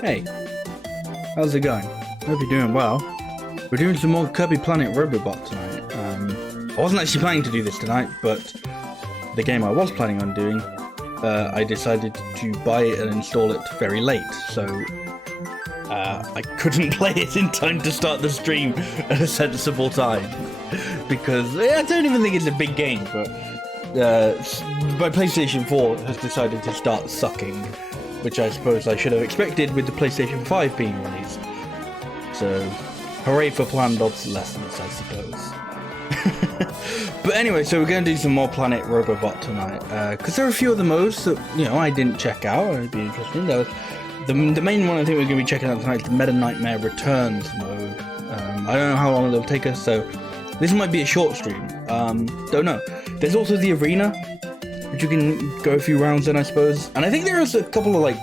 Hey, how's it going? Hope you're doing well. We're doing some more Kirby Planet Robobot tonight. I wasn't actually planning to do this tonight, but the game I was planning on doing, I decided to buy it and install it very late, so I couldn't play it in time to start the stream at a sensible time. Because I don't even think it's a big game, but my PlayStation 4 has decided to start sucking, which I suppose I should have expected with the PlayStation 5 being released. So, hooray for planned obsolescence, I suppose. But anyway, so we're going to do some more Planet Robobot tonight, because there are a few of the modes that, I didn't check out. It'd be interesting. There was the main one I think we're going to be checking out tonight is the Meta Nightmare Returns mode. I don't know how long it'll take us, so this might be a short stream. Don't know. There's also the arena, which you can go a few rounds in, I suppose. And I think there's a couple of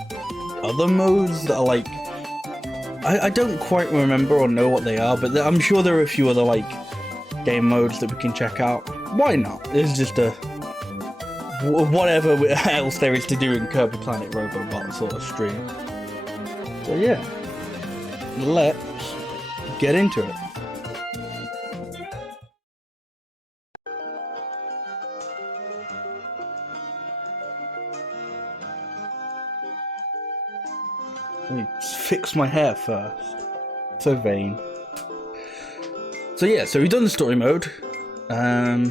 other modes that are I don't quite remember or know what they are, but I'm sure there are a few other game modes that we can check out. Why not? It's just a whatever else there is to do in Kirby Planet Robobot sort of stream. So yeah, let's get into it. Let me fix my hair first. So vain. So yeah, so we've done the story mode. I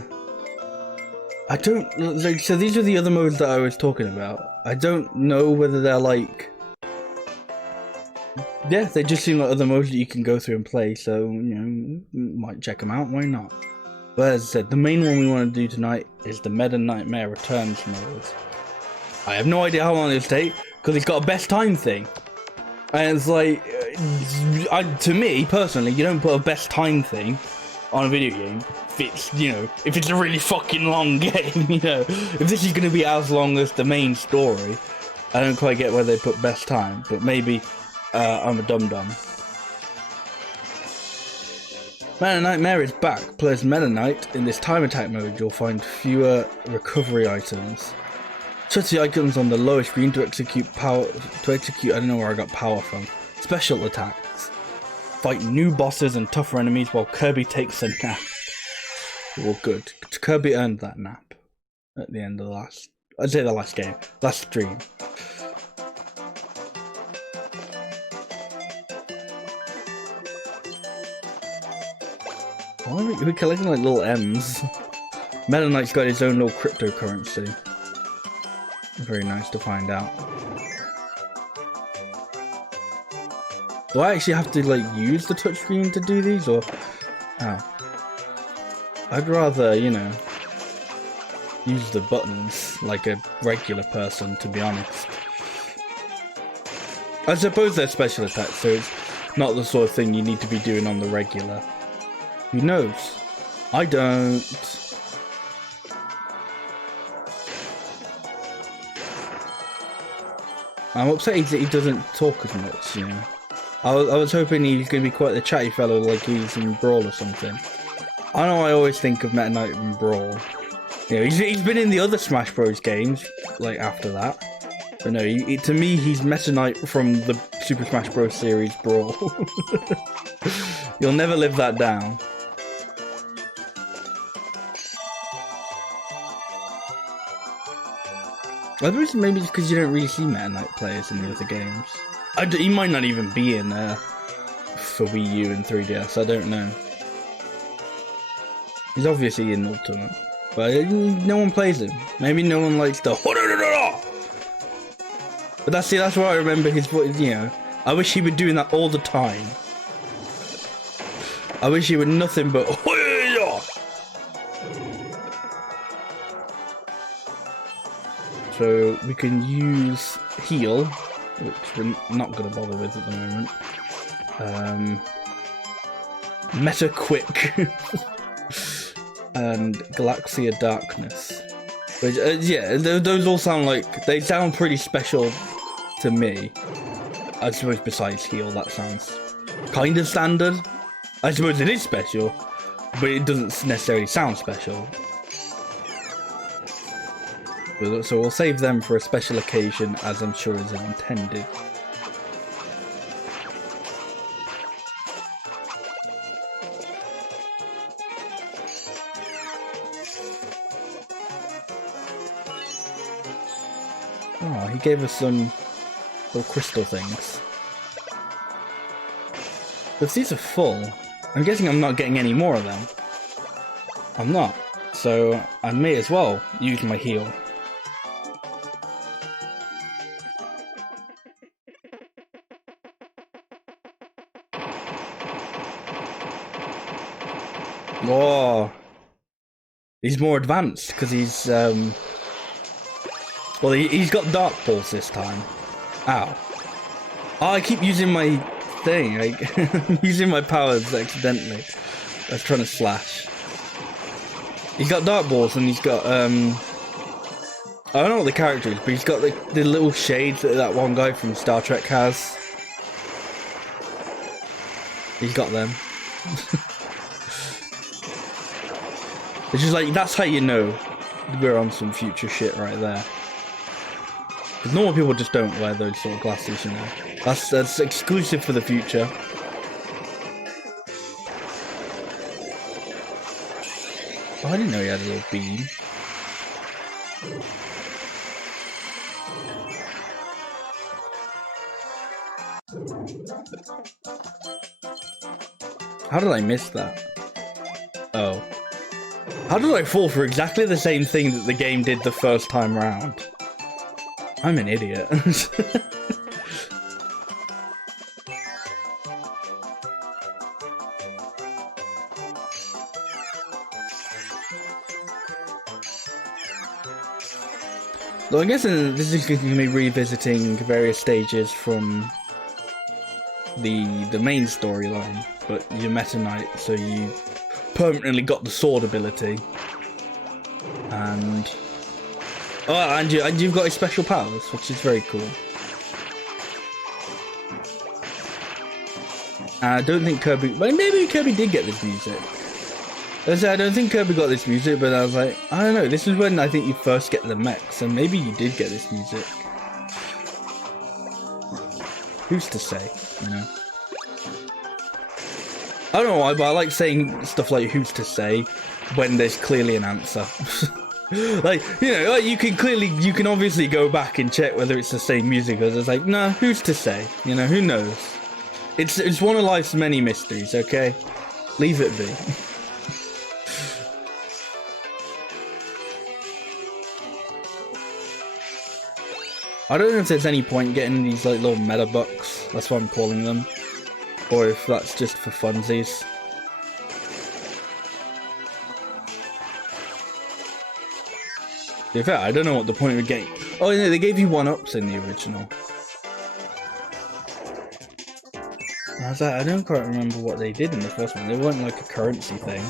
don't so these are the other modes that I was talking about. I don't know whether they're yeah, they just seem like other modes that you can go through and play, so might check them out, why not? But as I said, the main one we want to do tonight is the Meta Nightmare Returns mode. I have no idea how long it'll take, because it's got a best time thing. And it's to me, personally, you don't put a best time thing on a video game if it's, if it's a really fucking long game, If this is going to be as long as the main story, I don't quite get where they put best time, but maybe I'm a dum-dum. Meta Nightmare is back. Play Meta Knight. In this time attack mode, you'll find fewer recovery items. Touch the icons on the lowest screen to execute, I don't know where I got power from, special attacks. Fight new bosses and tougher enemies while Kirby takes a nap. Well, good. Kirby earned that nap at the end of the last stream. Why are we collecting little M's? Meta Knight's got his own little cryptocurrency. Very nice to find out. Do I actually have to use the touchscreen to do these, or I'd rather, use the buttons like a regular person, to be honest. I suppose they're special attacks, so it's not the sort of thing you need to be doing on the regular. Who knows? I don't. I'm upset that he doesn't talk as much, I was hoping he was going to be quite the chatty fellow like he's in Brawl or something. I know I always think of Meta Knight in Brawl. He's been in the other Smash Bros games, after that. But no, to me, he's Meta Knight from the Super Smash Bros series Brawl. You'll never live that down. I suppose maybe it's because you don't really see Meta Knight players in the other games. He might not even be in for Wii U and 3DS, I don't know. He's obviously in Ultimate, but no one plays him. Maybe no one likes the But that's why I remember his voice, I wish he were doing that all the time. I wish he were nothing but So we can use heal, which we're not going to bother with at the moment. Meta Quick and Galaxia Darkness. Which, yeah, those all sound pretty special to me. I suppose besides heal, that sounds kind of standard. I suppose it is special, but it doesn't necessarily sound special. So we'll save them for a special occasion, as I'm sure is intended. Oh, he gave us some little crystal things. If these are full, I'm guessing I'm not getting any more of them. I'm not. So I may as well use my heal. Oh, he's more advanced because he's well, he's got dark balls this time. Ow! Oh, I keep using my thing. I'm using my powers accidentally. I was trying to slash. He's got dark balls and he's got I don't know what the character is, but he's got the little shades that that one guy from Star Trek has. He's got them. It's just like, that's how you know we're on some future shit right there. Because normal people just don't wear those sort of glasses, you know. That's exclusive for the future. Oh, I didn't know he had a little beam. How did I miss that? Oh. How did I fall for exactly the same thing that the game did the first time round? I'm an idiot. So I guess this is going to be revisiting various stages from the main storyline, but you're Meta Knight, so you permanently got the sword ability, and you've got his special powers, which is very cool. I don't think Kirby, but maybe Kirby did get this music. I don't think Kirby got this music, but I was like, I don't know, this is when I think you first get the mech, so maybe you did get this music. Who's to say, you know? I don't know why, but I like saying stuff like who's to say when there's clearly an answer. Like, you know, like you can obviously go back and check whether it's the same music, because it's like, no, who's to say? You know, who knows? It's one of life's many mysteries, okay? Leave it be. I don't know if there's any point getting these like little meta bucks, that's what I'm calling them, or if that's just for funsies. In fact, I don't know what the point of getting. Oh, no, they gave you 1-ups in the original. I don't quite remember what they did in the first one. They weren't like a currency thing.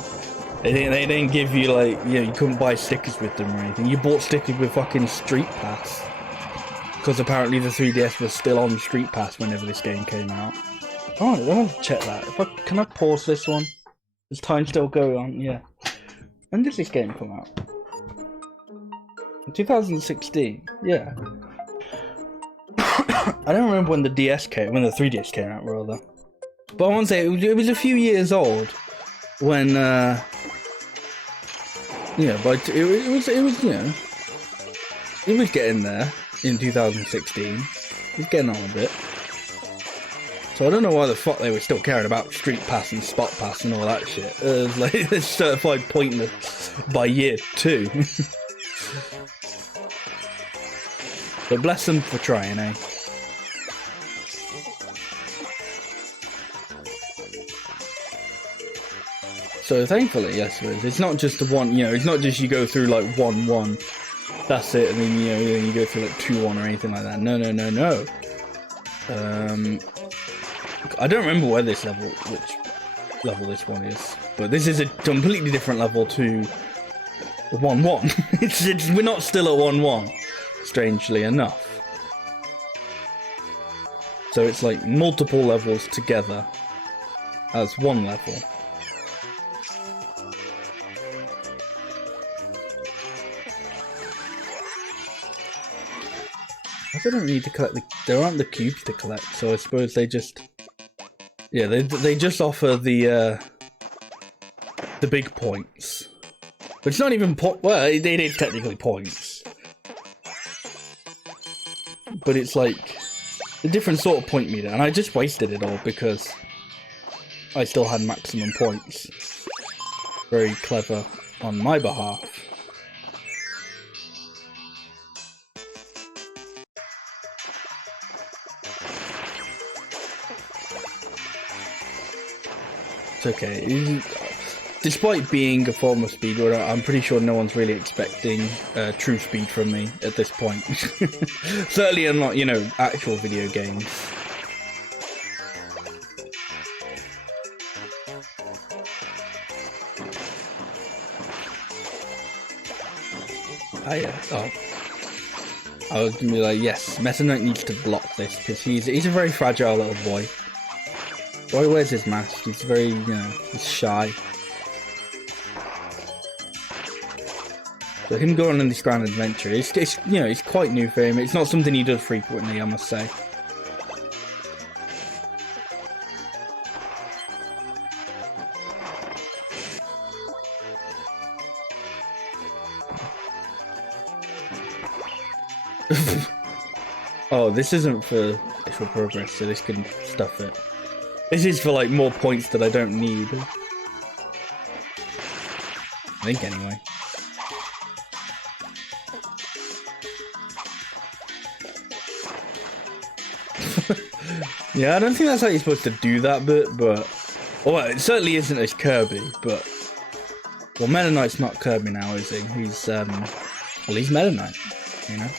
They didn't give you like, you know, you couldn't buy stickers with them or anything. You bought stickers with fucking Street Pass. Because apparently the 3DS was still on Street Pass whenever this game came out. Oh, I want to check that. Can I pause this one? Does time still go on? Yeah. When did this game come out? 2016. Yeah. I don't remember when the 3DS came out, rather. But I want to say it was a few years old when, yeah, but it was, you know, it was getting there in 2016. It was getting on a bit. So I don't know why the fuck they were still caring about Street Pass and Spot Pass and all that shit. It was like, it's certified pointless by year 2. But bless them for trying, eh? So thankfully, yes, it's not just the one, you know, it's not just you go through like 1-1, that's it, and then, you know, then you go through like 2-1 or anything like that. No. I don't remember where this level, which level this one is, but this is a completely different level to 1-1. We're not still at 1-1, strangely enough. So it's like multiple levels together as one level. I don't need to collect there aren't the cubes to collect, so I suppose they just, yeah, they just offer the big points. But it's not even well, it is technically points. but it's like a different sort of point meter, and I just wasted it all because I still had maximum points. Very clever on my behalf. It's okay. Despite being a former speedrunner, I'm pretty sure no one's really expecting true speed from me at this point. Certainly I'm not, you know, actual video games. I was gonna be like, yes, Meta Knight needs to block this because he's a very fragile little boy. Why he wears his mask? He's very, you know, he's shy. So him going on this grand adventure, it's you know, it's quite new for him. It's not something he does frequently, I must say. Oh, this isn't for actual progress, so this can stuff it. This is for like more points that I don't need. I think anyway. Yeah, I don't think that's how you're supposed to do that bit, but... Well, it certainly isn't as Kirby, but... Well, Meta Knight's not Kirby now, is he? He's, well, he's Meta Knight, you know?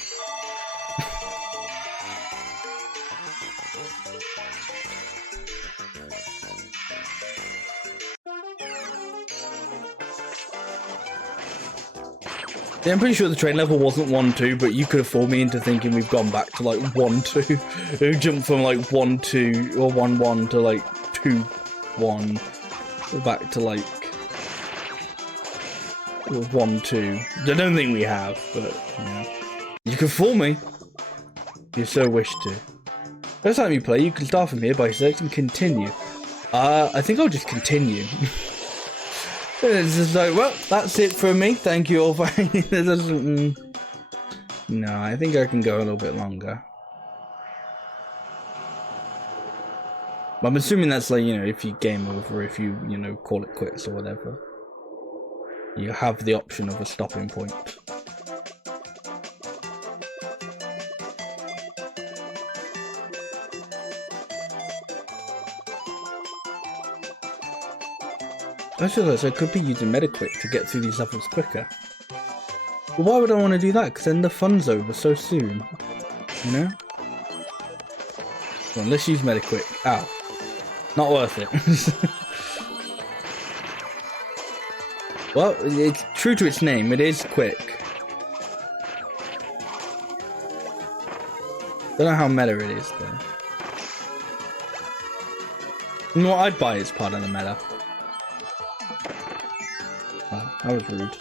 Yeah, I'm pretty sure the train level wasn't 1-2, but you could have fooled me into thinking we've gone back to like 1-2. Who jumped from like 1-2 or 1-1 to like 2-1, back to like 1-2. I don't think we have, but yeah. You can fool me if you so wish to. Next time you play, you can start from here by selecting continue. I think I'll just continue. It's just like, well, that's it for me. Thank you all for No, I think I can go a little bit longer. But I'm assuming that's like, you know, if you game over, if you know, call it quits or whatever. You have the option of a stopping point. I realised I could be using Metaquit to get through these levels quicker. But why would I want to do that? Because then the fun's over so soon. You know? Come on, let's use Metaquit. Ow. Not worth it. Well, it's true to its name. It is quick. Don't know how meta it is, though. You know what? I'd buy it as part of the meta. Wow, that was rude.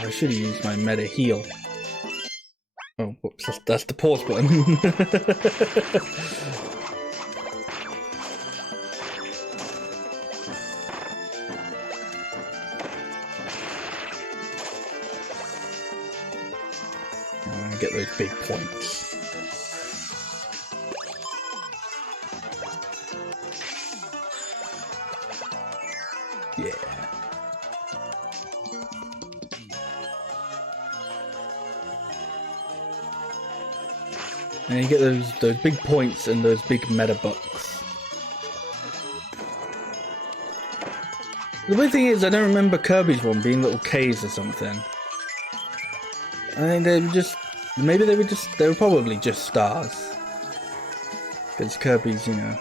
I should have used my meta heal. Oh, whoops, that's the pause button. Get those big points. Yeah. And you get those big points and those big meta bucks. The weird thing is, I don't remember Kirby's one being little K's or something. I think they were just. Maybe they were probably just stars. Because Kirby's, you know,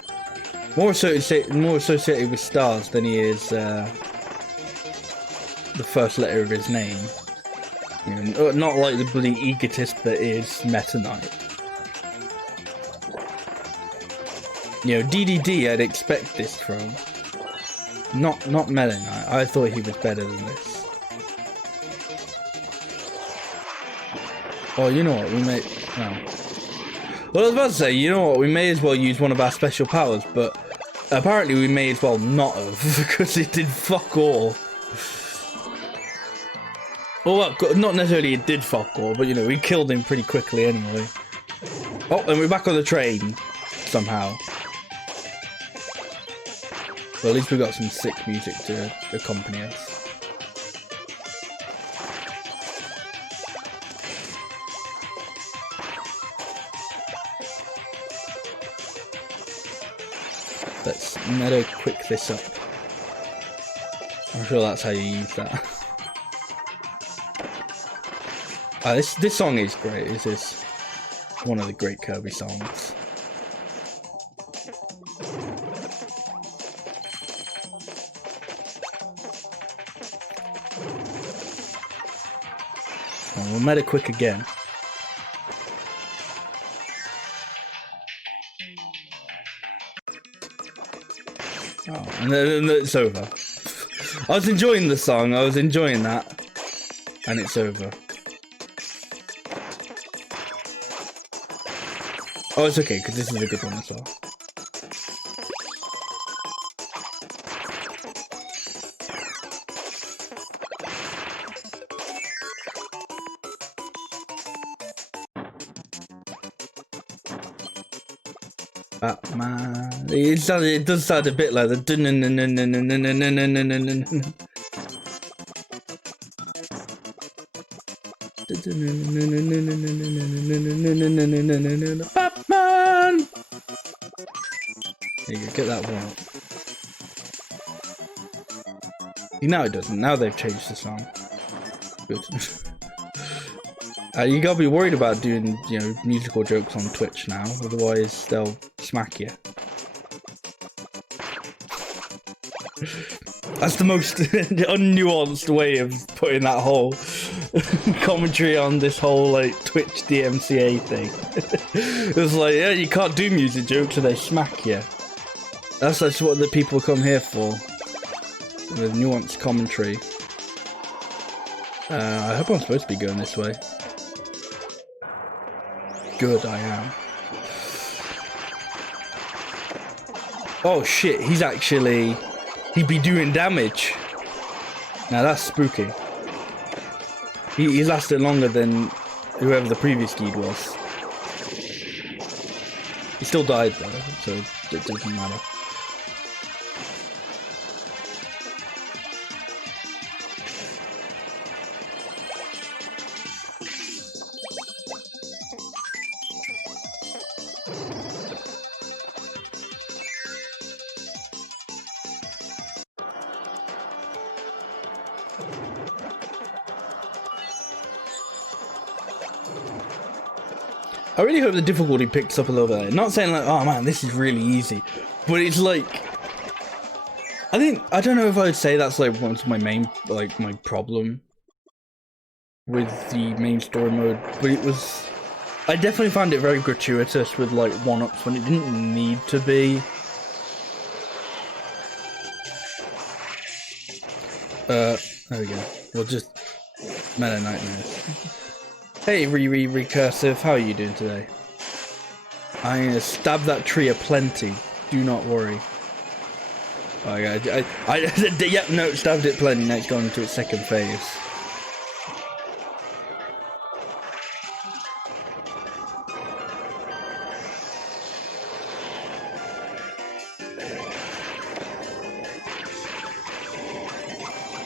more associated with stars than he is the first letter of his name. You know, not like the bloody egotist that is Meta Knight. You know, DDD I'd expect this from. Not Meta Knight. I thought he was better than this. Oh, you know what? We may. No. Well, I was about to say, you know what? We may as well use one of our special powers, but apparently we may as well not have because it did fuck all. Well, not necessarily it did fuck all, but you know, we killed him pretty quickly anyway. Oh, and we're back on the train somehow. Well, at least we got some sick music to accompany us. Let's meta quick this up. I'm sure that's how you use that. This song is great. This is one of the great Kirby songs. And we'll meta quick again. Oh, and then it's over. I was enjoying the song, I was enjoying that. And it's over. Oh, it's okay, because this is a good one as well. Batman. It does sound a bit like the. Batman. There you go, get that one up. See, now it doesn't. Now they've changed the song. Good. You gotta be worried about doing, you know, musical jokes on Twitch now, otherwise they'll smack you. That's the most unnuanced way of putting that whole commentary on this whole, like, Twitch DMCA thing. It's like, yeah, you can't do music jokes or they smack you. That's what the people come here for. The nuanced commentary. I hope I'm supposed to be going this way. Good, I am. Oh shit, he'd be doing damage. Now that's spooky. He lasted longer than whoever the previous Geed was. He still died though, so it doesn't matter. I really hope the difficulty picks up a little bit. Not saying like, oh man, this is really easy, but it's like, I don't know if I would say that's like one of my main, like my problem with the main story mode, but I definitely found it very gratuitous with like one-ups when it didn't need to be. There we go. We'll just Meta Nightmares. Hey, Recursive, how are you doing today? I'm gonna stab that tree aplenty. Do not worry. Oh, yep, no, stabbed it plenty. Now it's gone into its second phase.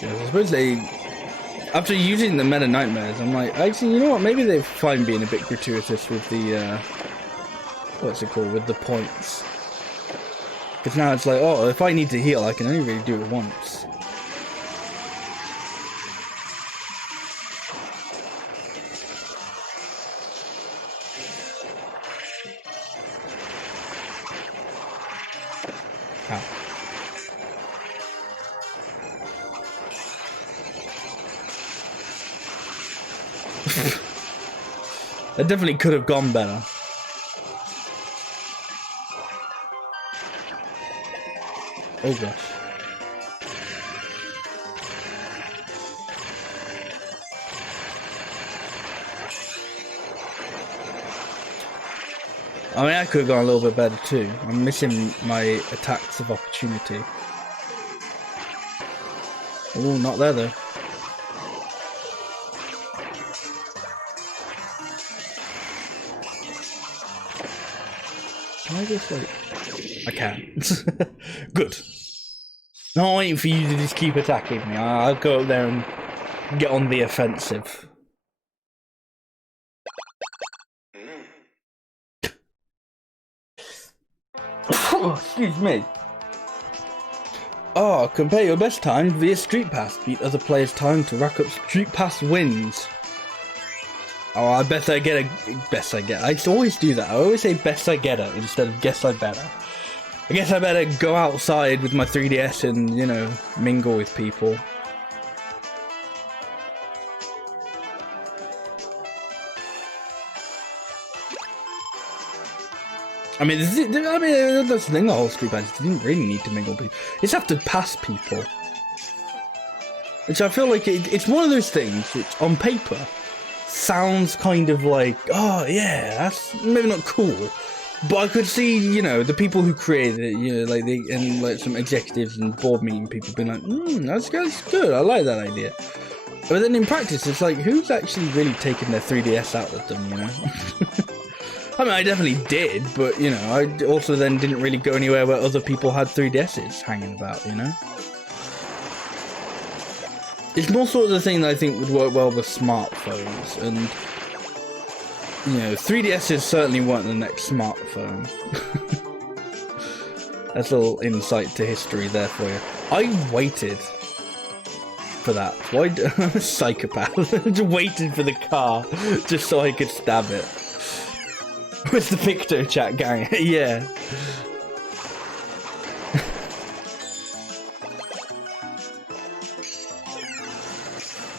Yeah, I suppose after using the Meta Nightmares, I'm like, actually, you know what? Maybe they're fine being a bit gratuitous with the, what's it called? With the points. Because now it's like, oh, if I need to heal, I can only really do it once. Ow. That definitely could have gone better. Oh gosh. I mean, I could have gone a little bit better too. I'm missing my attacks of opportunity. Oh, not there though. Can I just like... I can. Good. Not waiting for you to just keep attacking me. I'll go up there and get on the offensive. Oh, excuse me. Oh, compare your best time via Street Pass. Beat other players' time to rack up Street Pass wins. Oh, I bet I get a... Best I get. I always do that. I always say best I get it instead of guess I better. I guess I better go outside with my 3DS and, you know, mingle with people. I mean, that's the thing, the whole Street Pass. You didn't really need to mingle people. You just have to pass people. Which I feel like it's one of those things which, on paper, sounds kind of like, oh yeah, that's maybe not cool. But I could see, you know, the people who created it, you know, like and like some executives and board meeting people being like, that's good, I like that idea. But then in practice, it's like, who's actually really taken their 3DS out with them, you know? I mean, I definitely did, but, you know, I also then didn't really go anywhere where other people had 3DSs hanging about, you know? It's more sort of the thing that I think would work well with smartphones, and, you know, 3DSs certainly weren't the next smartphone. That's a little insight to history there for you. I waited for that. Why? I'm a psychopath. Just waited for the car just so I could stab it. With the Picto chat gang, yeah.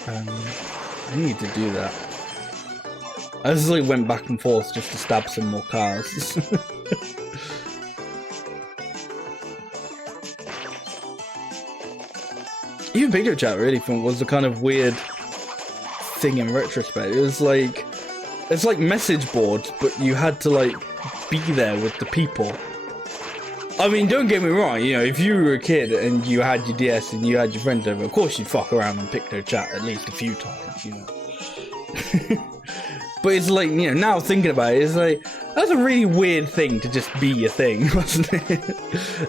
I need to do that. I just like went back and forth just to stab some more cars. Even Picto chat really was a kind of weird thing in retrospect. It was like, it's like message boards, but you had to like be there with the people. I mean, don't get me wrong, you know, if you were a kid and you had your DS and you had your friends over, of course you'd fuck around and Picto chat at least a few times, you know. But it's like, you know, now thinking about it, it's like, that's a really weird thing to just be a thing, wasn't it?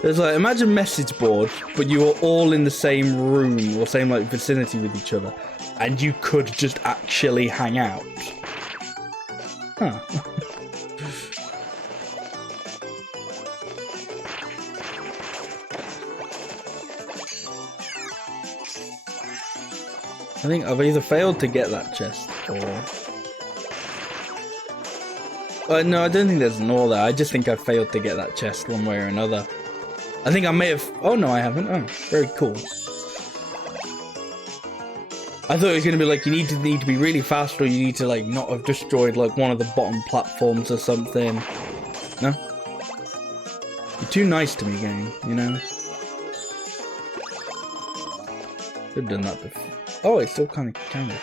It's like, imagine message boards, but you were all in the same room or same like vicinity with each other, and you could just actually hang out. Huh. I think I've either failed to get that chest, or... no, I don't think there's an or there. I just think I failed to get that chest one way or another. I think I may have... Oh, no, I haven't. Oh, very cool. I thought it was going to be like, you need to be really fast, or you need to, like, not have destroyed, like, one of the bottom platforms or something. No? You're too nice to me, game, you know? I've done that before. Oh, it's still kind of counted.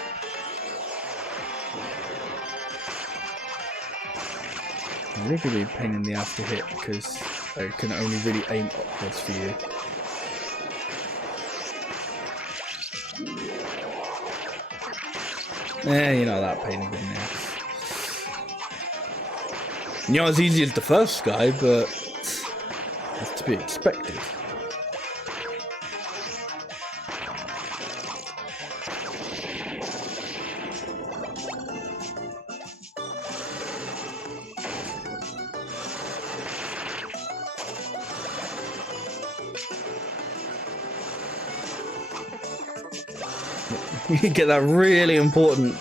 I'm really be a pain in the ass to hit because I can only really aim upwards for you. You're not that pain in the ass. You're not as easy as the first guy, but that's to be expected. You get that really important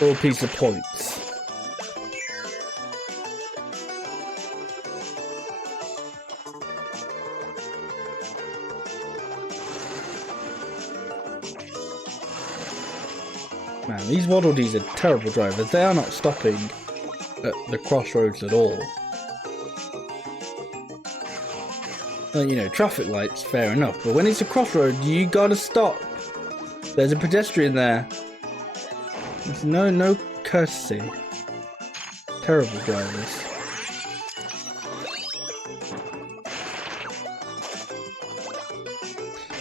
little piece of points. Man, these Waddle Dees are terrible drivers. They are not stopping at the crossroads at all. Well, you know, traffic lights, fair enough, but when it's a crossroad, you gotta stop. There's a pedestrian there. There's no courtesy. Terrible drivers.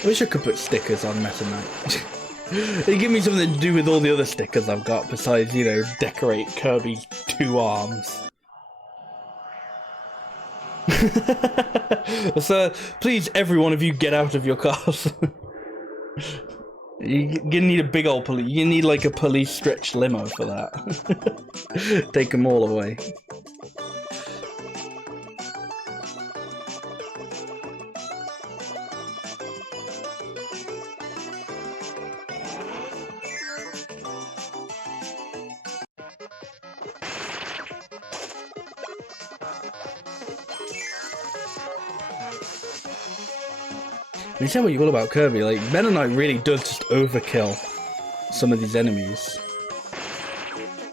I wish I could put stickers on Meta Knight. They give me something to do with all the other stickers I've got, besides, you know, decorate Kirby's 2 arms. So, please, every one of you, get out of your cars. You're gonna need a big old police. You need like a police stretch limo for that. Take them all away. You say what you will about Kirby, like, Meta Knight really does just overkill some of these enemies.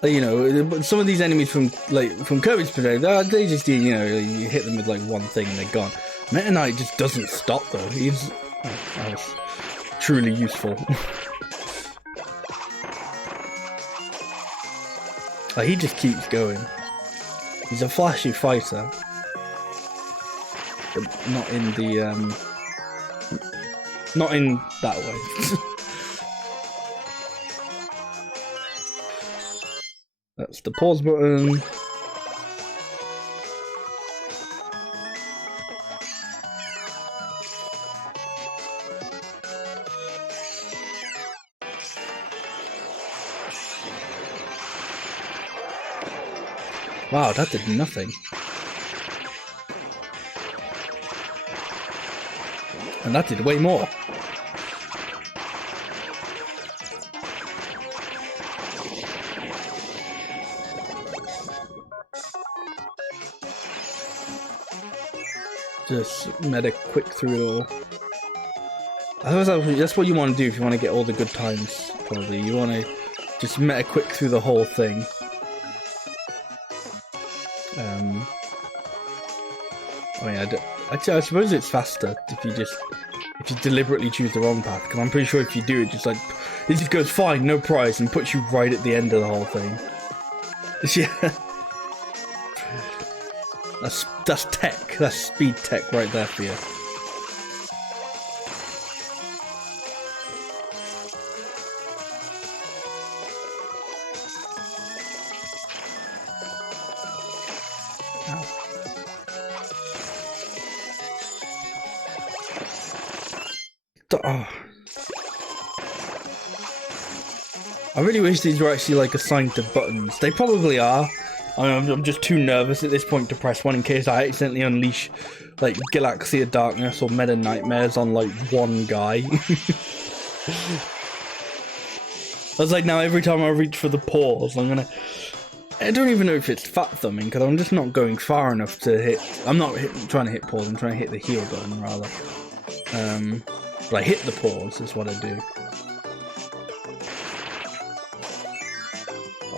Like, you know, some of these enemies from Kirby's perspective, they just, you know, you hit them with like one thing and they're gone. Meta Knight just doesn't stop though. He's truly useful. Like, he just keeps going. He's a flashy fighter, but not in the not in that way. That's the pause button. Wow, that did nothing. And that did way more. Just meta quick through it all. I suppose that's what you want to do if you want to get all the good times, probably. You want to just meta quick through the whole thing. I mean, actually, I suppose it's faster if you deliberately choose the wrong path, because I'm pretty sure if you do it, just like, it just goes fine, no prize, and puts you right at the end of the whole thing. Yeah. That's tech. That's speed tech right there for you. Oh. I really wish these were actually like assigned to buttons. They probably are. I'm just too nervous at this point to press one in case I accidentally unleash like Galaxy of Darkness or Meta Nightmares on like one guy. I was like, now every time I reach for the pause, I don't even know if it's fat thumbing, because I'm just not going far enough to hit. I'm not trying to hit pause, I'm trying to hit the heal button rather. But I hit the pause is what I do.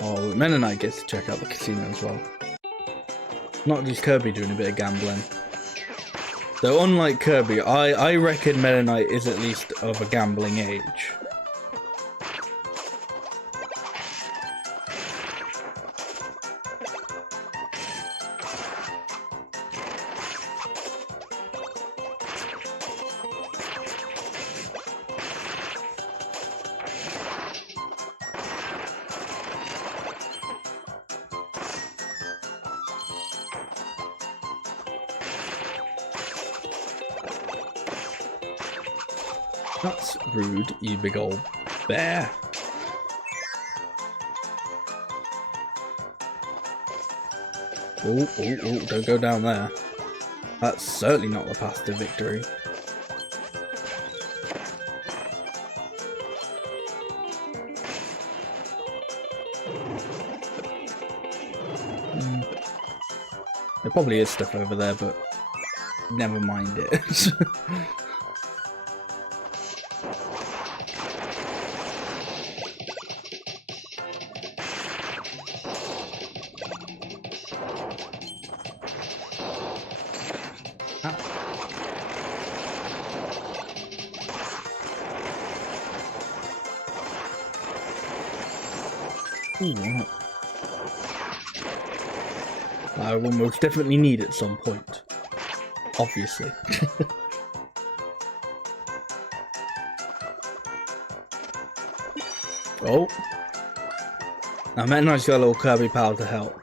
Oh, Meta Knight gets to check out the casino as well. Not just Kirby doing a bit of gambling. Though unlike Kirby, I reckon Meta Knight is at least of a gambling age. That's rude, you big old bear. Oh, don't go down there. That's certainly not the path to victory. There probably is stuff over there, but never mind it. Ooh, I will most definitely need at some point. Obviously. Oh. Now, Meta Knight's got a little Kirby power to help.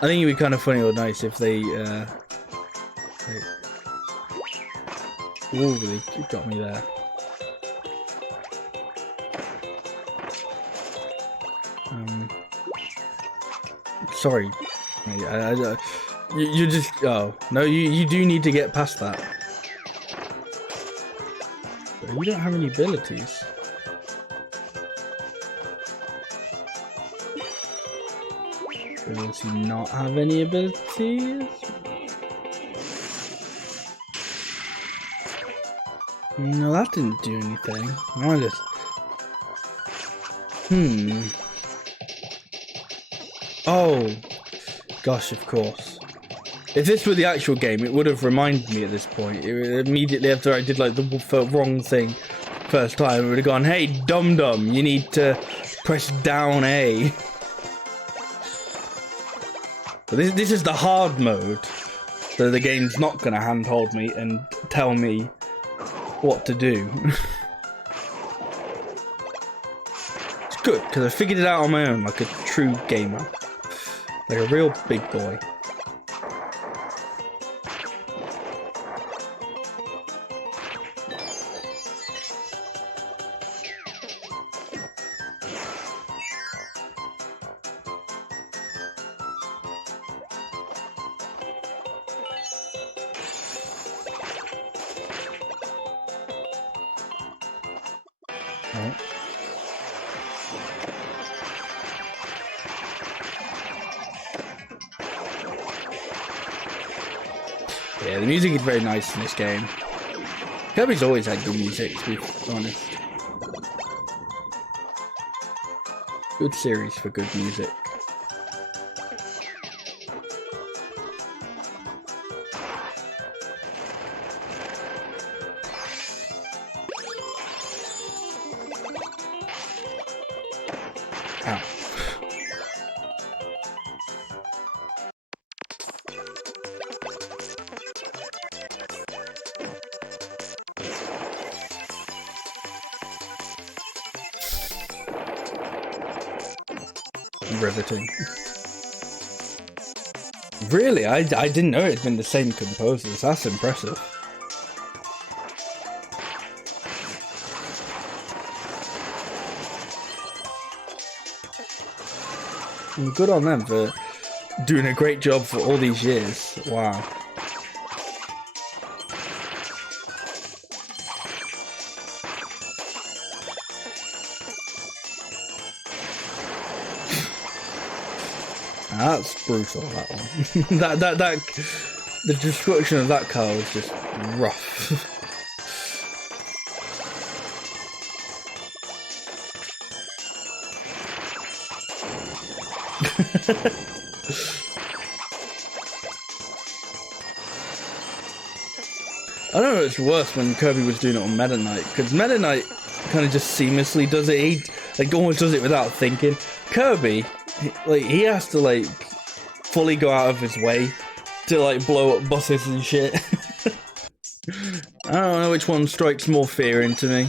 I think it'd be kind of funny or nice if they, ooh, they got me there. Sorry, you just, oh, no, you do need to get past that. You don't have any abilities. Does he not have any abilities? No, that didn't do anything. I just... Oh, gosh, of course. If this were the actual game, it would have reminded me at this point. Immediately after I did like the wrong thing first time, it would have gone, hey, dum-dum, you need to press down A. But this is the hard mode, so the game's not going to handhold me and tell me what to do. It's good, because I figured it out on my own like a true gamer. Like a real big boy. Oh. Yeah, the music is very nice in this game. Kirby's always had good music, to be honest. Good series for good music. Ow. Riveting. Really? I didn't know it had been the same composers. That's impressive. And good on them for doing a great job for all these years. Wow. That's brutal, that one. The destruction of that car was just rough. I don't know if it's worse when Kirby was doing it on Meta Knight, because Meta Knight kind of just seamlessly does it. He like almost does it without thinking. Kirby, he has to like fully go out of his way to like blow up buses and shit. I don't know which one strikes more fear into me.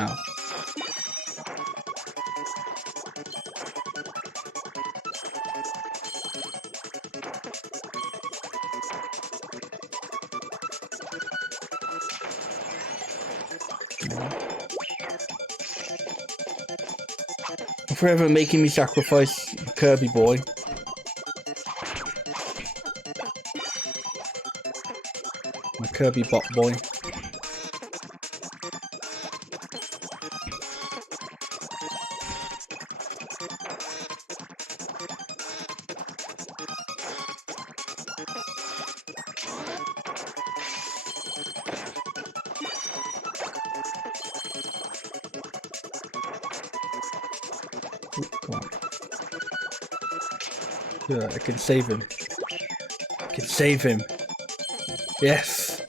Ow. Forever making me sacrifice Kirby boy. My Kirby bot boy. Come on. Yeah, I can save him. I can save him. Yes.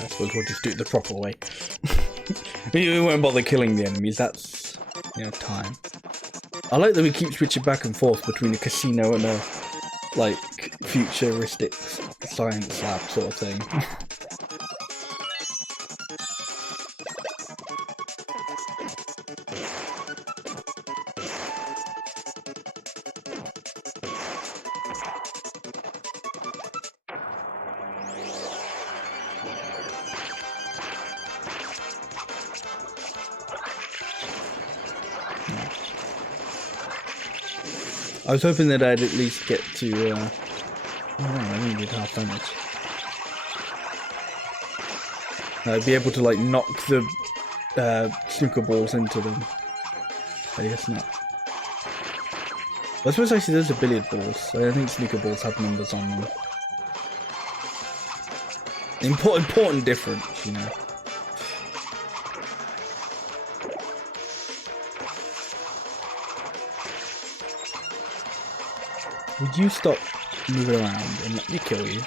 I suppose we'll just do it the proper way. We won't bother killing the enemies, that's, you know, time. I like that we keep switching back and forth between a casino and a, like, futuristic science lab sort of thing. I was hoping that I'd at least get to, oh no, I only did half damage. I'd be able to, like, knock the snooker balls into them. I guess not. I suppose actually those are billiard balls. I don't think snooker balls have numbers on them. Important difference, you know. Would you stop moving around and let me kill you?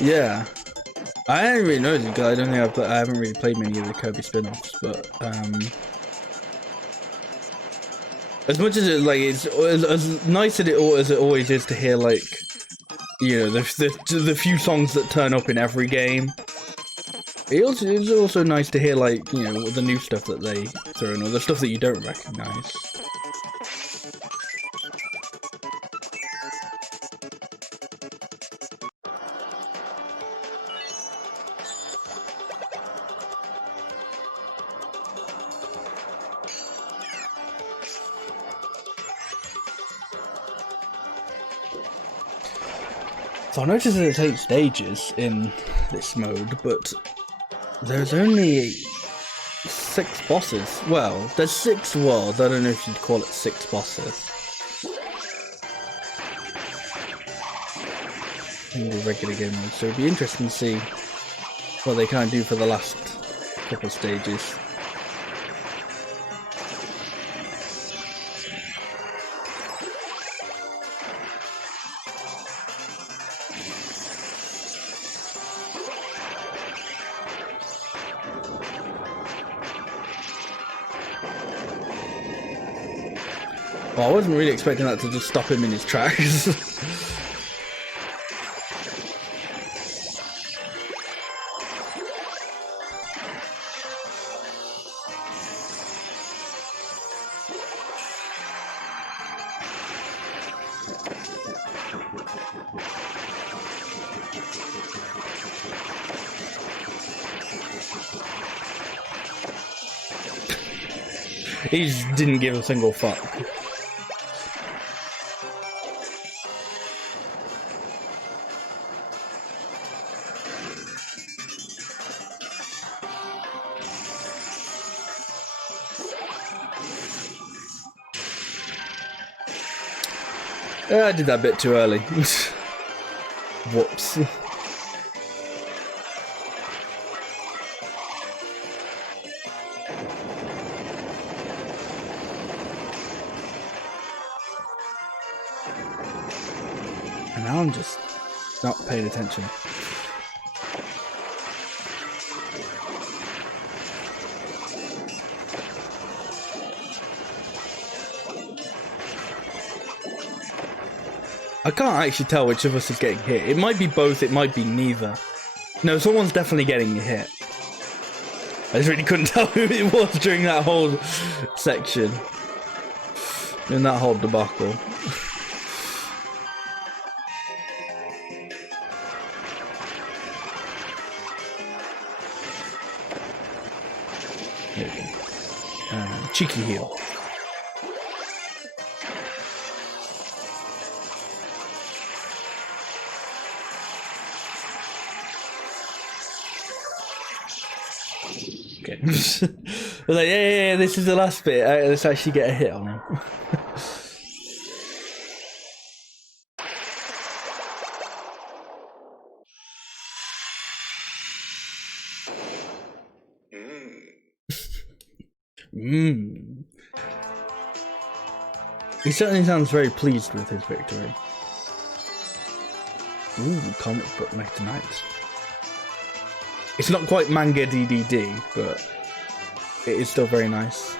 Yeah, I didn't really know this because I don't think I haven't really played many of the Kirby spin-offs, but as much as it like it's as nice as it always is to hear, like, you know, the few songs that turn up in every game. It's also nice to hear, like, you know, the new stuff that they throw in, or the stuff that you don't recognize. So I noticed that it takes stages in this mode, but there's only 6 bosses. Well, there's 6 worlds. I don't know if you'd call it 6 bosses in the regular game mode. So it'd be interesting to see what they kind of do for the last couple stages. Well, I wasn't really expecting that to just stop him in his tracks. He just didn't give a single fuck. Yeah, I did that a bit too early. Whoops. And now I'm just not paying attention. I can't actually tell which of us is getting hit. It might be both, it might be neither. No, someone's definitely getting hit. I just really couldn't tell who it was during that whole section. In that whole debacle. There we go. Cheeky heel. Okay. I was like, yeah, this is the last bit. Let's actually get a hit on him. He certainly sounds very pleased with his victory. Ooh, comic book Meta Knight. It's not quite manga DDD, but it is still very nice.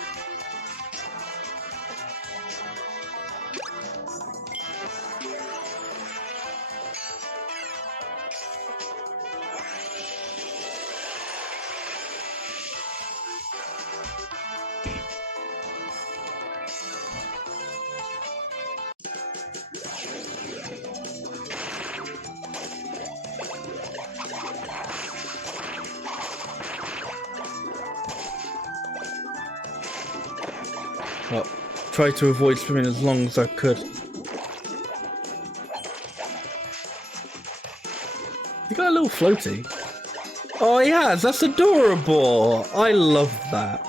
Well, try to avoid swimming as long as I could. You got a little floaty. Oh, he has. That's adorable. I love that.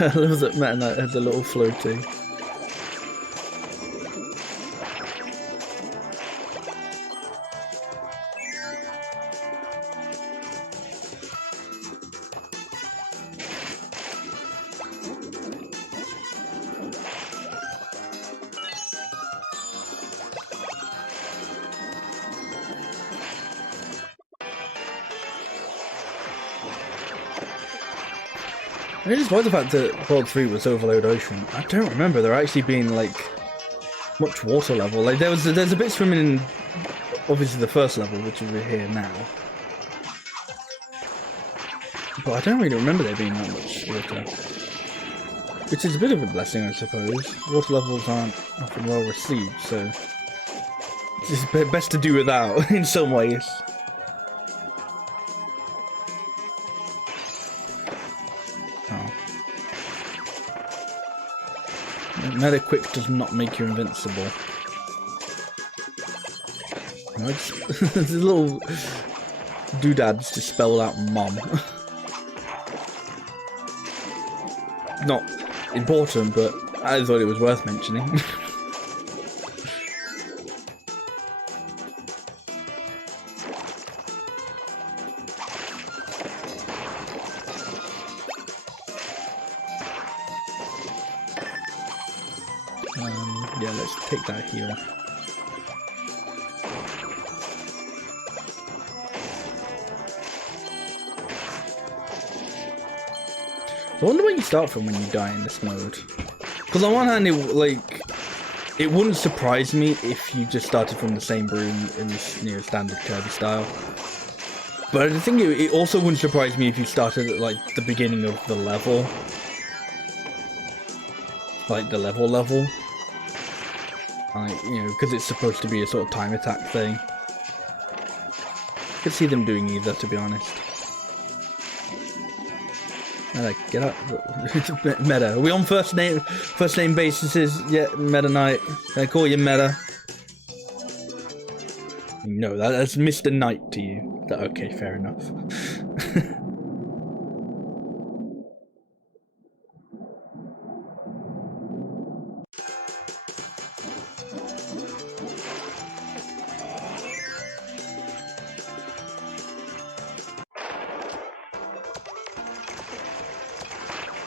I love that Meta Knight has a little floaty. I mean, despite the fact that World 3 was Overload Ocean, I don't remember there actually being, like, much water level. Like, there's a bit swimming in, obviously, the first level, which is here now. But I don't really remember there being that much water. Which is a bit of a blessing, I suppose. Water levels aren't often well received, so it's best to do without, in some ways. Meta Quick does not make you invincible. There's a little doodads to spell out mom. Not important, but I thought it was worth mentioning. Yeah, let's take that here. I wonder where you start from when you die in this mode. Because on one hand, it wouldn't surprise me if you just started from the same room in this standard Kirby style. But I think it also wouldn't surprise me if you started at like the beginning of the level. Like the level. Like, you know, because it's supposed to be a sort of time attack thing. I could see them doing either, to be honest. Get up. Meta. Are we on first name basis? Yeah, Meta Knight. Can I call you Meta? No, that's Mr. Knight to you. Okay, fair enough.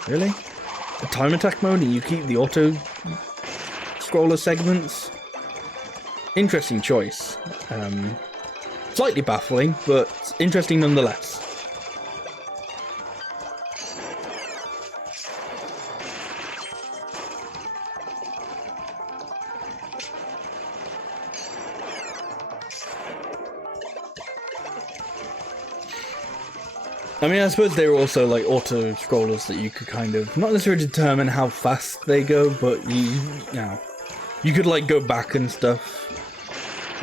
Really? A time attack mode and you keep the auto scroller segments? Interesting choice. Slightly baffling, but interesting nonetheless. I mean, I suppose they were also like auto scrollers that you could kind of not necessarily determine how fast they go, but you could like go back and stuff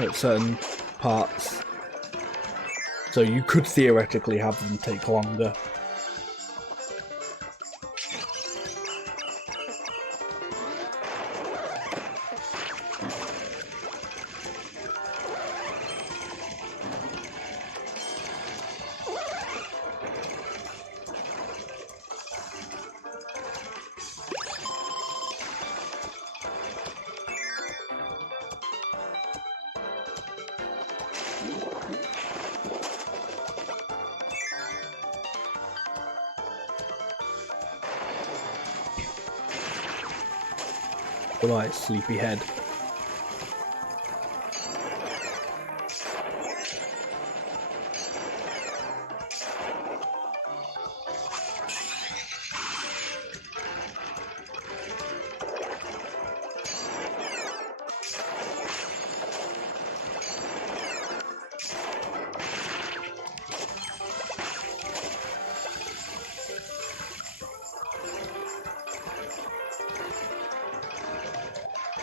at certain parts. So you could theoretically have them take longer. Goodbye, sleepyhead.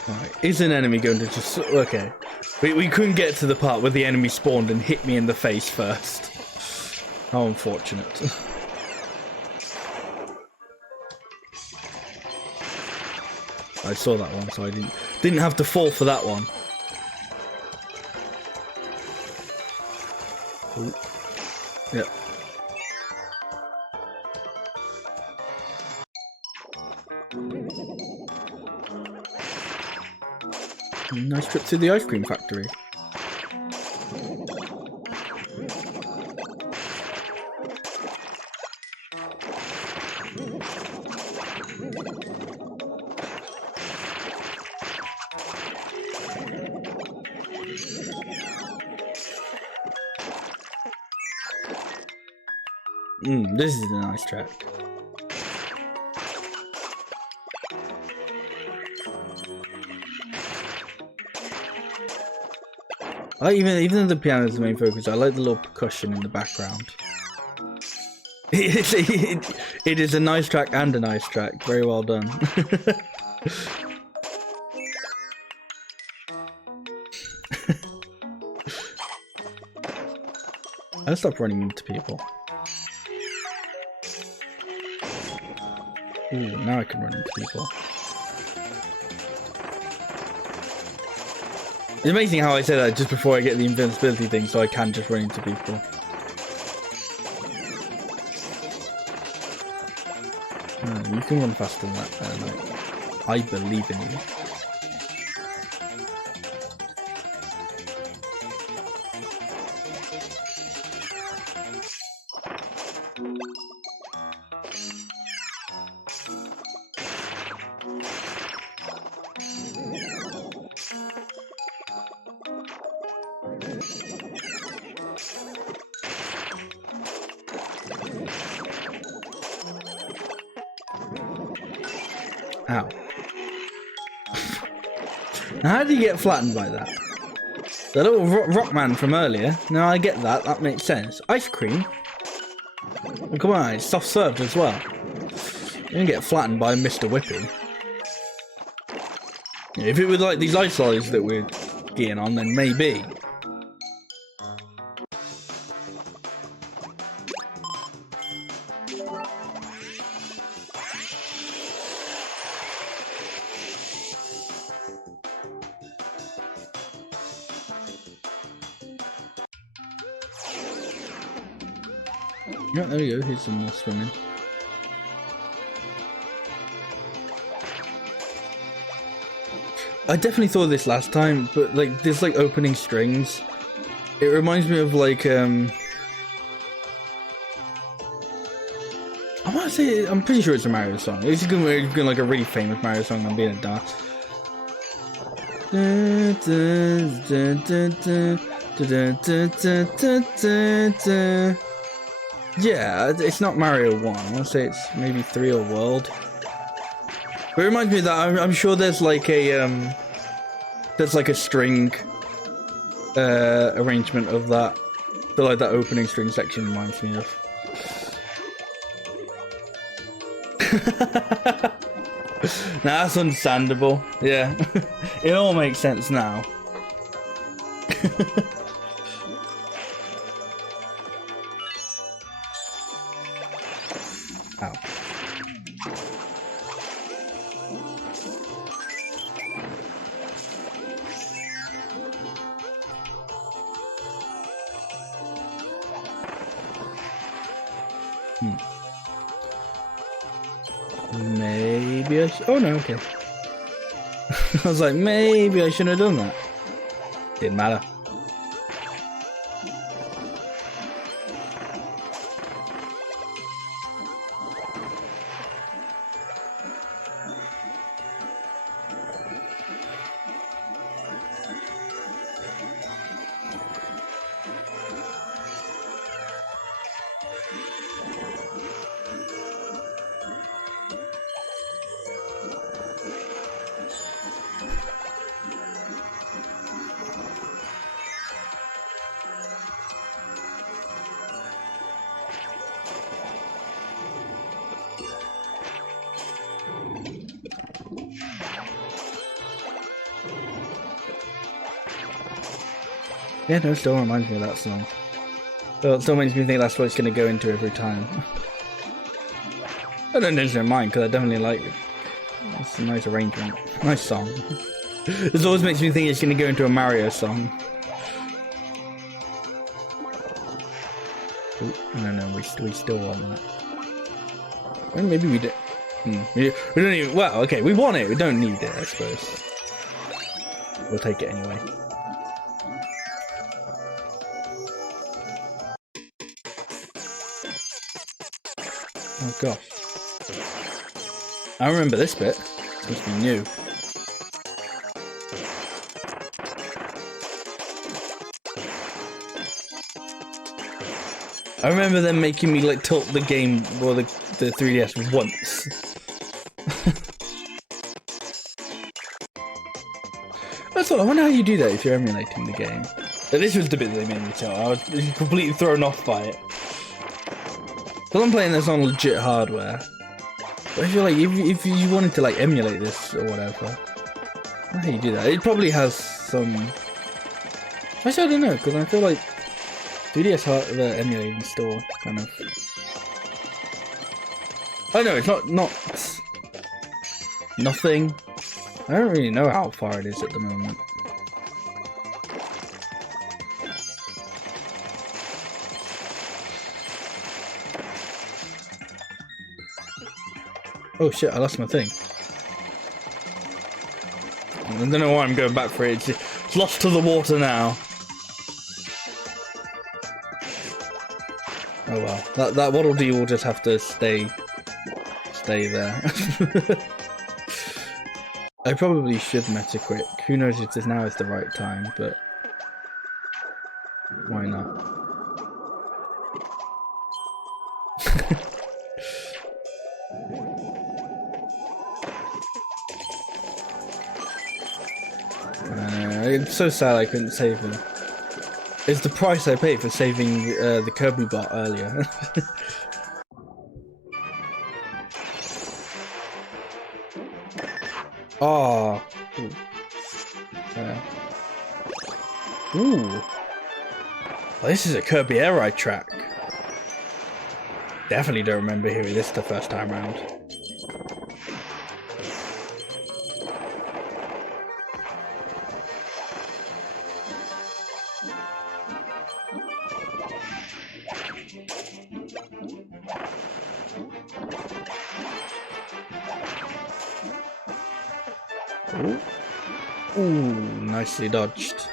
Right. Is an enemy going to just... Okay. We couldn't get to the part where the enemy spawned and hit me in the face first. How unfortunate. I saw that one, so I didn't have to fall for that one. Ooh. Yep. Nice trip to the ice cream factory. This is a nice track. Even though the piano is the main focus, I like the little percussion in the background. It is a nice track and a nice track. Very well done. I'll stop running into people. Ooh, now I can run into people. It's amazing how I say that just before I get the invincibility thing, so I can just run into people. You can run faster than that, mate. I believe in you. Ow. How did you get flattened by that? The little rock man from earlier. Now I get that. That makes sense. Ice cream? Oh, come on, it's soft served as well. You didn't get flattened by Mr. Whippy. Yeah, if it was like these ice lollies that we're getting on, then maybe. Yeah, there we go, here's some more swimming. I definitely thought of this last time, but like this like opening strings, it reminds me of like I want to say, I'm pretty sure it's a Mario song. It's gonna be like a really famous Mario song. I'm being a daft. Yeah, it's not Mario 1. I want to say it's maybe 3 or World. But it reminds me of that. I'm sure there's like a string arrangement of that. So like that opening string section reminds me of. Nah, that's understandable. Yeah, it all makes sense now. Ow. Maybe I should. Oh no, okay. I was like, maybe I shouldn't have done that. Didn't matter. Yeah, no, it still reminds me of that song. Well, it still makes me think that's what it's going to go into every time. I don't necessarily mind, because I definitely like it. It's a nice arrangement. Nice song. This always makes me think it's going to go into a Mario song. Ooh, no, we still want that. Well, maybe we don't. We don't even. Well, okay, we want it. We don't need it, I suppose. We'll take it anyway. Oh gosh. I remember this bit. It must be new. I remember them making me like tilt the game or the 3DS once. That's all. I wonder how you do that if you're emulating the game. But this was the bit that they made me tilt. I was completely thrown off by it. Because I'm playing this on legit hardware. But I feel like if you wanted to like emulate this or whatever, I don't know how you do that. It probably has some. Actually, I don't know, because I feel like 3DS hardware emulating still kind of. I know it's not nothing. I don't really know how far it is at the moment. Oh shit, I lost my thing. I don't know why I'm going back for it. It's lost to the water now. Oh well, that Waddle Dee will just have to stay there. I probably should Metacritic. Who knows if this now is the right time, but why not? It's so sad I couldn't save him. It's the price I paid for saving the Kirby bot earlier. Oh. Ooh. Well, this is a Kirby Air Ride track. Definitely don't remember hearing this the first time round. Ooh, nicely dodged.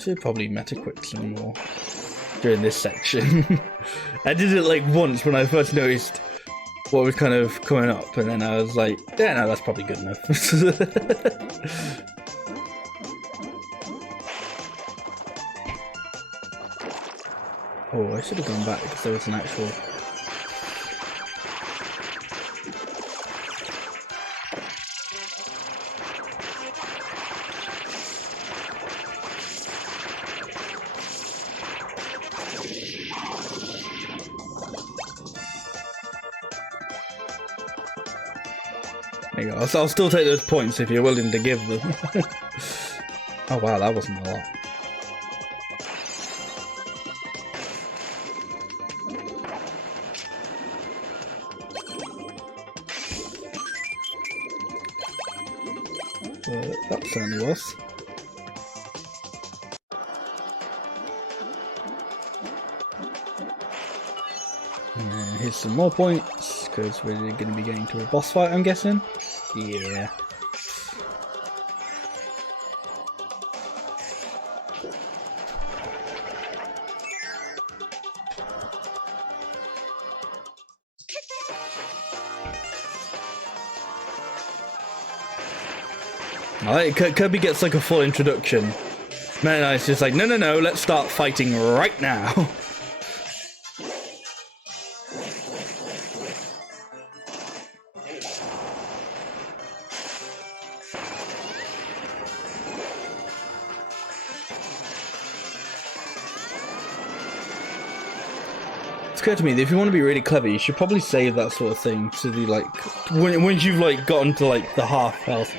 Should probably Metacritic some more during this section. I did it like once when I first noticed what was kind of coming up, and then I was like, yeah, no, that's probably good enough. Oh, I should have gone back because there was an actual. There you go. I'll still take those points if you're willing to give them. Oh wow, that wasn't a lot. That certainly was. And here's some more points, because we're going to be getting to a boss fight, I'm guessing. Yeah. Alright, Kirby gets like a full introduction. Man, it's just like, no, let's start fighting right now. It's occurred to me that if you want to be really clever, you should probably save that sort of thing to the like, once you've like gotten to like the half health.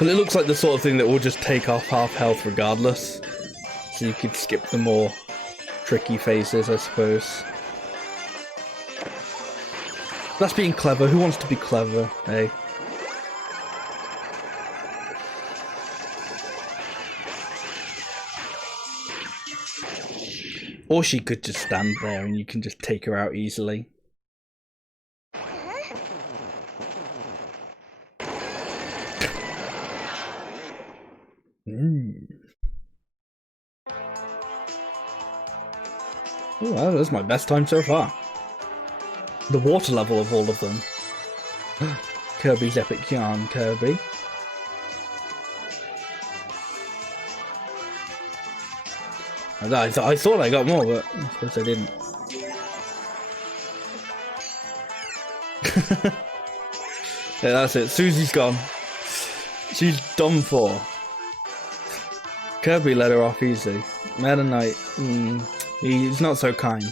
Because it looks like the sort of thing that will just take off half health regardless. So you could skip the more tricky phases, I suppose. That's being clever. Who wants to be clever, eh? Or she could just stand there and you can just take her out easily. Oh, that was my best time so far. The water level of all of them. Kirby's epic yarn, Kirby. I thought I got more, but I suppose I didn't. Yeah, that's it. Susie's gone. She's done for. Kirby let her off easy. Meta Knight, he's not so kind.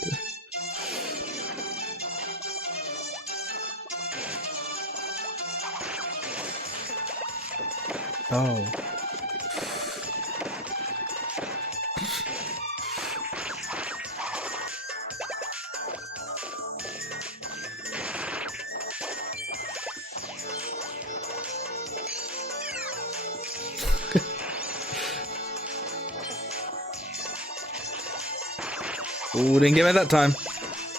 Oh. Ooh, didn't get me that time.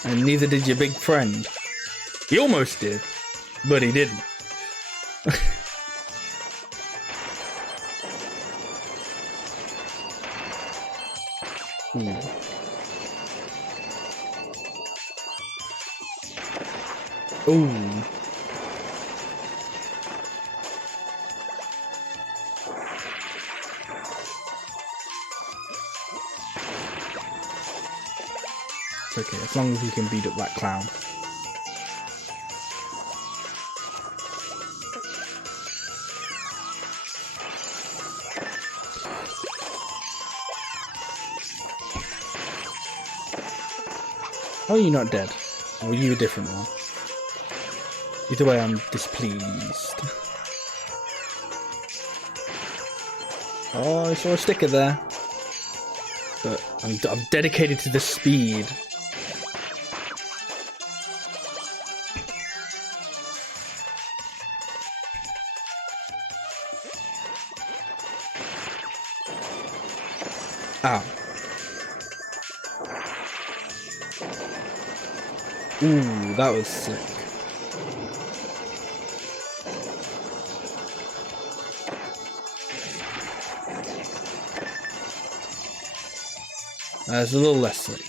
And neither did your big friend. He almost did, but he didn't. Ooh. It's okay, as long as you can beat up that clown. Oh, you're not dead. Or you a different one? Either way, I'm displeased. Oh, I saw a sticker there. But I'm dedicated to the speed. Ow. Ooh, that was sick. It's a little less slick.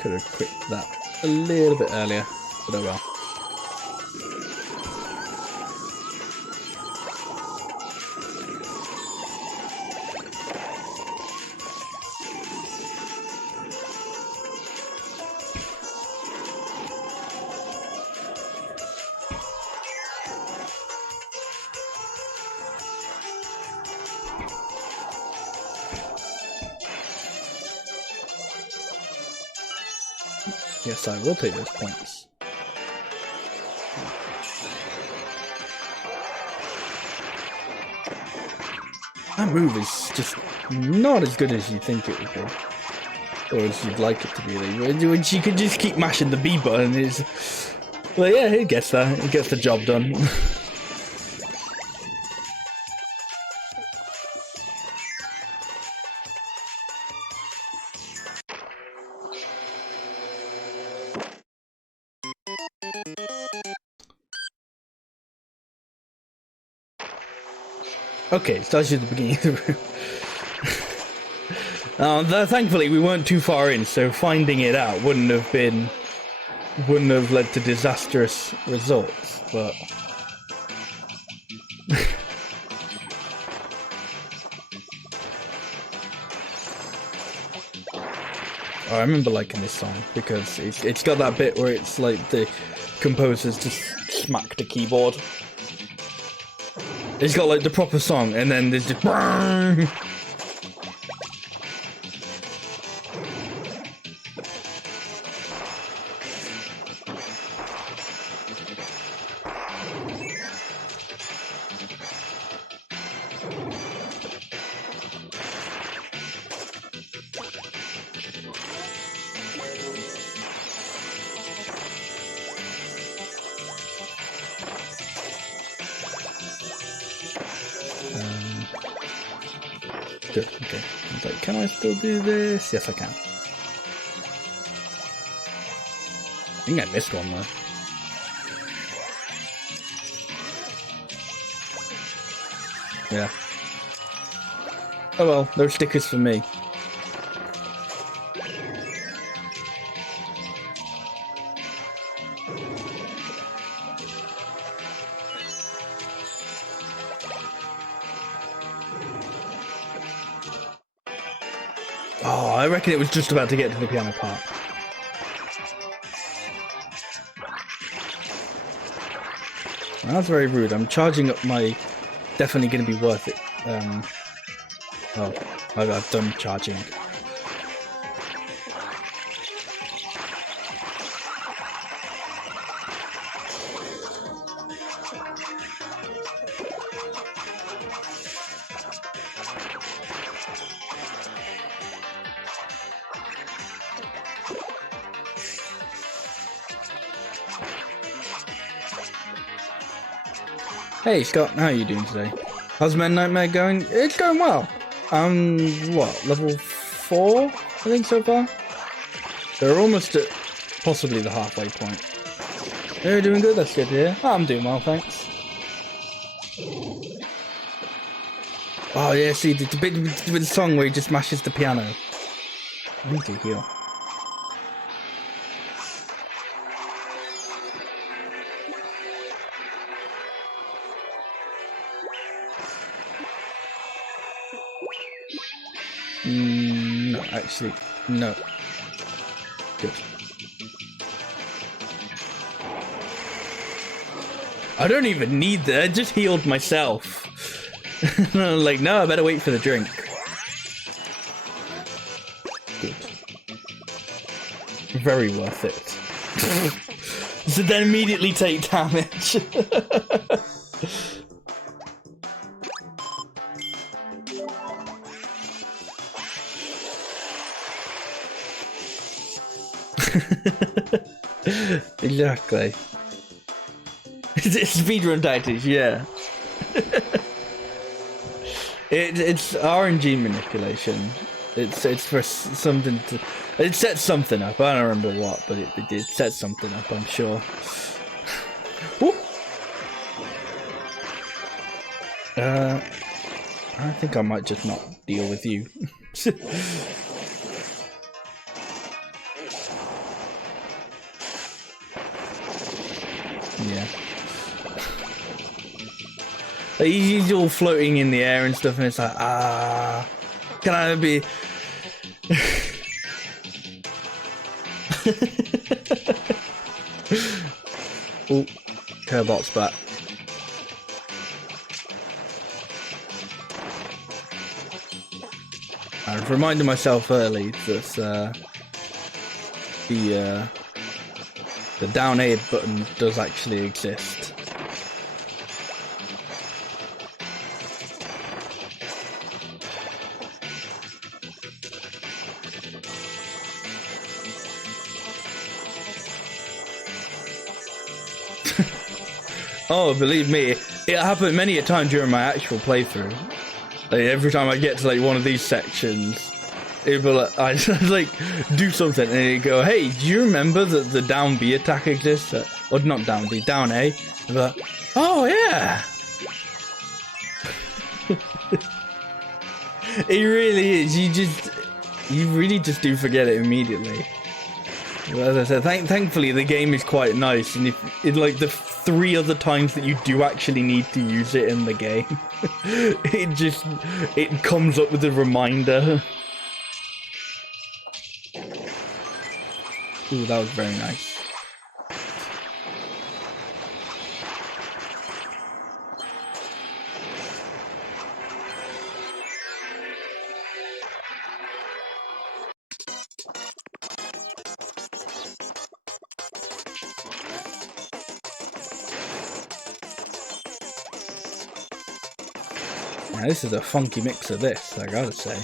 Could have quit that a little bit earlier, but oh well. Yes, I will take those points. That move is just not as good as you think it would be. Or as you'd like it to be. When you can just keep mashing the B button, it's... Well, yeah, it gets there. It gets the job done. Okay, starts at the beginning of the room. Thankfully, we weren't too far in, so finding it out wouldn't have led to disastrous results. But I remember liking this song because it's got that bit where it's like the composers just smack the keyboard. It's got like the proper song, and then there's just. Good, okay. I was like, can I still do this? Yes, I can. I think I missed one though. Yeah. Oh well, no stickers for me. Oh, I reckon it was just about to get to the piano part. That's very rude. I'm charging up my... Definitely going to be worth it. Oh, I've done charging. Hey Scott, how are you doing today? How's Men Nightmare going? It's going well. What, level 4, I think so far? They're almost at possibly the halfway point. You're doing good, that's good to hear. I'm doing well, thanks. Oh yeah, see, the bit with the song where he just mashes the piano. I need to heal. No, actually, no. Good. I don't even need that. I just healed myself. I'm like, no, I better wait for the drink. Good. Very worth it. So then immediately take damage. Exactly. It's speedrun tactics, yeah. It's RNG manipulation. It's for something to. It sets something up. I don't remember what, but it did set something up. I'm sure. I think I might just not deal with you. Yeah. He's all floating in the air and stuff, and it's like, can I be? Oh, Kirbot's back. I've reminded myself early that the down A button does actually exist. Oh, believe me, it happened many a time during my actual playthrough. Like, every time I get to like one of these sections, it'd be like, I just like do something and it'd go, hey, do you remember that the down B attack exists? Or not down B, down A? I'd be like, oh yeah! It really is, you really just do forget it immediately. As I said, thankfully the game is quite nice, and if in like the 3 other times that you do actually need to use it in the game, it comes up with a reminder. Ooh, that was very nice. Now, this is a funky mix of this, I gotta say.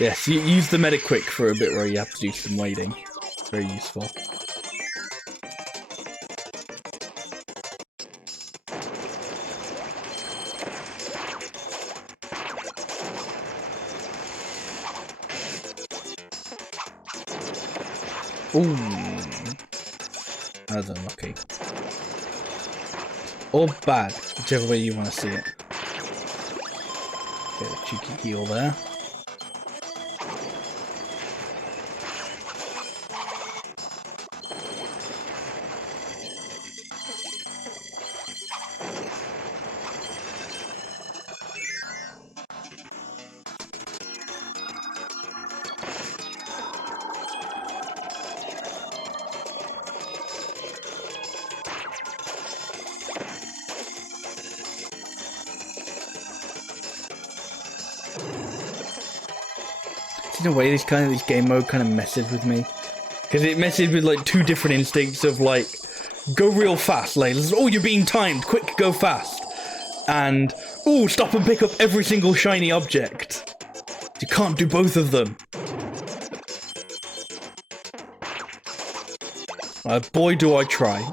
Yes, you use the Mediquick for a bit where you have to do some waiting. Very useful. Ooh, that's unlucky. Or bad, whichever way you want to see it. Get a cheeky heal there. In a way, this game mode kind of messes with me, because it messes with like two different instincts of like, go real fast, like, oh, you're being timed, quick, go fast, and oh, stop and pick up every single shiny object. You can't do both of them. Boy, do I try.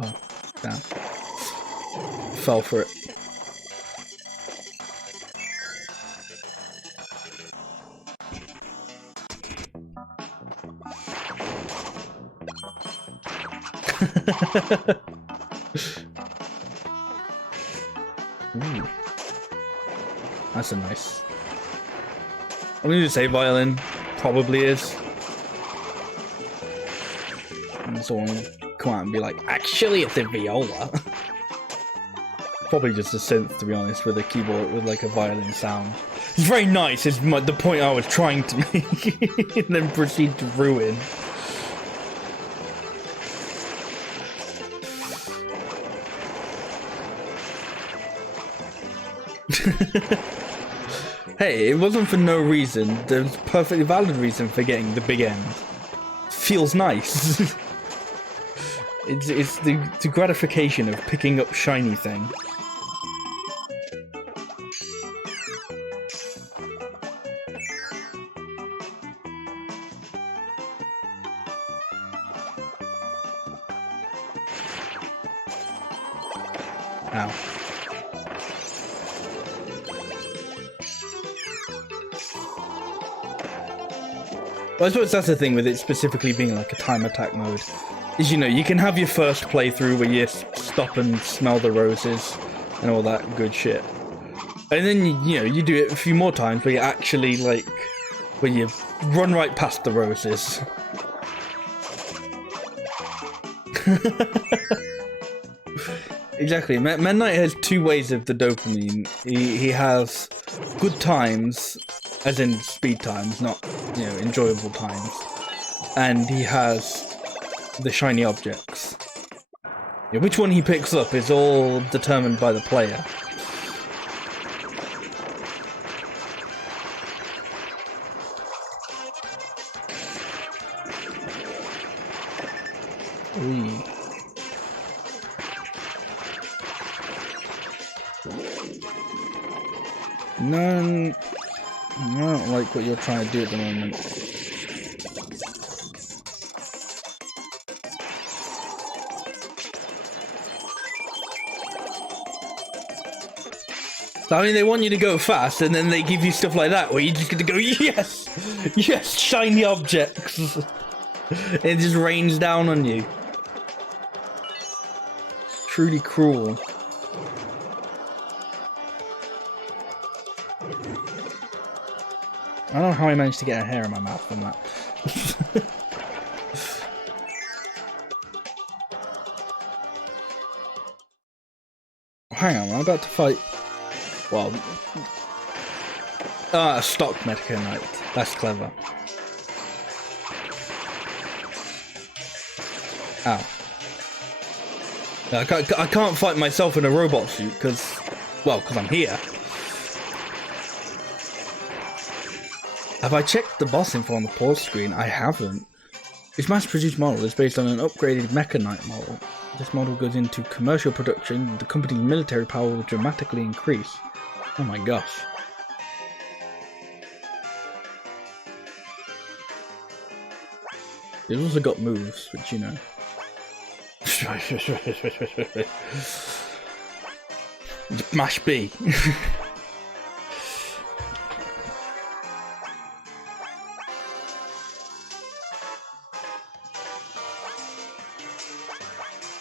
Oh, damn. Fell for it. Ooh. That's a nice. I'm going to say violin. Probably is. And someone come out and be like, actually it's a viola. Probably just a synth, to be honest, with a keyboard with like a violin sound. It's very nice, it's the point I was trying to make, and then proceed to ruin. Hey, it wasn't for no reason. There's a perfectly valid reason for getting the big end. Feels nice. It's the gratification of picking up shiny thing. Ow. Well, I suppose that's the thing with it specifically being like a time attack mode. Is, you know, you can have your first playthrough where you stop and smell the roses and all that good shit. And then, you know, you do it a few more times where you actually, like, where you run right past the roses. Exactly. Meta Knight has two ways of the dopamine. He has good times, as in speed times, not, you know, enjoyable times. And he has the shiny objects. Yeah, which one he picks up is all determined by the player. Ooh. No, I don't like what you're trying to do at the moment. I mean, they want you to go fast, and then they give you stuff like that, where you just get to go, yes! Yes, shiny objects! It just rains down on you. truly cruel. I don't know how I managed to get a hair in my mouth from that. Hang on, I'm about to fight. Well, a stock Mecha Knight. That's clever. Ow. I can't fight myself in a robot suit because I'm here. Have I checked the boss info on the pause screen? I haven't. This mass-produced model is based on an upgraded Mecha Knight model. This model goes into commercial production. The company's military power will dramatically increase. Oh my gosh. They've also got moves, which you know. Mash B.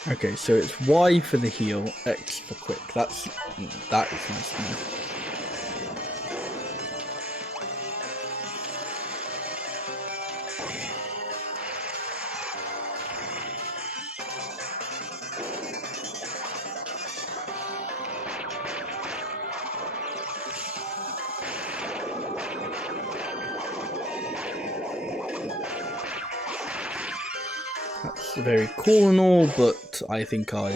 Okay, so it's Y for the heal, X for quick. That is nice to know. That's very cool and all, but I think I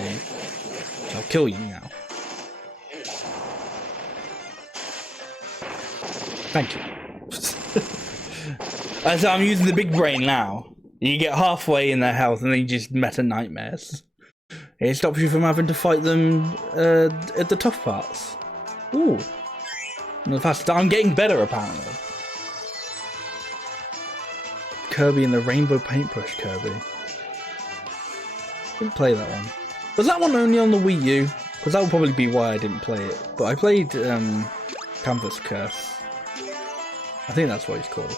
shall kill you now. Thank you. As I'm using the big brain now. You get halfway in their health and then you just meta nightmares. It stops you from having to fight them at the tough parts. Ooh. And the faster I'm getting better apparently. Kirby and the Rainbow Paintbrush Kirby. Didn't play that one. Was that one only on the Wii U? Because that would probably be why I didn't play it. But I played Canvas Curse. I think that's what it's called.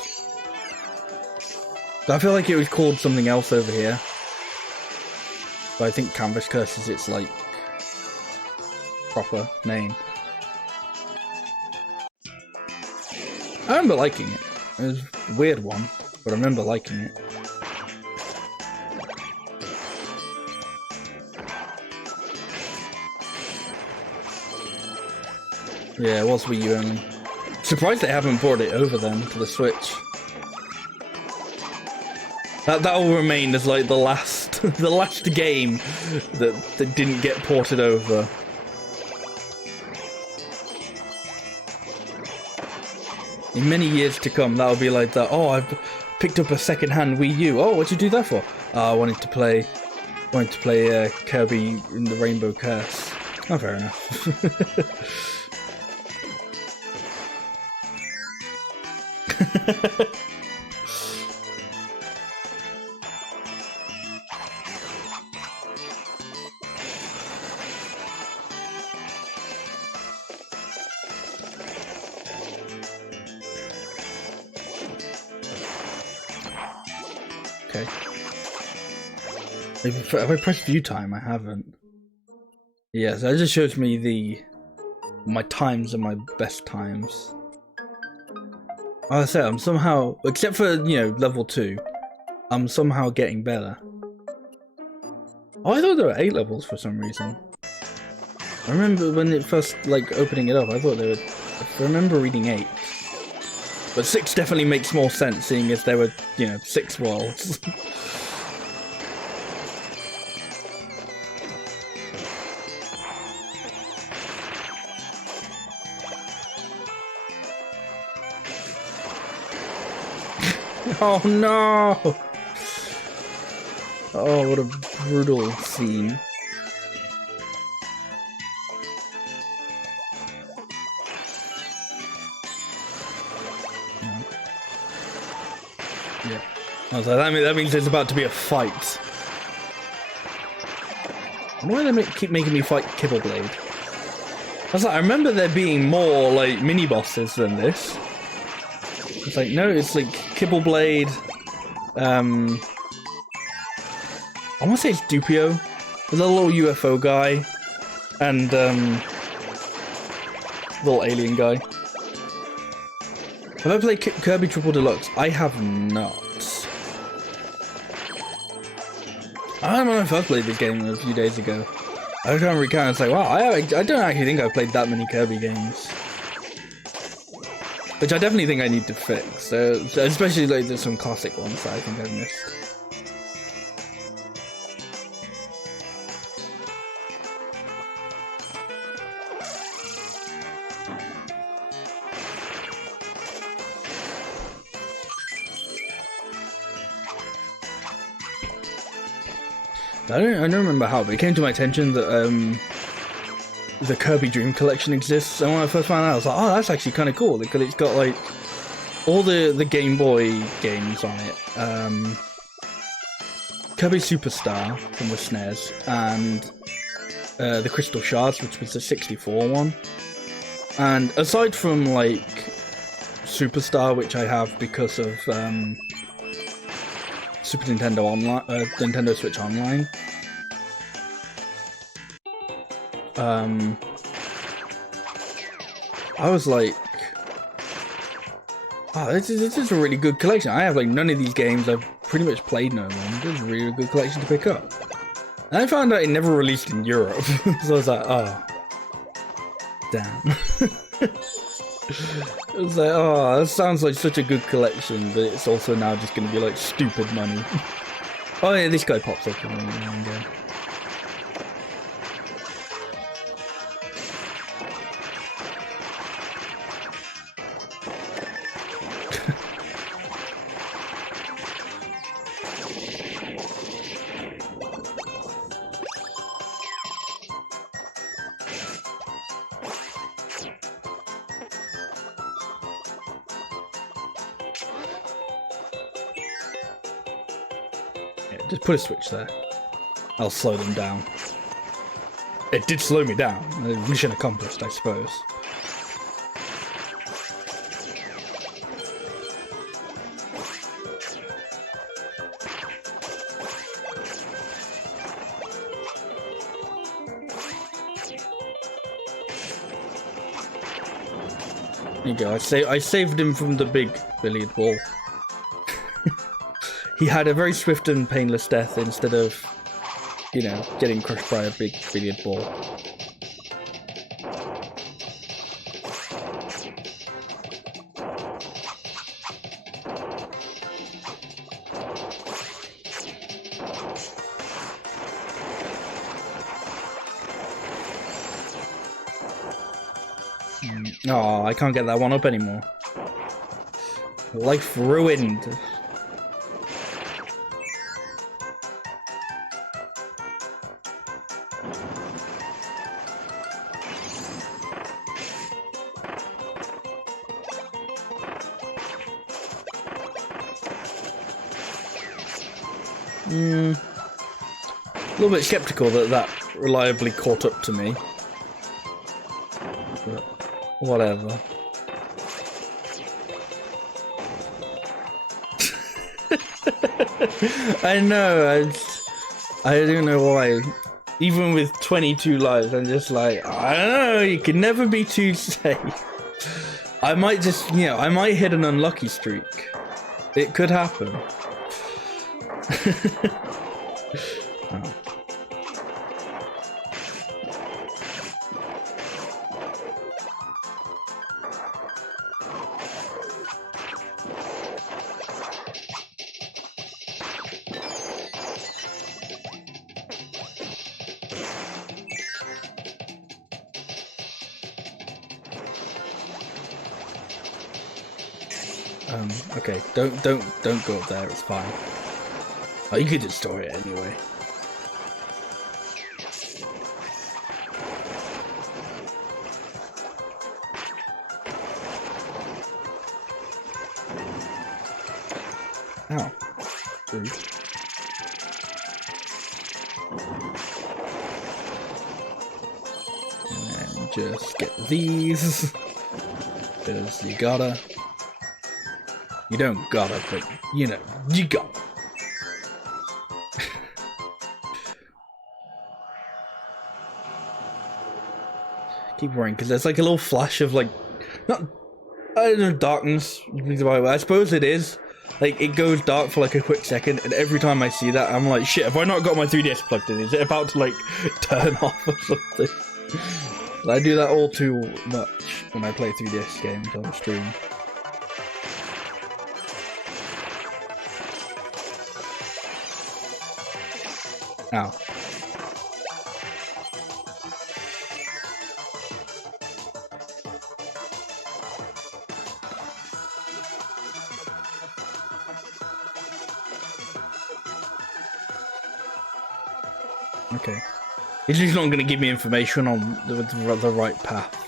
I feel like it was called something else over here. But I think Canvas Curse is its like proper name. I remember liking it. It was a weird one, but I remember liking it. Yeah, it was Wii U only. Surprised they haven't brought it over then to the Switch. That will remain as like the last the last game that didn't get ported over. In many years to come, that'll be like that. Oh, I've picked up a second-hand Wii U. Oh, what'd you do that for? I wanted to play Kirby in the Rainbow Curse. Oh, fair enough. Okay. Have I pressed view time? I haven't. Yeah, so that just shows me my times and my best times. Like I said, I'm somehow, except for, you know, level 2, I'm somehow getting better. Oh, I thought there were 8 levels for some reason. I remember when it first, like, opening it up, I thought there were, I remember reading 8. But 6 definitely makes more sense, seeing as there were, you know, 6 worlds. Oh no! Oh, what a brutal scene. Yeah. Oh, so that means there's about to be a fight. Why do they keep making me fight Kibbleblade? I remember there being more, like, mini-bosses than this. It's like, no, it's like Kibbleblade, I want to say it's Dupio, There's a little UFO guy and little alien guy. Have I played Kirby Triple Deluxe? I have not. I remember when I first played this game a few days ago. I was trying to recount. It's like, wow, I don't actually think I've played that many Kirby games. Which I definitely think I need to fix. So especially like there's some classic ones that I think I've missed. I don't remember how, but it came to my attention that the Kirby Dream Collection exists, and when I first found out, I was like, oh, that's actually kind of cool, because it's got like all the Game Boy games on it. Kirby Superstar from the SNES, and the Crystal Shards, which was the 64 one. And aside from like Superstar, which I have because of Super Nintendo Online, Nintendo Switch Online. I was like, oh, this is a really good collection. I have like none of these games. I've pretty much played no one. This is a really good collection to pick up. And I found out it never released in Europe, so I was like, oh, damn. It was like, oh, that sounds like such a good collection, but it's also now just going to be like stupid money. Oh yeah, this guy pops up every now and again. Just put a switch there. I'll slow them down. It did slow me down. Mission accomplished, I suppose. There you go. I saved him from the big billiard ball. He had a very swift and painless death instead of, you know, getting crushed by a big billiard ball. Oh, I can't get that one up anymore. Life ruined. A little bit skeptical that that reliably caught up to me, but whatever. I know, I don't know why. Even with 22 lives, I'm just like, I don't know, you can never be too safe. I might just, you know, I might hit an unlucky streak. It could happen. Oh. Okay, don't go up there, it's fine. Oh, you could destroy it anyway. Ow. Rude. And just get these. Because you gotta. You don't gotta, but you know, you gotta. keep worrying because there's like a little flash of like, not, I don't know, darkness. I suppose it is. Like, it goes dark for like a quick second, and every time I see that, I'm like, shit, have I not got my 3DS plugged in? Is it about to like turn off or something? I do that all too much when I play 3DS games on stream. Ow. Okay. It's just not going to give me information on the right path.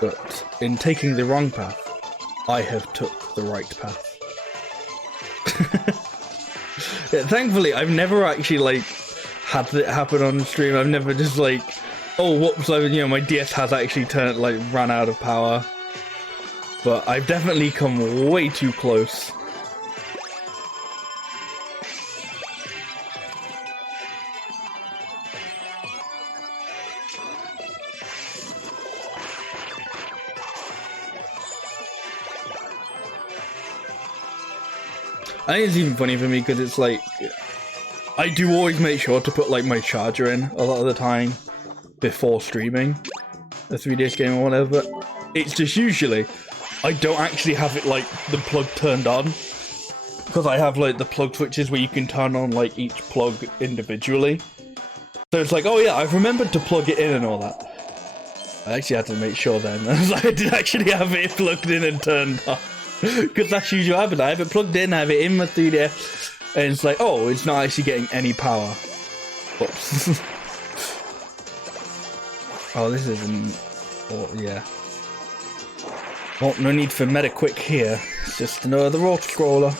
But in taking the wrong path, I have took the right path. Yeah, thankfully, I've never actually like had it happen on stream. I've never just like, oh, whoops! You know, my DS has actually ran out of power. But I've definitely come way too close. I think it's even funny for me because it's like, I do always make sure to put like my charger in a lot of the time before streaming a 3DS game or whatever. It's just usually I don't actually have it like the plug turned on because I have like the plug switches where you can turn on like each plug individually. So it's like, oh yeah, I've remembered to plug it in and all that. I actually had to make sure then that I did actually have it plugged in and turned on. Because that's usually what happens. I have it plugged in, I have it in my 3DS, and it's like, oh, it's not actually getting any power. Whoops. Oh, this isn't... Oh, yeah. Oh, no need for Metaquick here. It's just another auto-scroller.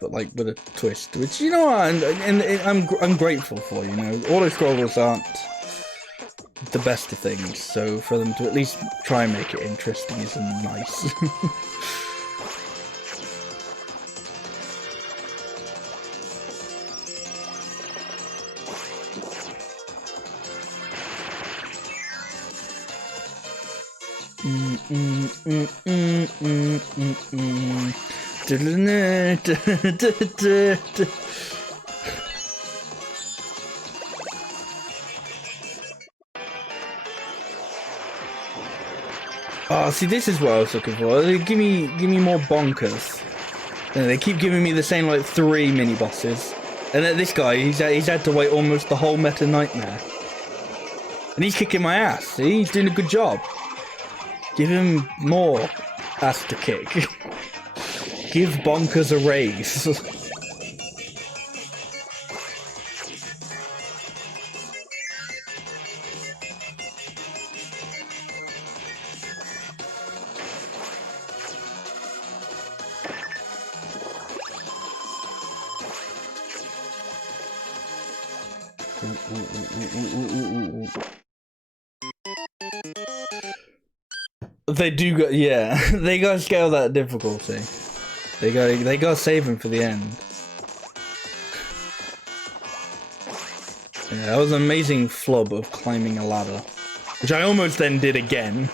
But, like, with a twist. Which, you know what, I'm grateful for, you know. Auto-scrollers aren't the best of things, so for them to at least try and make it interesting is nice. Oh, see, this is what I was looking for. Give me more bonkers. And they keep giving me the same like 3 mini bosses. And then this guy, he's had to wait almost the whole Meta Nightmare. And he's kicking my ass. See, he's doing a good job. Give him more ass to kick. Give bonkers a raise. They do go, yeah. They gotta scale that difficulty. They gotta save him for the end. Yeah, that was an amazing flub of climbing a ladder, which I almost then did again.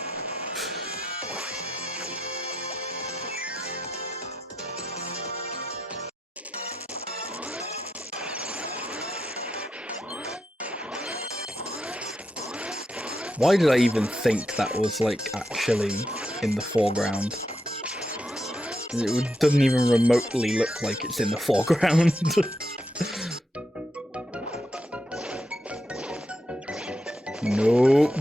Why did I even think that was like actually in the foreground? It doesn't even remotely look like it's in the foreground. Nope.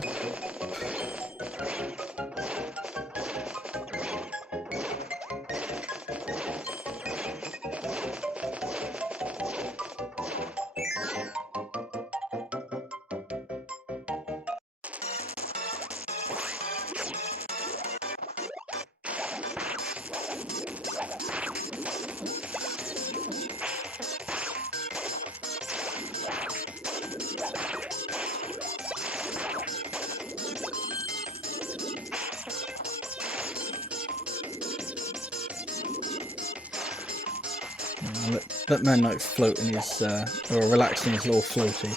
Let man like float in his, or relax in his little floaty.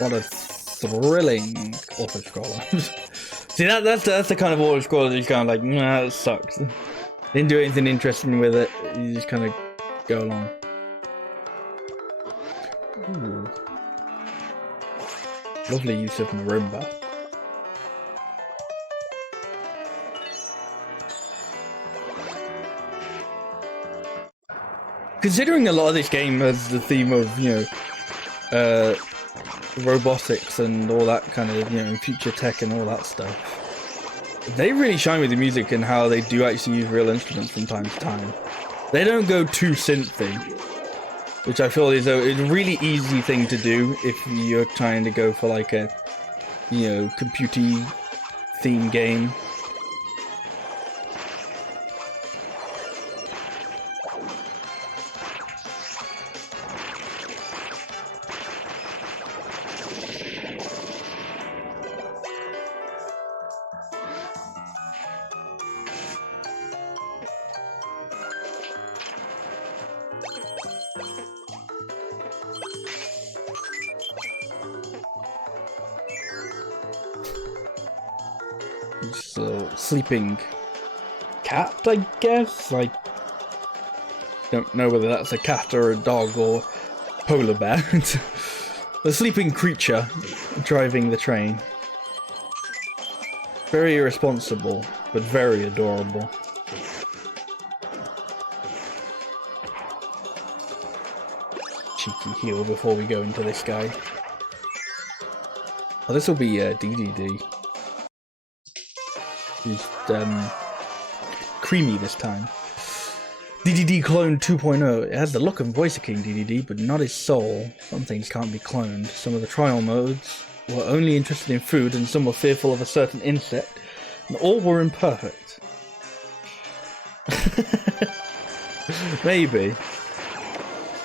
What a thrilling auto-scroller. See, that's the kind of auto-scroller that you're kind of like, nah, that sucks. Didn't do anything interesting with it. You just kind of go along. Ooh. Lovely use of marimba. Considering a lot of this game has the theme of, you know, robotics and all that kind of, you know, future tech and all that stuff, they really shine with the music and how they do actually use real instruments from time to time. They don't go too synthy, which I feel is a really easy thing to do if you're trying to go for like a, you know, computy theme game. Just a little sleeping cat, I guess. I don't know whether that's a cat or a dog or polar bear. A sleeping creature driving the train. Very irresponsible, but very adorable. Cheeky heal before we go into this guy. Oh, this will be DDD. He's creamy this time. DDD Clone 2.0. It has the look and voice of King DDD, but not his soul. Some things can't be cloned. Some of the trial modes were only interested in food, and some were fearful of a certain insect, and all were imperfect. Maybe.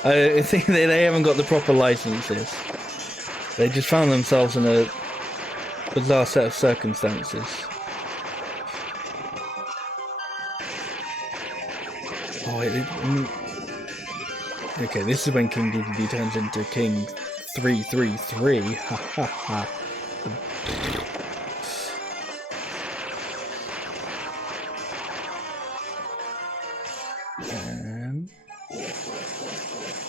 I think they haven't got the proper licenses. They just found themselves in a bizarre set of circumstances. Oh, okay, this is when King DDD turns into King 333. Ha ha ha. And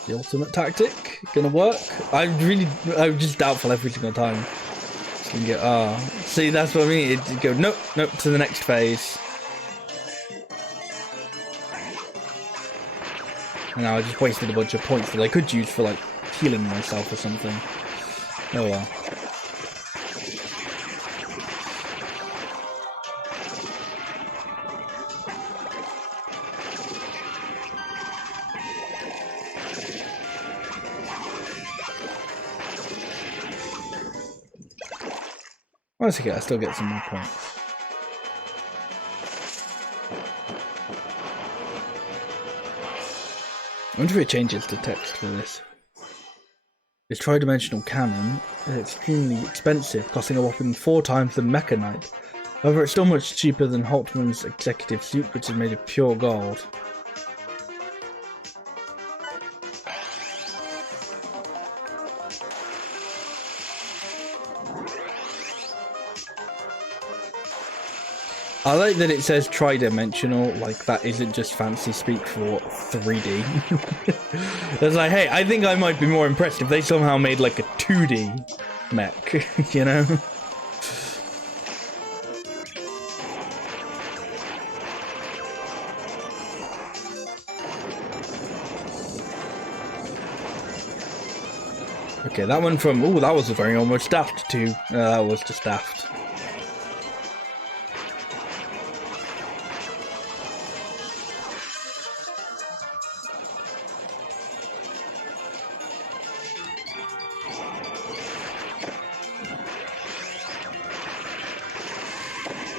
the ultimate tactic gonna work. I'm just doubtful every single time. Just gonna get see, that's what I mean. It go nope to the next phase. And now I just wasted a bunch of points that I could use for like healing myself or something. Oh well. That's okay, I still get some more points. I wonder if it changes the text for this. This tri-dimensional cannon is extremely expensive, costing a whopping 4 times the Mecha Knight. However, it's still much cheaper than Holtman's executive suit, which is made of pure gold. I like that it says tri-dimensional, like that isn't just fancy speak for 3D. It's like, hey, I think I might be more impressed if they somehow made like a 2D mech, you know? Okay, that one from, ooh, that was very almost daft too. That was just daft.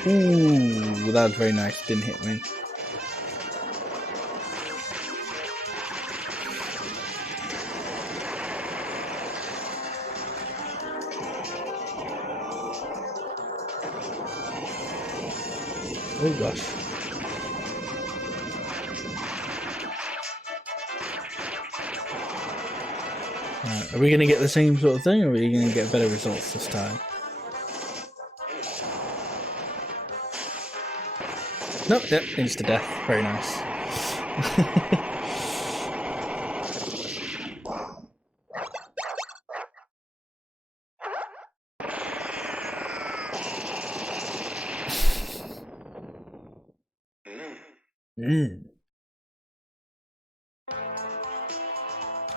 Ooh, that was very nice. Didn't hit me. Oh gosh. Are we going to get the same sort of thing, or are we going to get better results this time? Nope, yep, insta death. Very nice.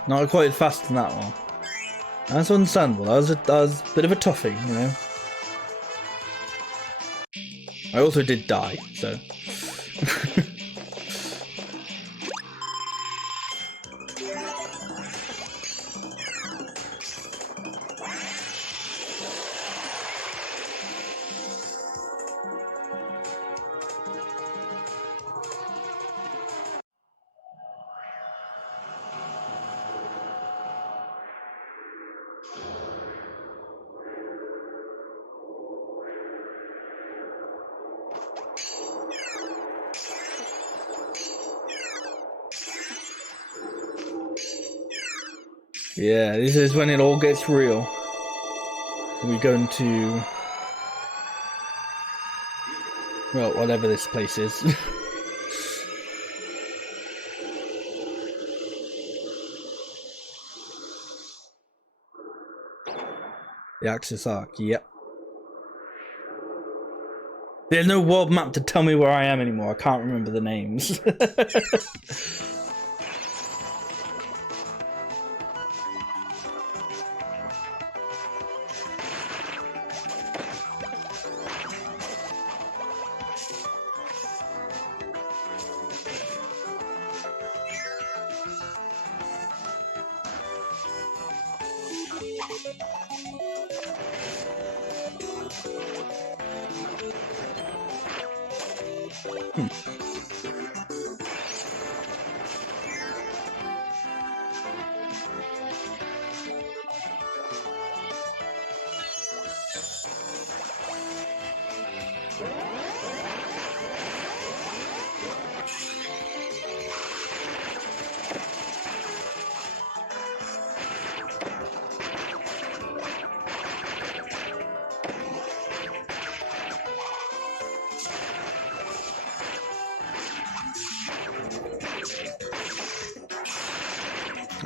Not quite as fast as that one. That's understandable. That was a bit of a toughie, you know. I also did die, so. Yeah, this is when it all gets real. We go into, well, whatever this place is. The Axis Arc, yep. There's no world map to tell me where I am anymore. I can't remember the names.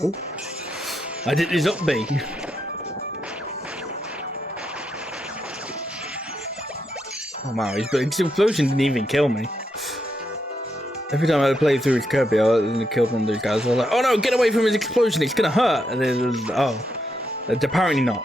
Oh, I did his up B. Oh wow, his explosion didn't even kill me. Every time I played through his Kirby, I killed one of those guys. I was like, oh no, get away from his explosion, it's gonna hurt. And then it was, oh, apparently not.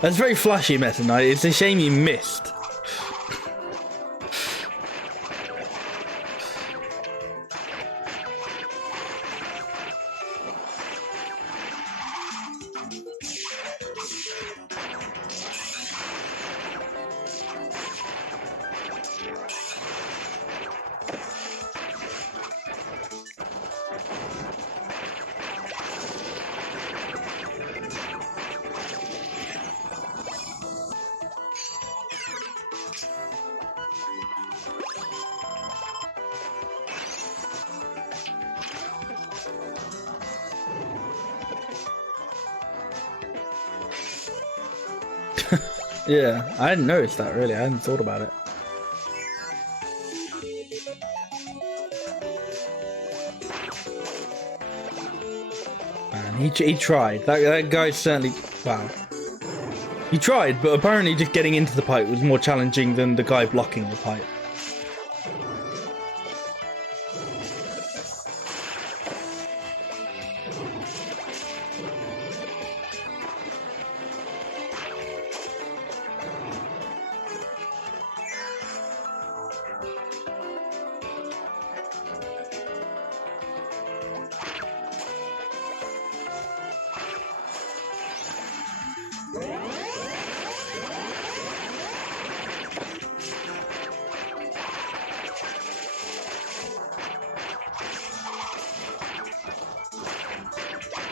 That's very flashy, Meta Knight. It's a shame you missed. Yeah, I hadn't noticed that really. I hadn't thought about it. Man, he tried. That guy certainly. Wow. He tried, but apparently just getting into the pipe was more challenging than the guy blocking the pipe.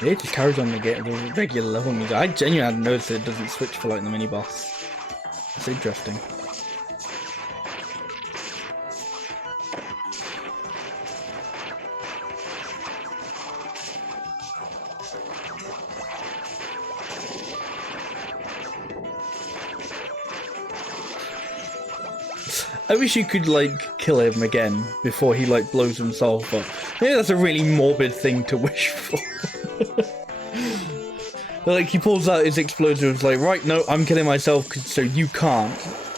Yeah, it just carries on the regular level music. I genuinely hadn't noticed it doesn't switch for like the mini boss. It's interesting. I wish you could like kill him again before he like blows himself up. Maybe that's a really morbid thing to wish for. But, like he pulls out his explosives like, right, no, I'm killing myself so you can't.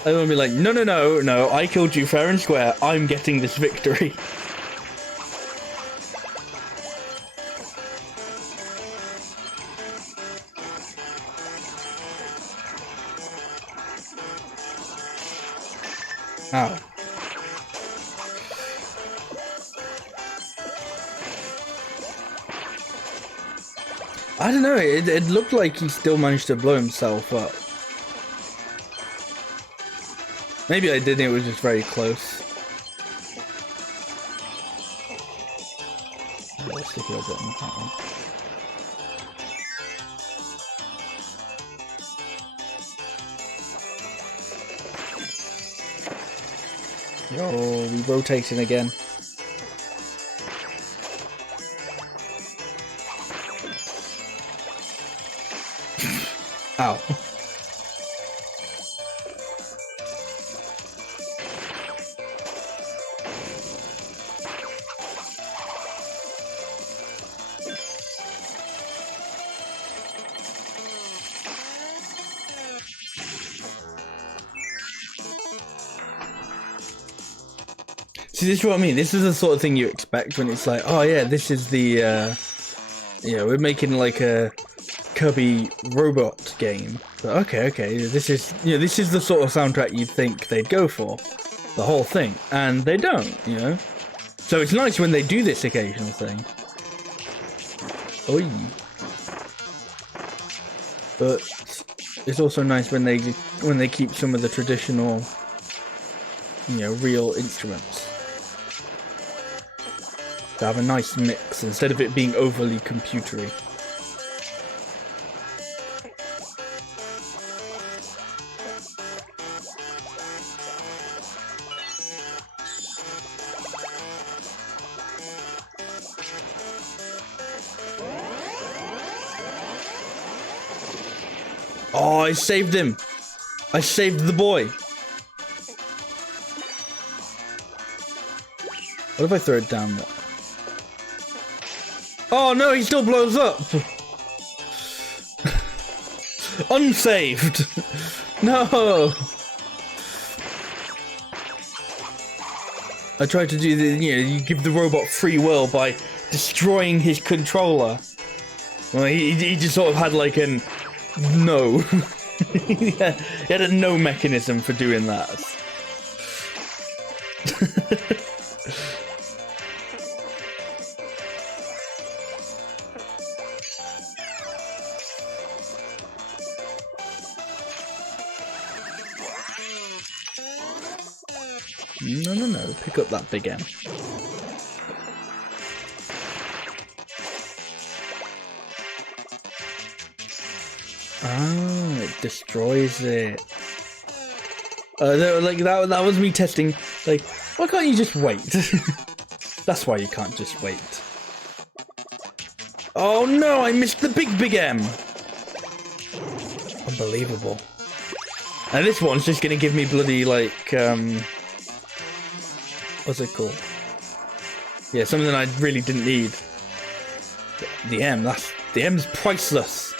I want to be like, no, no, no, no, I killed you fair and square. I'm getting this victory. Ow. I don't know, it looked like he still managed to blow himself up. Maybe I didn't, it was just very close. I'll stick a little bit on that one. Oh, we rotating again. Ow. See, this is what I mean. This is the sort of thing you expect when it's like, oh yeah, this is the, we're making like a Kirby robot game. But okay, this is, this is the sort of soundtrack you'd think they'd go for, the whole thing, and they don't, So it's nice when they do this occasional thing. Oi. But it's also nice when they keep some of the traditional, real instruments. To have a nice mix instead of it being overly computery. Oh, I saved him! I saved the boy! What if I throw it down there? Oh no, he still blows up! Unsaved! No! I tried to do the, you give the robot free will by destroying his controller. Well, he just sort of had like an no. He had a no mechanism for doing that. No, pick up that big M. Oh, it destroys it. Like that was me testing. Like, why can't you just wait? That's why you can't just wait. Oh no, I missed the big M. Unbelievable. And this one's just gonna give me bloody like what's it called? Yeah, something I really didn't need. The M's priceless.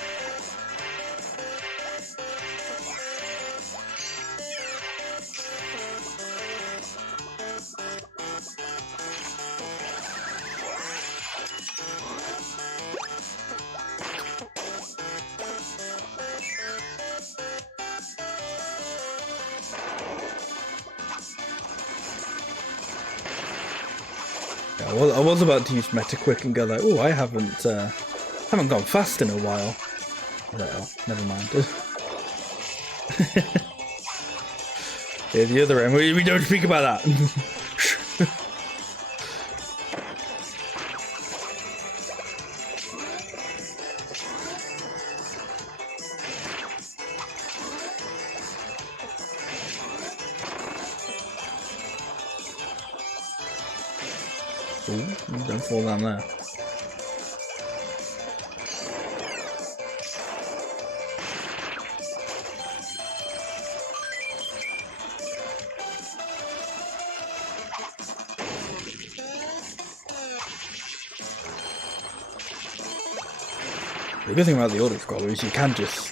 I was about to use Meta Quick and go like, oh, I haven't gone fast in a while. Like, oh, never mind. Yeah, the other end. We don't speak about that. Ooh, don't fall down there. The good thing about the auto scroller is you can just...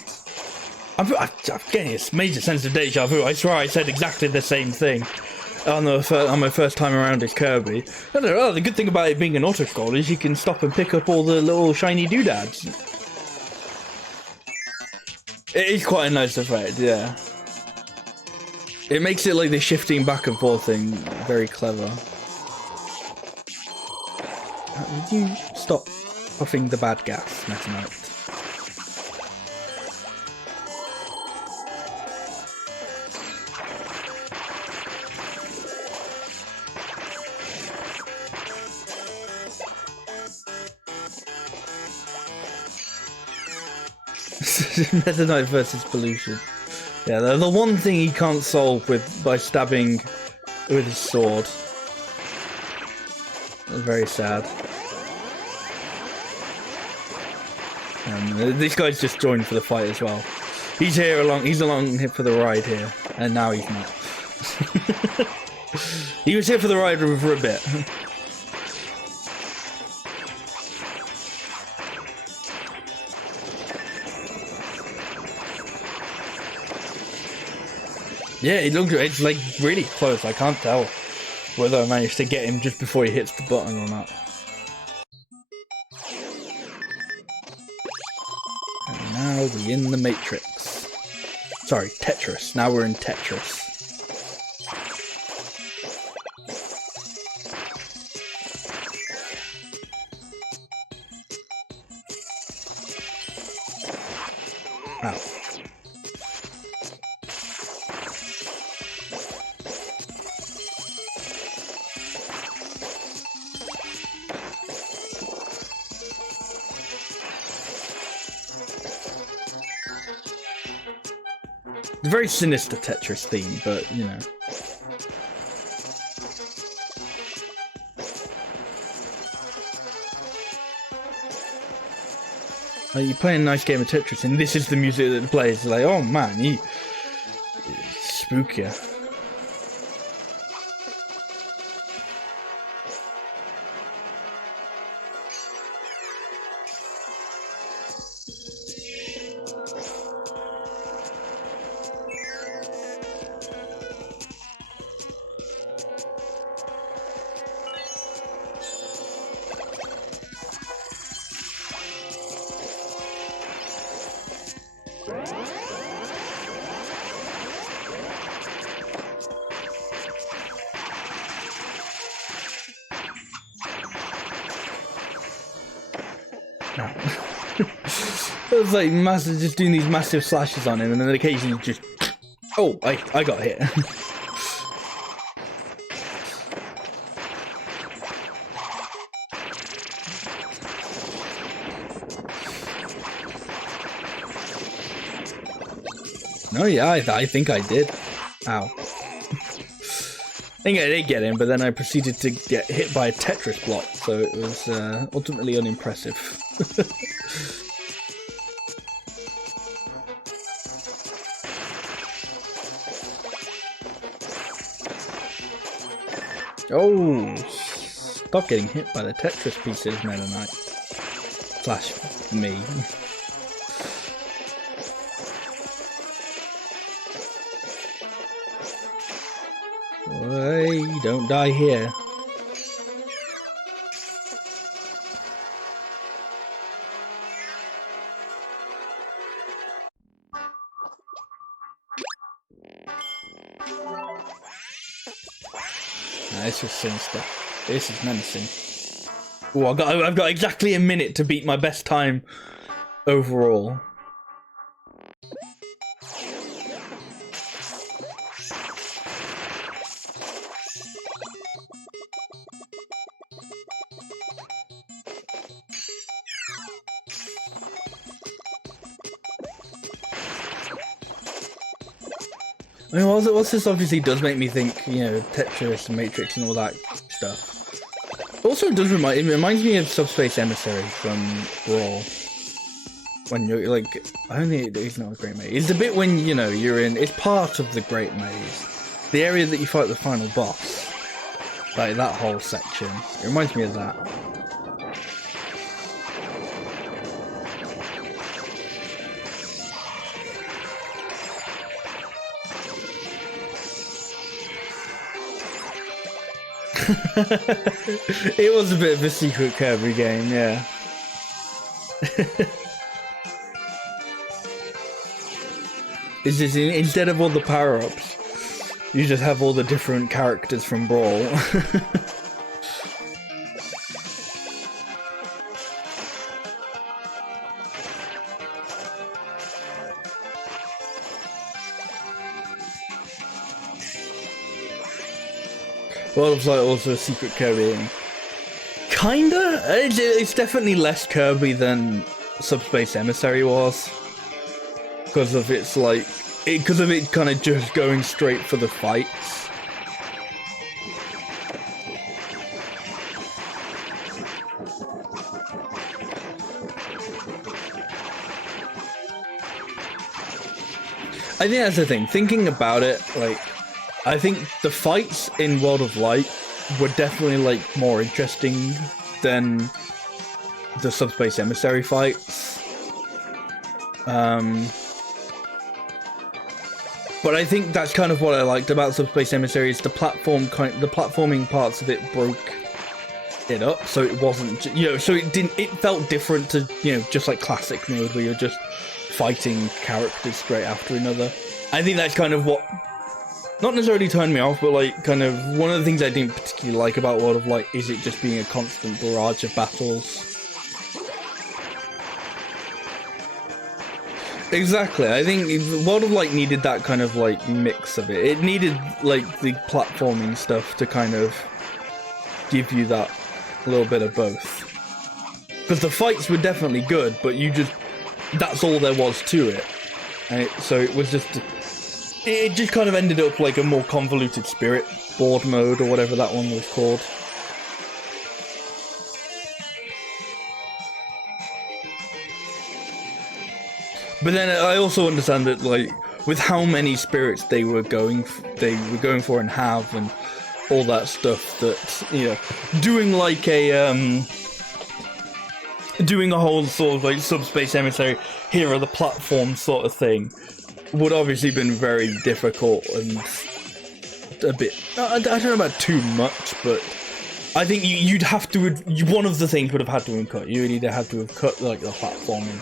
I'm getting a major sense of deja vu. I swear I said exactly the same thing on my first time around as Kirby. I don't know, the good thing about it being an auto scroller is you can stop and pick up all the little shiny doodads. It is quite a nice effect, yeah. It makes it like the shifting back and forth thing very clever. Would you stop puffing the bad gas, Meta Knight? Meta Knight versus pollution. Yeah, the one thing he can't solve by stabbing with his sword. That's very sad. This guy's just joined for the fight as well. He's along here for the ride here, and now he's not. He was here for the ride for a bit. Yeah, it's like really close. I can't tell whether I managed to get him just before he hits the button or not. And now we're in the Matrix. Sorry, Tetris. Now we're in Tetris. Ow. Very sinister Tetris theme, but you know. You play a nice game of Tetris, and this is the music that plays. Like, oh man, it's spookier. It was like massive, just doing these massive slashes on him, and then occasionally just... Oh, I got hit. No, yeah, I think I did. Ow. I think I did get him, but then I proceeded to get hit by a Tetris block, so it was ultimately unimpressive. Oh, stop getting hit by the Tetris pieces, Meta Knight. Slash me. Hey, don't die here. This is sinister. This is menacing. Oh, I've got exactly a minute to beat my best time overall. I mean, what's this obviously does make me think, you know, Tetris and Matrix and all that stuff. Also, it reminds me of Subspace Emissary from Brawl. When you're like, I don't think it's not a Great Maze. It's the bit when, you know, you're in, it's part of the Great Maze. The area that you fight the final boss. Like, that whole section. It reminds me of that. It was a bit of a secret Kirby game, yeah. It's just instead of all the power-ups, you just have all the different characters from Brawl. Well, it's like also a secret Kirby. Kinda? It's definitely less Kirby than Subspace Emissary was. Because of its like, because of it kind of just going straight for the fights. I think that's the thing. Thinking about it, like, I think the fights in World of Light were definitely like more interesting than the Subspace Emissary fights. But I think that's kind of what I liked about Subspace Emissary is the platforming parts of it broke it up, so it wasn't, you know, so it felt different to, you know, just like classic mode where you're just fighting characters straight after another. I think that's kind of what not necessarily turned me off, but like kind of one of the things I didn't particularly like about World of Light is it just being a constant barrage of battles. Exactly, I think World of Light needed that kind of like mix of it. It needed like the platforming stuff to kind of give you that little bit of both. Because the fights were definitely good, but that's all there was to it. And so it was just, it just kind of ended up like a more convoluted Spirit board mode or whatever that one was called. But then I also understand that, like, with how many spirits they were going for and have, and all that stuff, that, you know, doing like doing a whole sort of like Subspace Emissary, here are the platforms sort of thing, would obviously been very difficult and a bit. I don't know about too much, but I think you'd have to. One of the things would have had to have cut. You would either have to have cut like the platforming,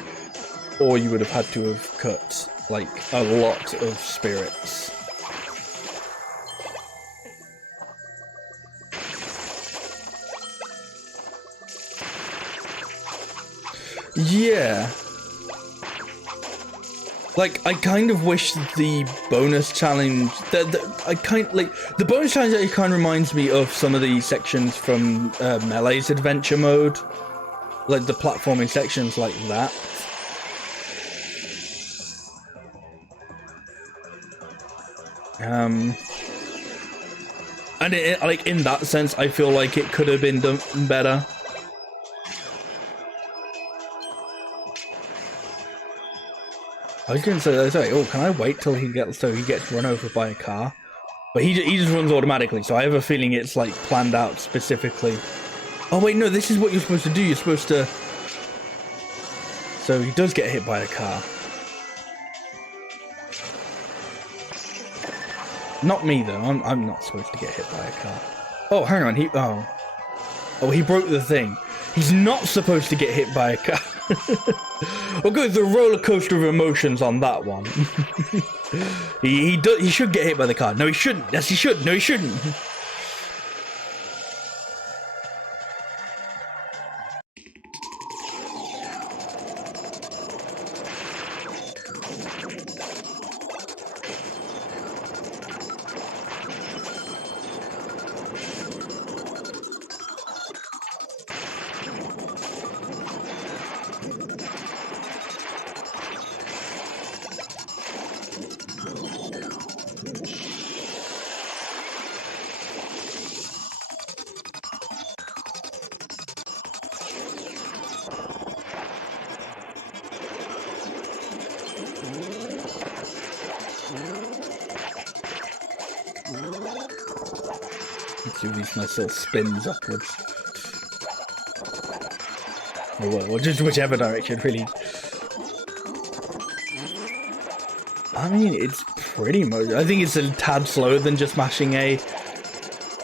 or you would have had to have cut, like, a lot of spirits. Yeah. Like, I kind of wish the bonus challenge... the bonus challenge actually kind of reminds me of some of the sections from Melee's adventure mode. Like, the platforming sections like that. And like in that sense, I feel like it could have been done better. I was going to say, oh, can I wait till he gets run over by a car? But he just runs automatically, so I have a feeling it's like planned out specifically. Oh wait, no, this is what you're supposed to do. You're supposed to. So he does get hit by a car. Not me though. I'm not supposed to get hit by a car. Oh, hang on. He broke the thing. He's not supposed to get hit by a car. We'll go the roller coaster of emotions on that one. He should get hit by the car. No, he shouldn't. Yes, he should. No, he shouldn't. Let's do these nice little spins upwards. Or just whichever direction, really. I mean, it's pretty much... I think it's a tad slower than just mashing A,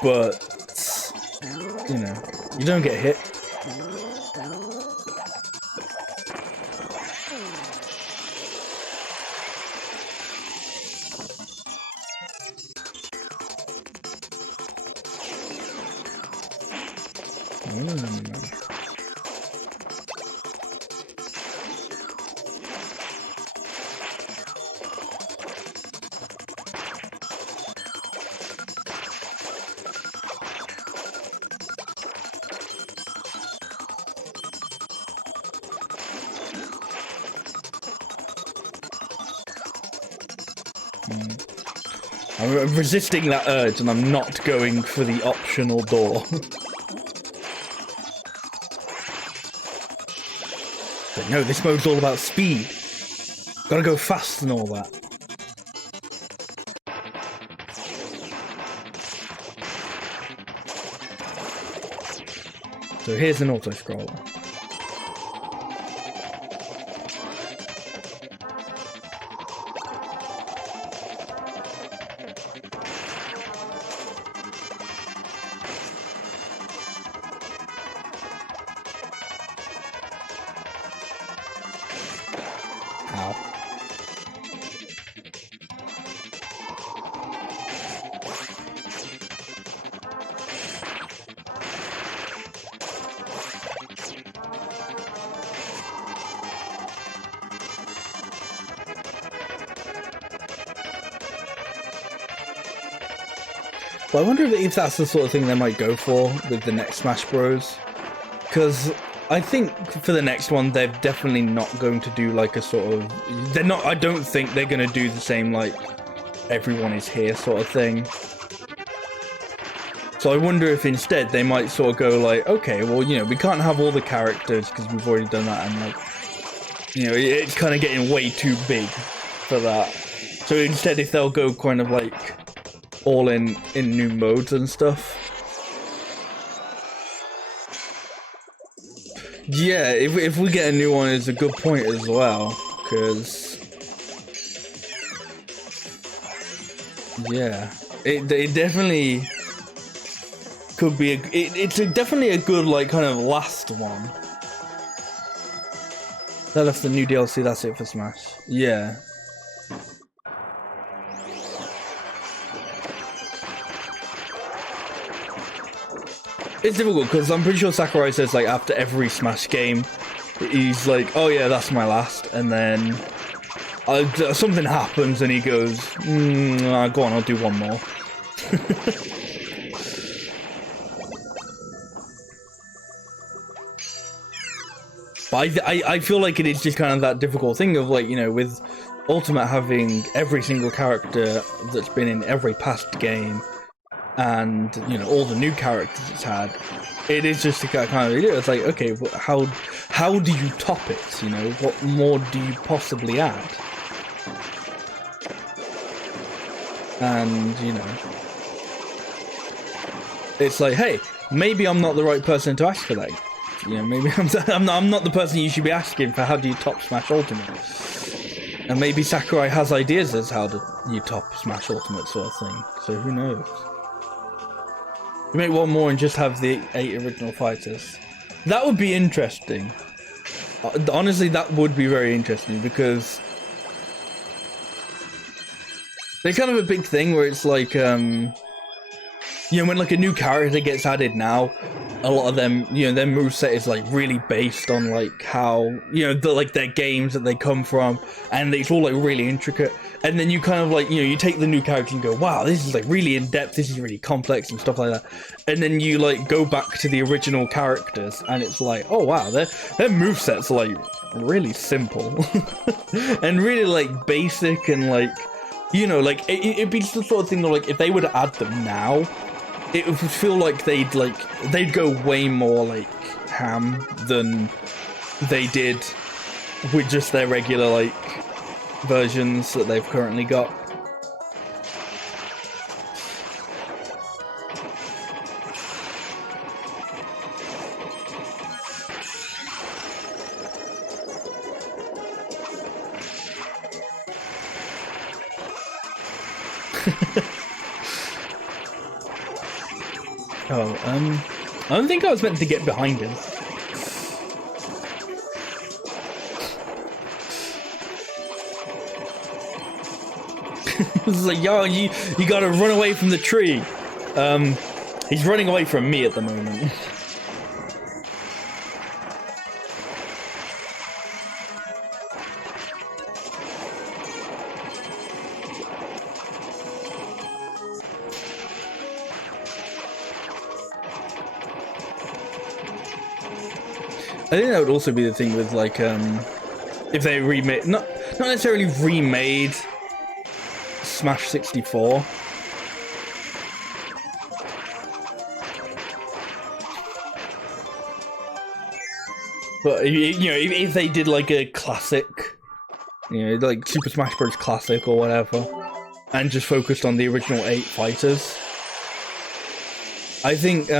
but, you know, you don't get hit. I'm resisting that urge and I'm not going for the optional door. But no, this mode's all about speed. Gotta go fast and all that. So here's an auto-scroller. Well, I wonder if that's the sort of thing they might go for with the next Smash Bros. Because I think for the next one, they're definitely not going to do like a sort of... They're not... I don't think they're going to do the same, like, everyone is here sort of thing. So I wonder if instead they might sort of go like, okay, well, you know, we can't have all the characters because we've already done that, and like, you know, it's kind of getting way too big for that. So instead, if they'll go kind of like all in new modes and stuff. Yeah, if we get a new one, it's a good point as well, because yeah, it definitely could be it's definitely a good like kind of last one. That left the new DLC. That's it for Smash. Yeah. It's difficult because I'm pretty sure Sakurai says like after every Smash game, he's like, "Oh yeah, that's my last," and then something happens and he goes, "Go on, I'll do one more." But I feel like it is just kind of that difficult thing of like, you know, with Ultimate having every single character that's been in every past game, and you know all the new characters it's had, it is just a kind of, it's like, okay, how do you top it? You know, what more do you possibly add? And you know, it's like, hey, maybe I'm not the right person to ask for that. You know, maybe I'm not the person you should be asking for how do you top Smash Ultimate. And maybe Sakurai has ideas as how you top Smash Ultimate sort of thing. So who knows? You make one more and just have the 8 original fighters. That would be interesting. Honestly, that would be very interesting because there's kind of a big thing where it's like, you know, when like a new character gets added now, a lot of them, you know, their moveset is like really based on like how, you know, like their games that they come from, and it's all like really intricate. And then you kind of like, you know, you take the new character and go, wow, this is like really in depth, this is really complex and stuff like that. And then you like go back to the original characters and it's like, oh wow, their movesets are like really simple and really like basic, and like, you know, like it'd be the sort of thing that like if they were to add them now, it would feel like they'd go way more like ham than they did with just their regular like versions that they've currently got. Oh, I don't think I was meant to get behind him. It's like, yo, you gotta run away from the tree. He's running away from me at the moment. I think that would also be the thing with, like, if they remade, not necessarily remade Smash 64. But, you know, if they did, like, a classic, you know, like Super Smash Bros. Classic or whatever, and just focused on the original 8 fighters, I think,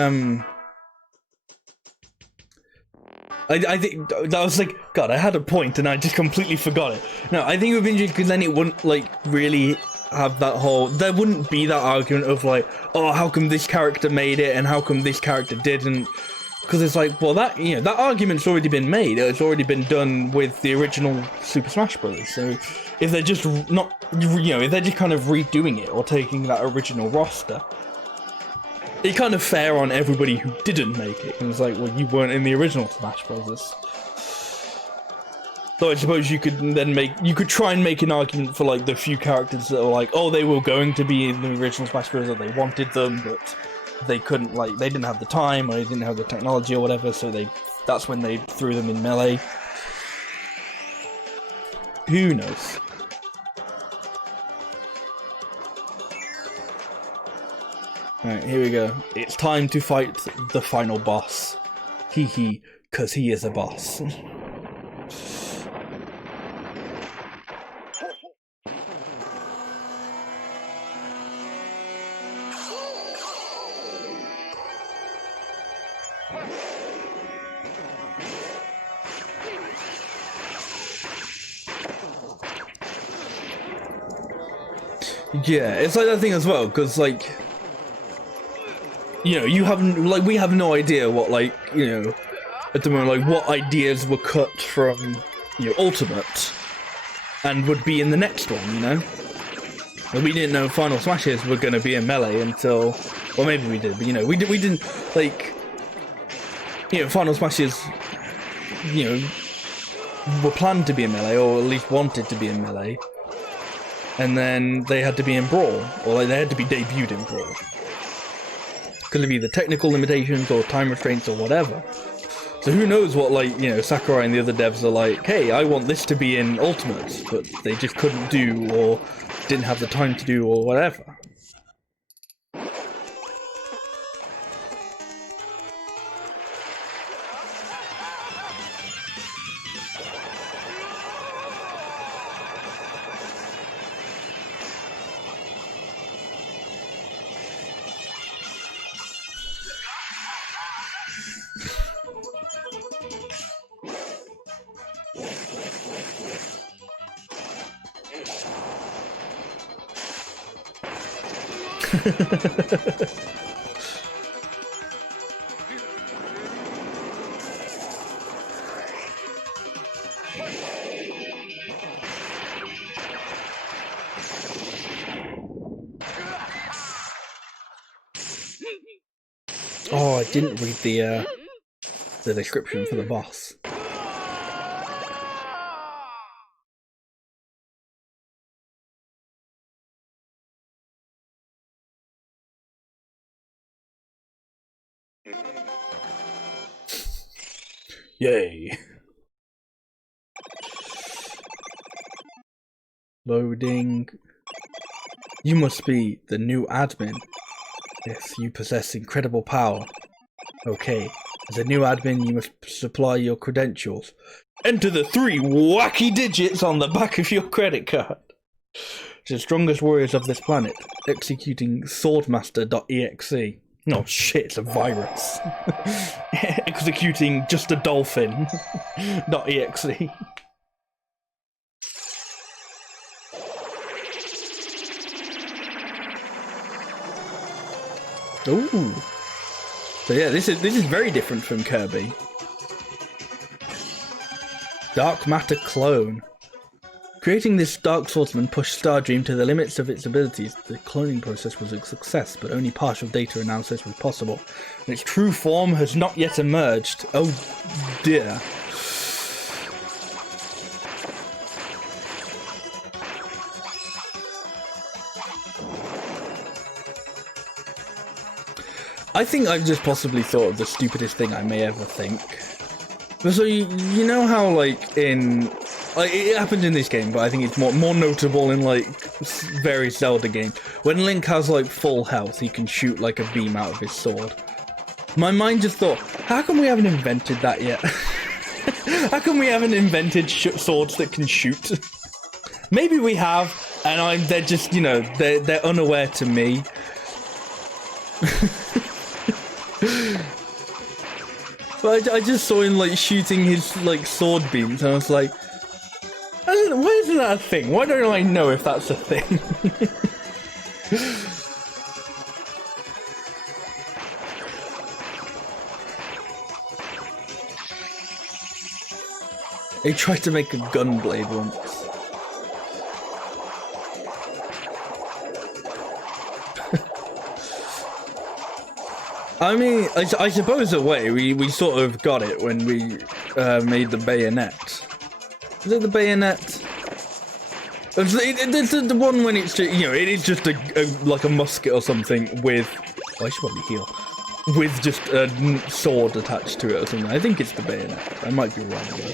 I think that was like, God, I had a point and I just completely forgot it. No, I think it would be interesting because then it wouldn't, like, really have that whole, there wouldn't be that argument of like, oh, how come this character made it and how come this character didn't? Because it's like, well, that, you know, that argument's already been made. It's already been done with the original Super Smash Bros. So if they're just not, you know, if they're just kind of redoing it or taking that original roster, it's kind of fair on everybody who didn't make it. And it's like, well, you weren't in the original Smash Bros. So I suppose you could then try and make an argument for like the few characters that are like, oh, they were going to be in the original Smash Bros. Or they wanted them, but they couldn't, like, they didn't have the time or they didn't have the technology or whatever, so that's when they threw them in Melee. Who knows? Alright, here we go. It's time to fight the final boss. Hee hee, 'cause he is a boss. Yeah, it's like that thing as well, because, like, you know, you haven't, like, we have no idea what, like, you know, at the moment, like, what ideas were cut from, you know, Ultimate and would be in the next one, you know? Like, we didn't know Final Smashes were going to be in Melee until, well, maybe we did, but, you know, we didn't, like, you know, Final Smashes, you know, were planned to be in Melee, or at least wanted to be in Melee. And then they had to be in Brawl, or like, they had to be debuted in Brawl. Could it be the technical limitations or time restraints or whatever? So who knows what, like, you know, Sakurai and the other devs are like, hey, I want this to be in Ultimate, but they just couldn't do or didn't have the time to do or whatever. Oh, I didn't read the description for the boss. Yay. Loading. You must be the new admin. Yes, you possess incredible power. Okay, as a new admin, you must supply your credentials. Enter the 3 wacky digits on the back of your credit card. The strongest warriors of this planet, executing swordmaster.exe. Oh shit, it's a virus. Executing just a dolphin. .exe. Ooh. So yeah, this is very different from Kirby. Dark matter clone. Creating this Dark Swordsman pushed Stardream to the limits of its abilities. The cloning process was a success, but only partial data analysis was possible. And its true form has not yet emerged. Oh dear. I think I've just possibly thought of the stupidest thing I may ever think. So you know how like in it happened in this game, but I think it's more notable in like various Zelda games. When Link has like full health, he can shoot like a beam out of his sword. My mind just thought, how come we haven't invented that yet? How come we haven't invented swords that can shoot? Maybe we have, and they're just, you know, they're unaware to me. But I just saw him like shooting his like sword beams, and I was like, why isn't that a thing? Why don't I know if that's a thing? They tried to make a gun blade once. I mean, I suppose in a way we sort of got it when we made the bayonet. Is it the bayonet? It's the one when it's just, you know, it is just like a musket or something with. Oh, I should probably heal. With just a sword attached to it or something. I think it's the bayonet. I might be wrong though.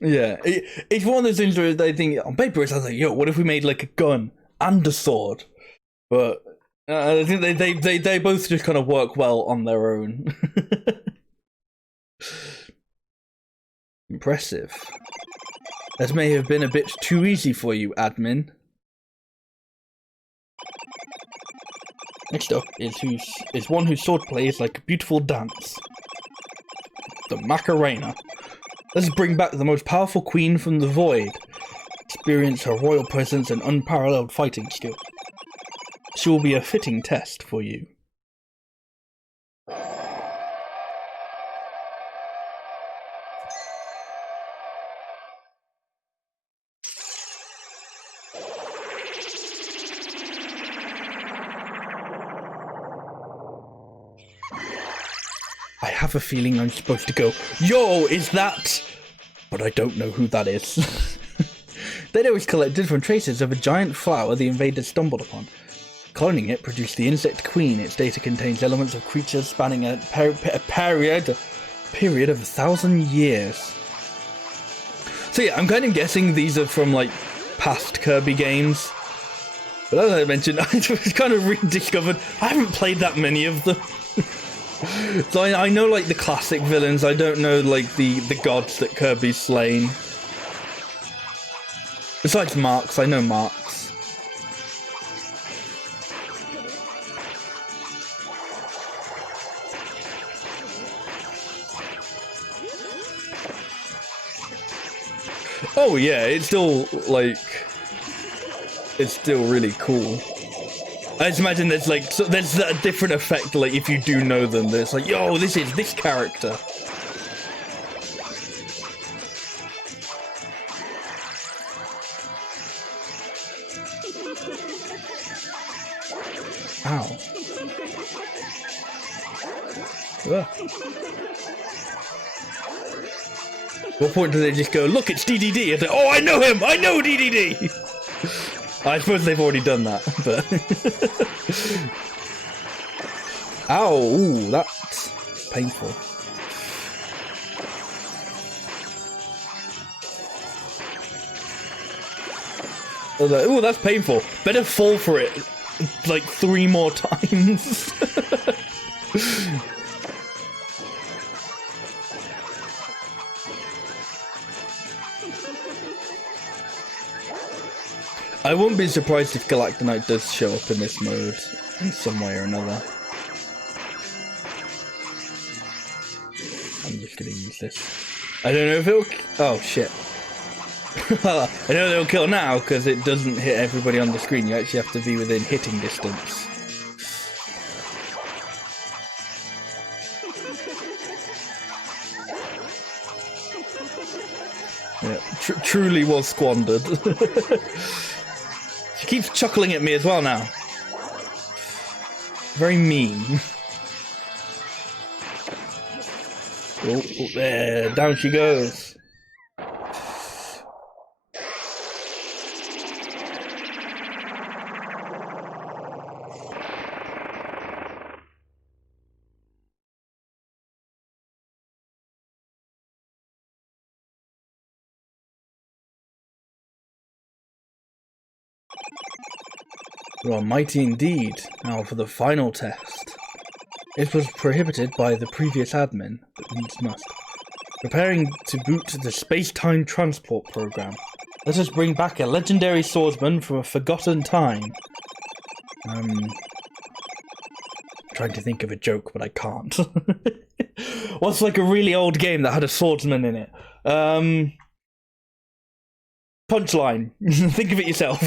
Yeah, it's one of those things where they think on paper it sounds like, yo, what if we made like a gun and a sword? But I think they both just kind of work well on their own. Impressive. That may have been a bit too easy for you, admin. Next up is one whose swordplay is like a beautiful dance. The Macarena. Let's bring back the most powerful queen from the void. Experience her royal presence and unparalleled fighting skill. She will be a fitting test for you. I have a feeling I'm supposed to go, yo, is that? But I don't know who that is. Data was collected from traces of a giant flower the invaders stumbled upon. Cloning it produced the insect queen. Its data contains elements of creatures spanning a period of 1,000 years. So yeah, I'm kind of guessing these are from like past Kirby games. But as I mentioned, I was kind of rediscovered. I haven't played that many of them. So I know like the classic villains. I don't know like the gods that Kirby's slain. Besides Marks, I know Marks. Oh yeah, it's still really cool. I just imagine there's like, there's that different effect, like if you do know them, there's like, yo, this is this character. Ow. Ugh. What point do they just go, look, it's DDD? It's like, oh, I know him! I know DDD! I suppose they've already done that, but... Ow, ooh, that's painful. Ooh, that's painful. Better fall for it like 3 more times. I wouldn't be surprised if Galactonite does show up in this mode in some way or another. gonna use this. I don't know if it'll... Oh, shit. I know they'll kill now because it doesn't hit everybody on the screen. You actually have to be within hitting distance. Yeah, truly was squandered. She keeps chuckling at me as well now. Very mean. Oh, there, down she goes. You are mighty indeed. Now for the final test. It was prohibited by the previous admin, but needs must. Preparing to boot the space-time transport program. Let us bring back a legendary swordsman from a forgotten time. Trying to think of a joke, but I can't. What's like a really old game that had a swordsman in it? Punchline. Think of it yourself.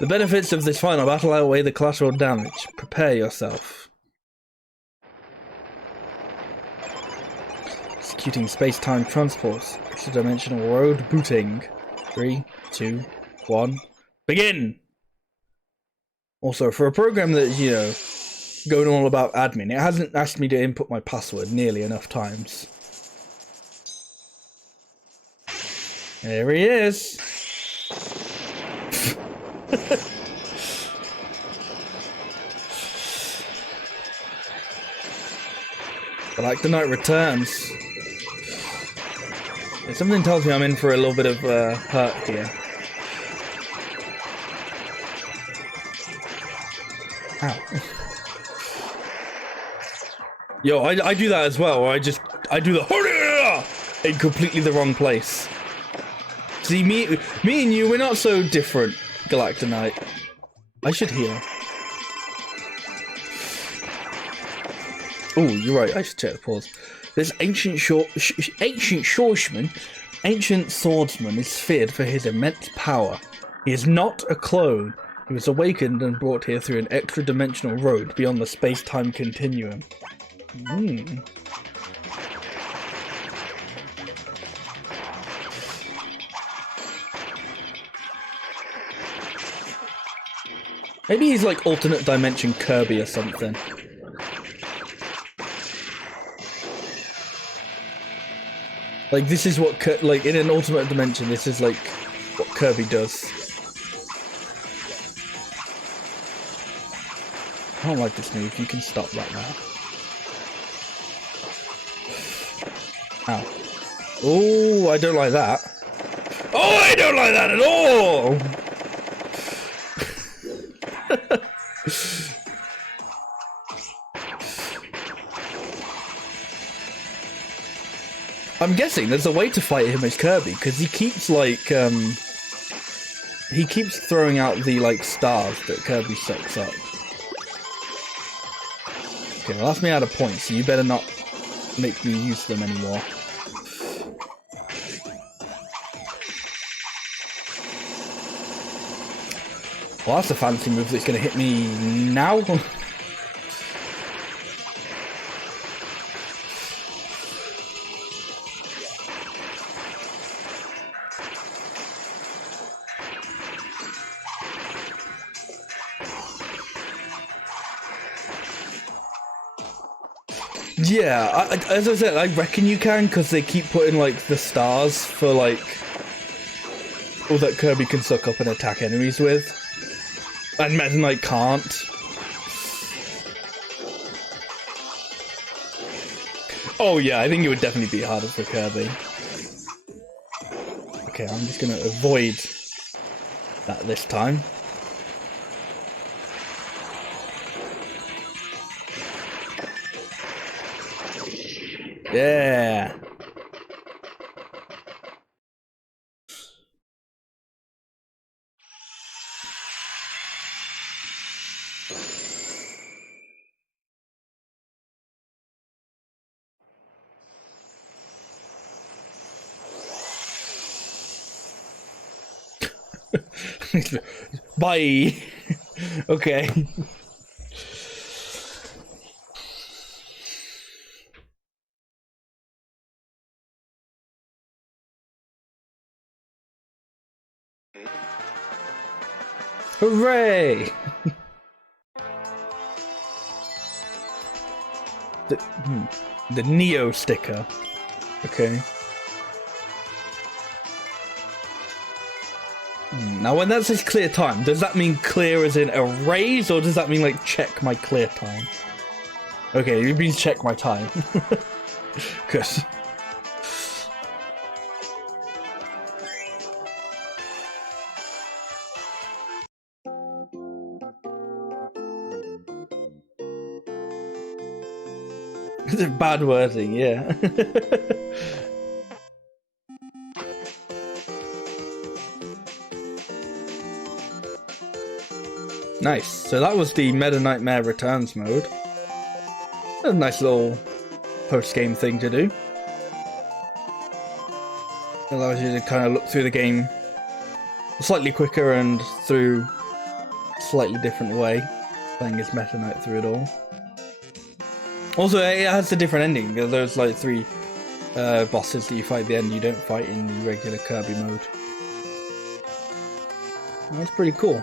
The benefits of this final battle outweigh the collateral damage. Prepare yourself. Executing space-time transports. Extra-dimensional road booting. 3, 2, 1. Begin! Also, for a program that's, you know, going all about admin, it hasn't asked me to input my password nearly enough times. There he is! But like the night returns. Something tells me I'm in for a little bit of hurt here. Ow. Yo, I do that as well. I do the in completely the wrong place. See, me and you, we're not so different, Galactonite. I should heal. Oh, you're right. I should check the pause. This ancient swordsman is feared for his immense power. He is not a clone. He was awakened and brought here through an extra-dimensional road beyond the space-time continuum. Maybe he's like alternate dimension Kirby or something. Like, this is what, like, in an ultimate dimension, this is, like, what Kirby does. I don't like this move. You can stop that now. Ow. Oh, I don't like that. Oh, I don't like that at all! I'm guessing there's a way to fight him as Kirby, because he keeps, like, he keeps throwing out the, like, stars that Kirby sucks up. Okay, well, that's me out of points, so you better not make me use them anymore. Well, that's a fancy move that's going to hit me now. Yeah, as I said, I reckon you can, because they keep putting, like, the stars for, like, all that Kirby can suck up and attack enemies with. And Meta Knight can't. Oh yeah, I think it would definitely be harder for Kirby. Okay, I'm just gonna avoid that this time. Yeah. Bye. Okay. Hooray! The Neo sticker. Okay. Now, when that says clear time, does that mean clear as in erase, or does that mean like check my clear time? Okay, it means check my time. Cause it's a bad wording, yeah. Nice. So that was the Meta Nightmare Returns mode. A nice little post-game thing to do. Allows you to kind of look through the game slightly quicker and through a slightly different way, playing as Meta Knight through it all. Also, it has a different ending. There's like 3 bosses that you fight at the end you don't fight in the regular Kirby mode. That's pretty cool.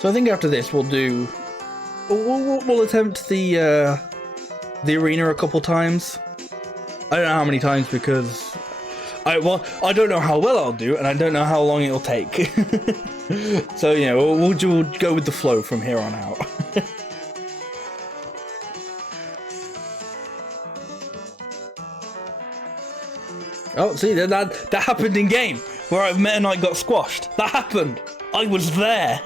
So I think after this we'll attempt the arena a couple times. I don't know how many times because I don't know how well I'll do and I don't know how long it'll take. So you know we'll go with the flow from here on out. Oh, see that happened in game where Meta Knight got squashed. That happened. I was there.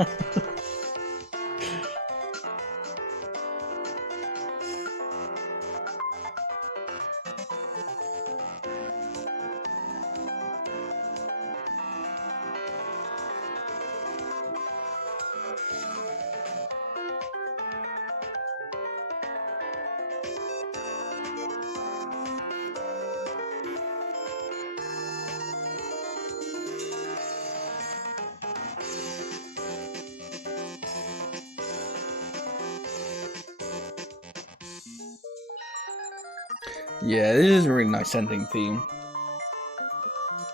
Yeah, this is a really nice ending theme.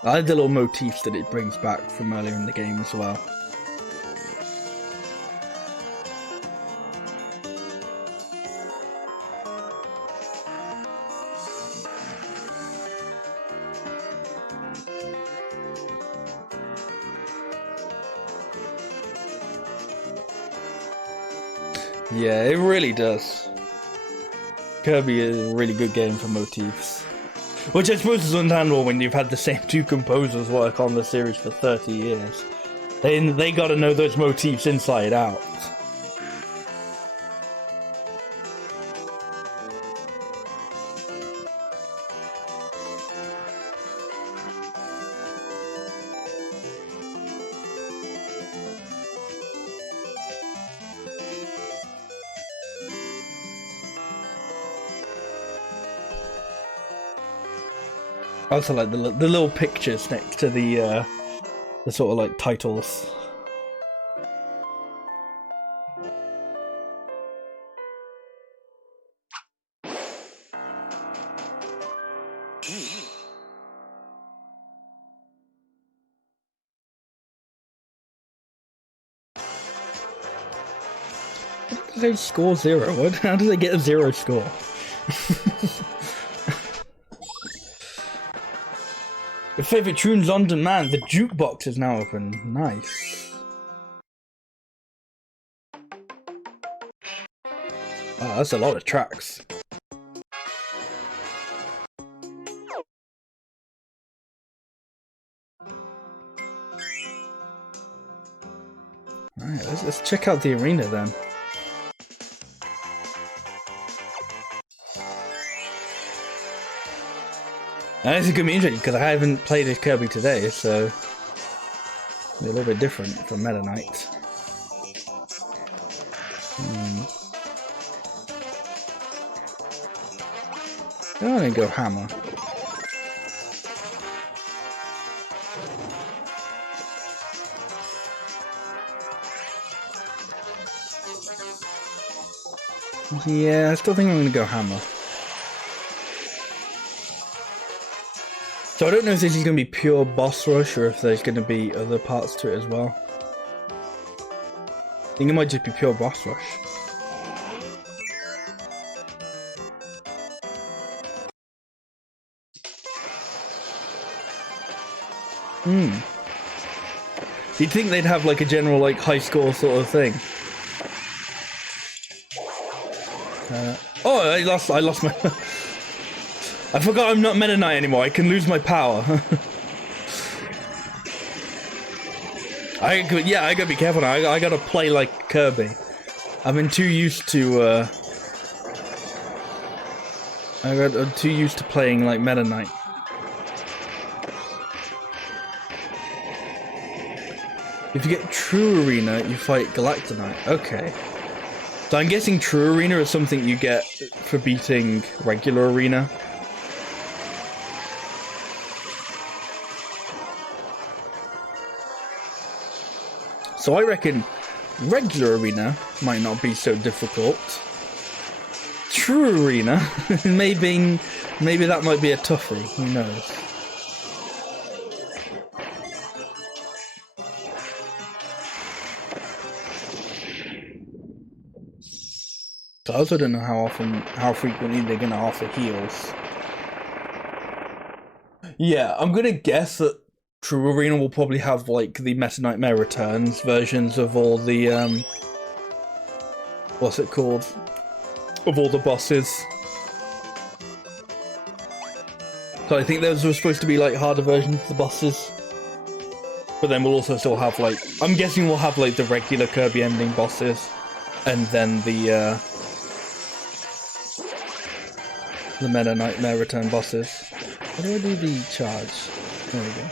I like the little motifs that it brings back from earlier in the game as well. Yeah, it really does. Kirby is a really good game for motifs. Which I suppose is understandable when you've had the same 2 composers work on the series for 30 years. They gotta know those motifs inside out. I also like the little pictures next to the sort of like titles. How do they score 0? What? How do they get a 0 score? Your favourite tunes on demand. The jukebox is now open. Nice. Wow, that's a lot of tracks. let's check out the arena then. And this is gonna be interesting because I haven't played as Kirby today, so it'll be a little bit different from Meta Knight. I'm gonna go hammer. Yeah, I still think I'm gonna go hammer. So I don't know if this is gonna be pure boss rush or if there's gonna be other parts to it as well. I think it might just be pure boss rush. You'd think they'd have like a general like high score sort of thing. Oh, I lost my... I forgot I'm not Meta Knight anymore. I can lose my power. I gotta be careful now. I gotta play like Kirby. I've been too used to I'm too used to playing like Meta Knight. If you get True Arena, you fight Galactonite. Okay. So I'm guessing True Arena is something you get for beating regular Arena. So I reckon regular Arena might not be so difficult. True Arena, maybe that might be a toughie, who knows. So I also don't know how frequently they're gonna offer heals. Yeah, I'm gonna guess that True Arena will probably have like the Meta Nightmare Returns versions of all the what's it called? Of all the bosses. So I think those were supposed to be like harder versions of the bosses. But then we'll also still have like, I'm guessing we'll have like the regular Kirby ending bosses and then the Meta Nightmare Return bosses. How do I do the charge? There we go.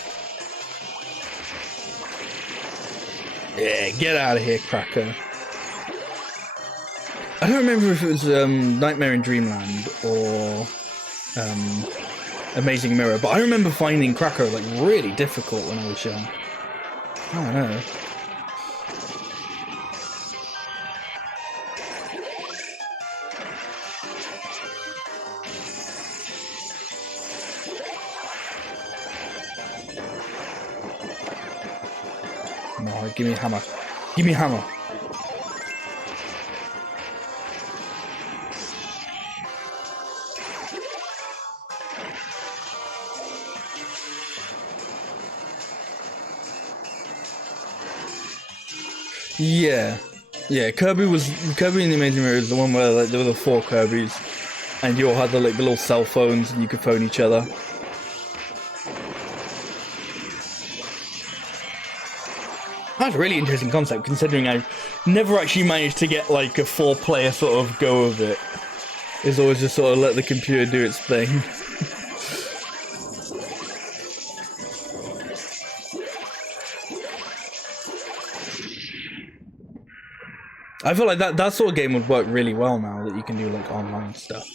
Yeah, get out of here, Cracker. I don't remember if it was Nightmare in Dreamland or Amazing Mirror, but I remember finding Cracker like really difficult when I was young. I don't know. No, give me a hammer. Give me a hammer. Yeah. Kirby in the Amazing Mirror is the one where like, there were the 4 Kirbys, and you all had the little cell phones, and you could phone each other. That's a really interesting concept, considering I've never actually managed to get like a 4-player sort of go of it. It's always just sort of let the computer do its thing. I feel like that sort of game would work really well now that you can do like online stuff.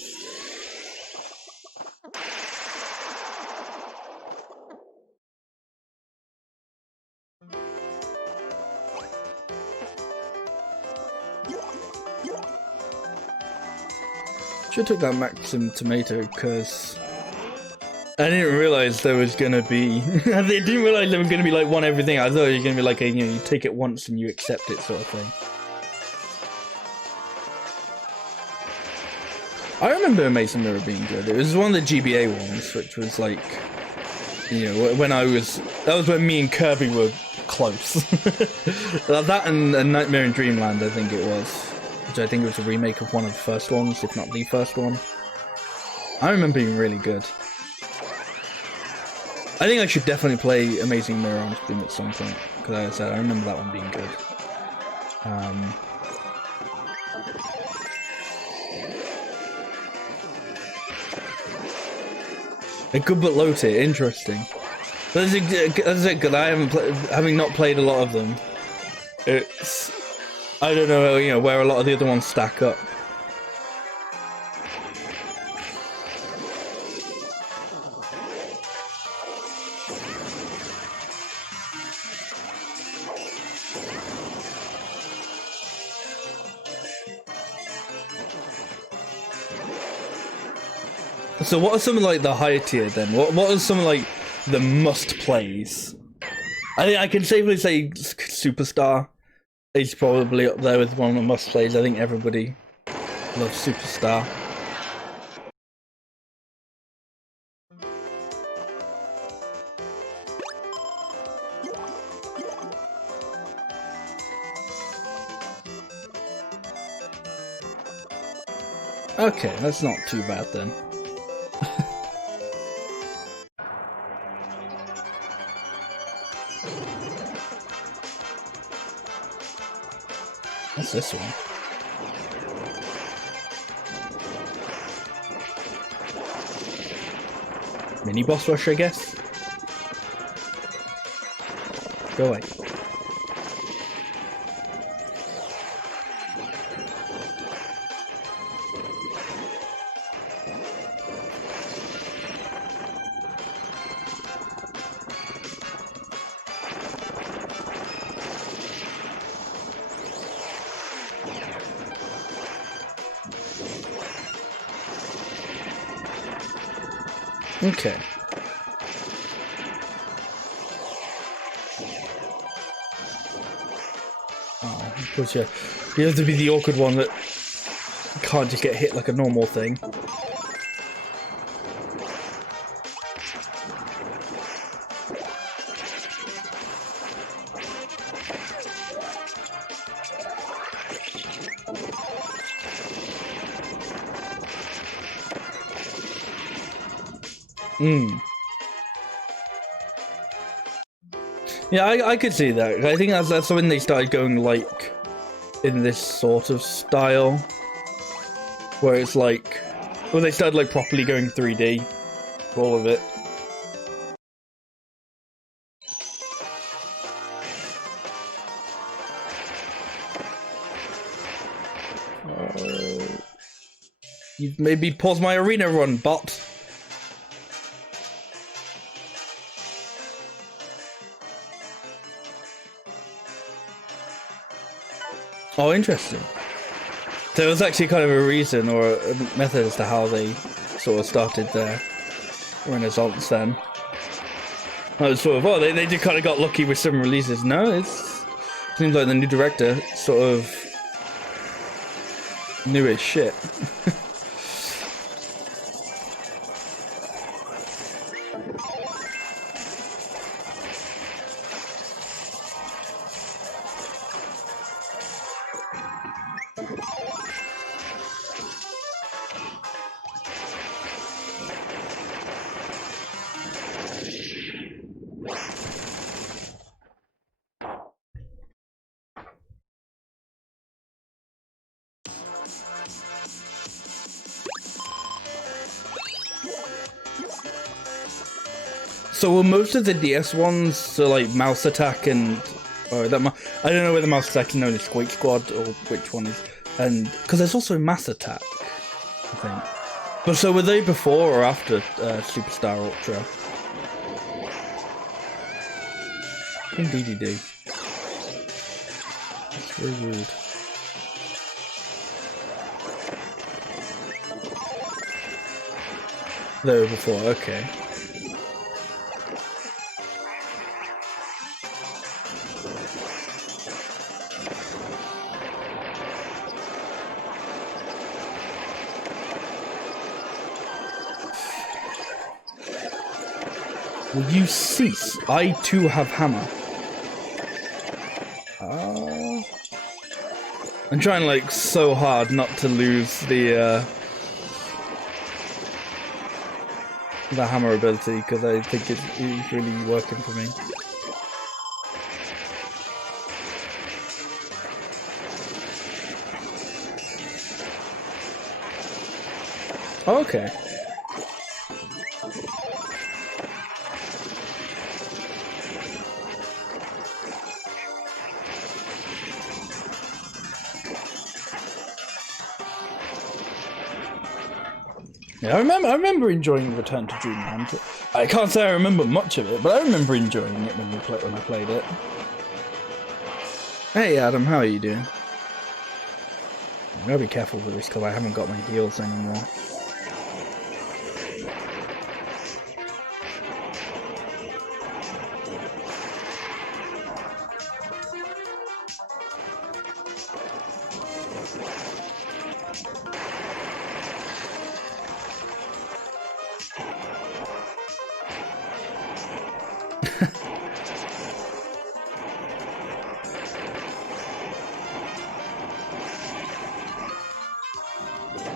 Should have took that Maxim tomato because I didn't realize there was gonna be. I didn't realize there was gonna be like one everything. I thought it was gonna be like a you take it once and you accept it sort of thing. I remember Amazing Mirror being good. It was one of the GBA ones, which was like, when that was when me and Kirby were close. That and Nightmare in Dreamland, I think it was. Which I think was a remake of one of the first ones, if not the first one. I remember being really good. I think I should definitely play Amazing Mirror on stream at some point, because as I said, I remember that one being good. A good but low tier, interesting. That's it, good. I having not played a lot of them. It's, I don't know, you know, where a lot of the other ones stack up. So what are some of like the higher tier then? What are some of like the must plays? I think I can safely say Superstar is probably up there with one of the must plays. I think everybody loves Superstar. Okay, that's not too bad then. What's this one? Mini boss rush, I guess? Go away. Okay. Oh, of course, yeah. You have to be the awkward one that can't just get hit like a normal thing. Yeah, I could see that. I think that's when they started going like in this sort of style, where it's like when they started like properly going 3D, all of it. You've made me pause my arena run, bot. Oh, interesting. So it was actually kind of a reason or a method as to how they sort of started their renaissance then. I was sort of, oh, they just kind of got lucky with some releases. No, it seems like the new director sort of knew his shit. So were most of the DS ones, so like Mouse Attack and, or that, I don't know whether Mouse Attack is known as Squeak Squad or which one is, and because there's also Mass Attack, I think. But so were they before or after Superstar Ultra? Indeed you do. That's very rude. They were before, okay. Will you cease? I too have hammer. I'm trying like so hard not to lose the hammer ability because I think it's really working for me. Oh, okay. Yeah, I remember enjoying Return to Dreamland. I can't say I remember much of it, but I remember enjoying it when I played it. Hey Adam, how are you doing? I'm gonna be careful with this because I haven't got my heals anymore.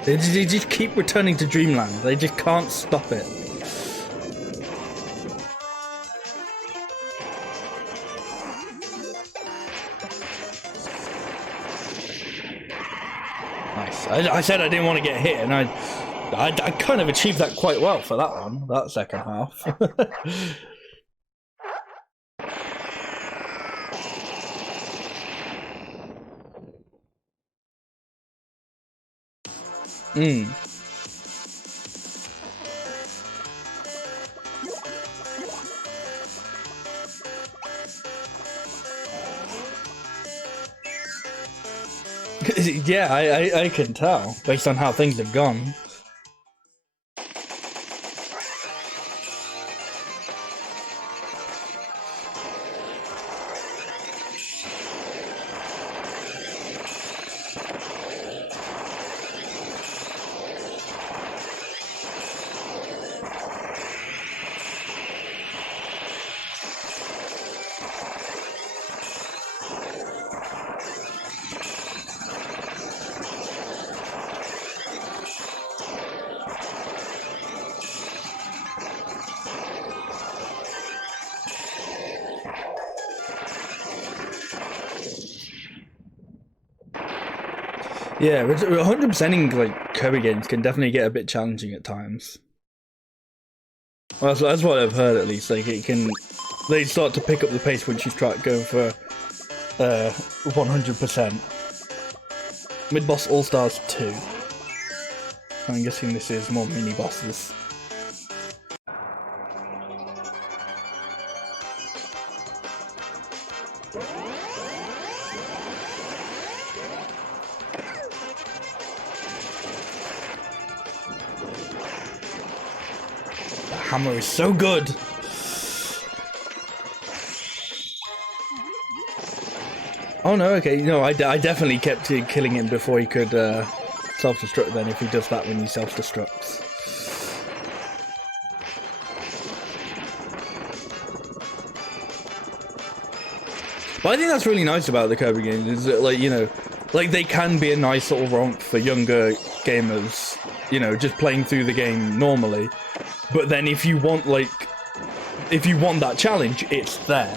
They just keep returning to Dreamland. They just can't stop it. Nice. I said I didn't want to get hit, and I kind of achieved that quite well for that one, that second half. Yeah, I can tell, based on how things have gone. Yeah, 100%ing like Kirby games can definitely get a bit challenging at times. Well, that's what I've heard at least. Like they start to pick up the pace once you start going for 100%. Mid boss All Stars 2. I'm guessing this is more mini bosses. Hammer is so good. Oh no, okay, no, I definitely kept killing him before he could self-destruct then, if he does that when he self-destructs. But I think that's really nice about the Kirby games, is that, like, you know, like they can be a nice little romp for younger gamers, you know, just playing through the game normally. But then if you want that challenge, it's there.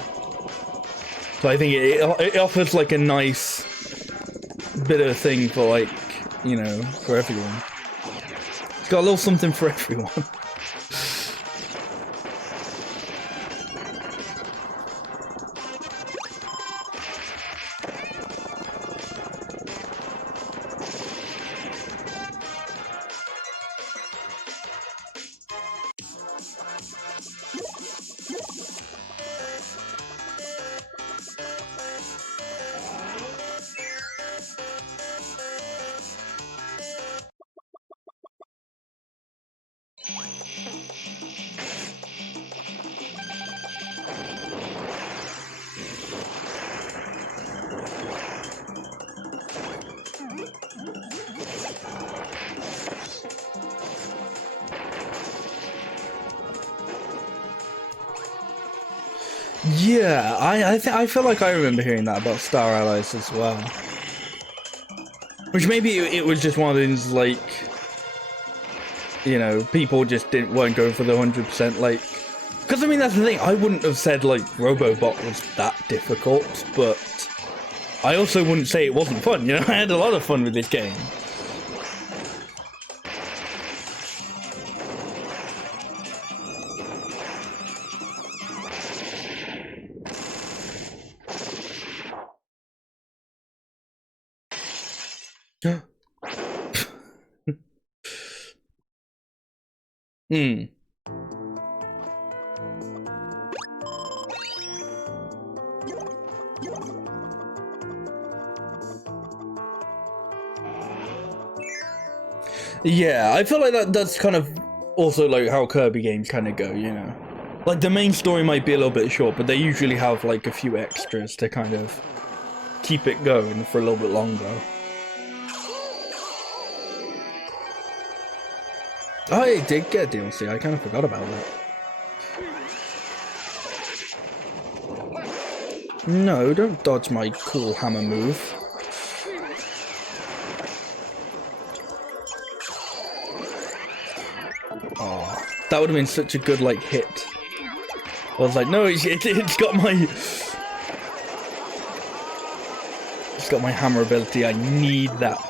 So I think it offers like a nice bit of thing for, like, you know, for everyone. It's got a little something for everyone. Yeah, I feel like I remember hearing that about Star Allies as well. Which maybe it was just one of those, like, you know, people just weren't going for the 100%, like, because I mean that's the thing, I wouldn't have said like Robobot was that difficult, but I also wouldn't say it wasn't fun, you know, I had a lot of fun with this game. Hmm. Yeah, I feel like that's kind of also like how Kirby games kind of go, you know. Like the main story might be a little bit short, but they usually have like a few extras to kind of keep it going for a little bit longer. Oh, it did get DLC. I kind of forgot about that. No, don't dodge my cool hammer move. Oh, that would have been such a good like hit. I was like, no, it's got my hammer ability. I need that.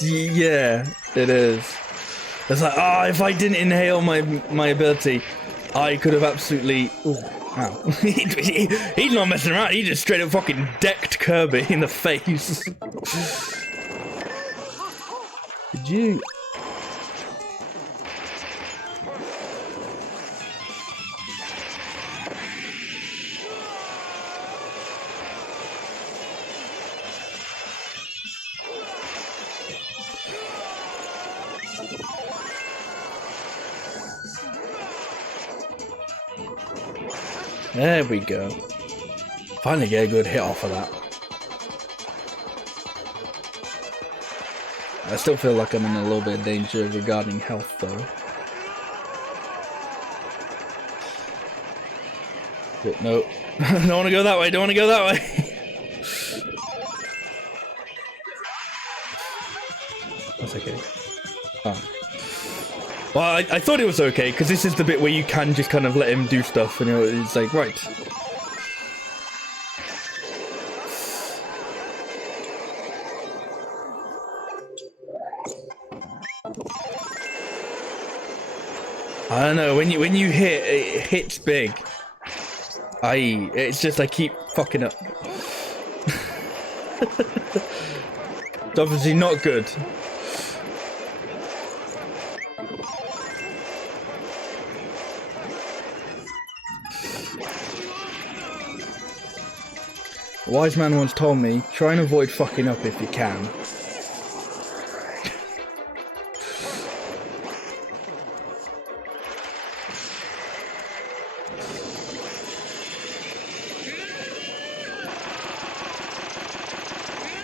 Yeah, it is. It's like, if I didn't inhale my ability, I could have absolutely. Ooh, ow. He's not messing around. He just straight up fucking decked Kirby in the face. Did you? There we go. Finally get a good hit off of that. I still feel like I'm in a little bit of danger regarding health though. But no. Don't want to go that way, don't want to go that way. That's okay. Oh. Well, I thought it was okay, because this is the bit where you can just kind of let him do stuff, and it's like, right. I don't know, when you hit, it hits big. It's just I keep fucking up. It's obviously not good. A wise man once told me, try and avoid fucking up if you can.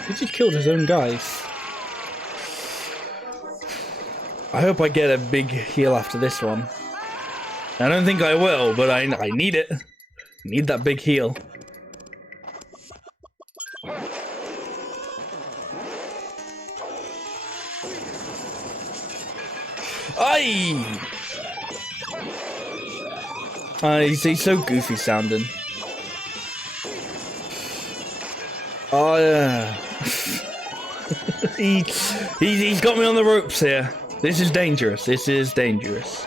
He just killed his own guys. I hope I get a big heal after this one. I don't think I will, but I need it. I need that big heal. Aye! He's so goofy sounding. Oh yeah. He's got me on the ropes here. This is dangerous. This is dangerous.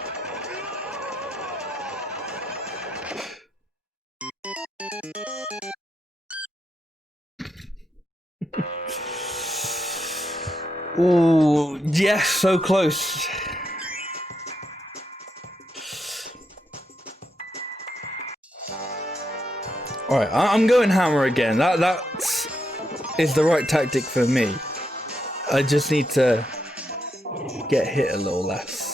Ooh, yes, so close. Alright, I'm going hammer again. That is the right tactic for me. I just need to get hit a little less.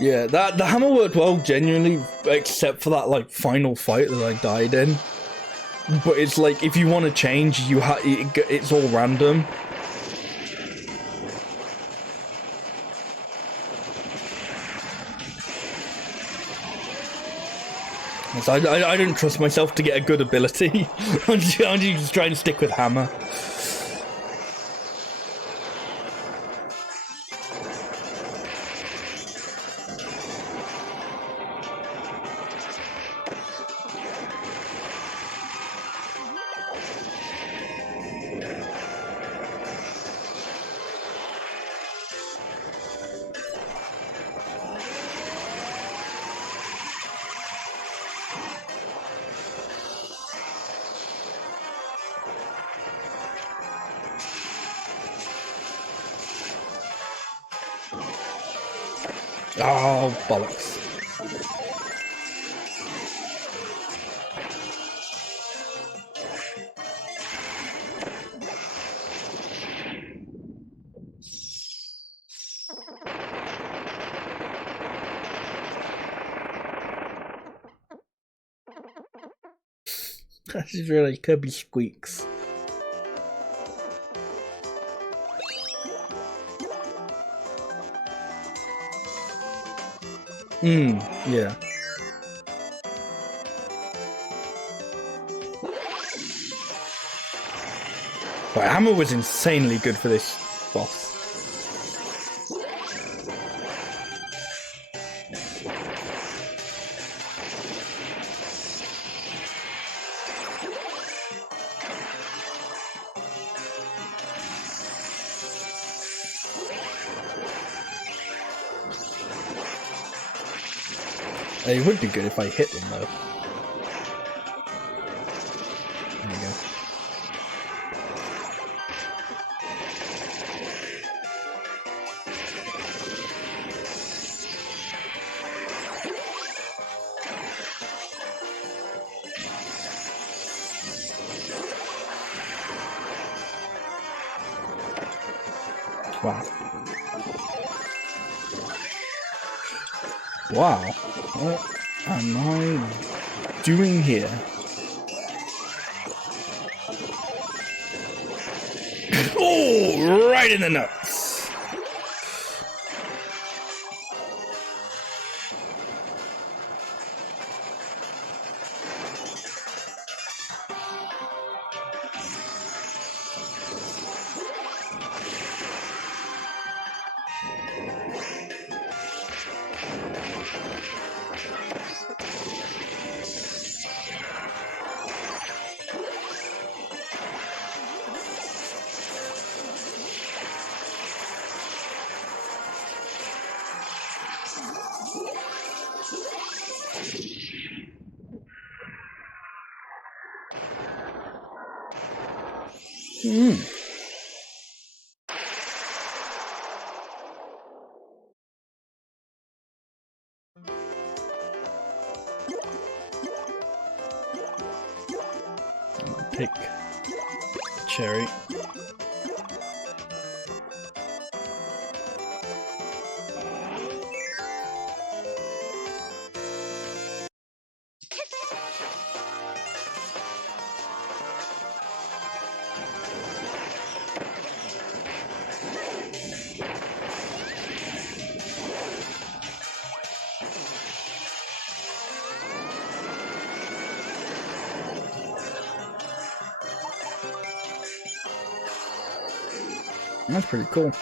Yeah, the hammer worked well, genuinely, except for that like final fight that I died in. But it's like if you want to change, it's all random. So I didn't trust myself to get a good ability. I'm just trying to stick with hammer. Oh, bollocks. This is really Kirby squeaks. Yeah. Right, Hammer was insanely good for this boss. It would be good if I hit them though. There you go. Wow. Wow. What am I doing here? Oh, right in the nuts. Pick cherry. That's pretty cool.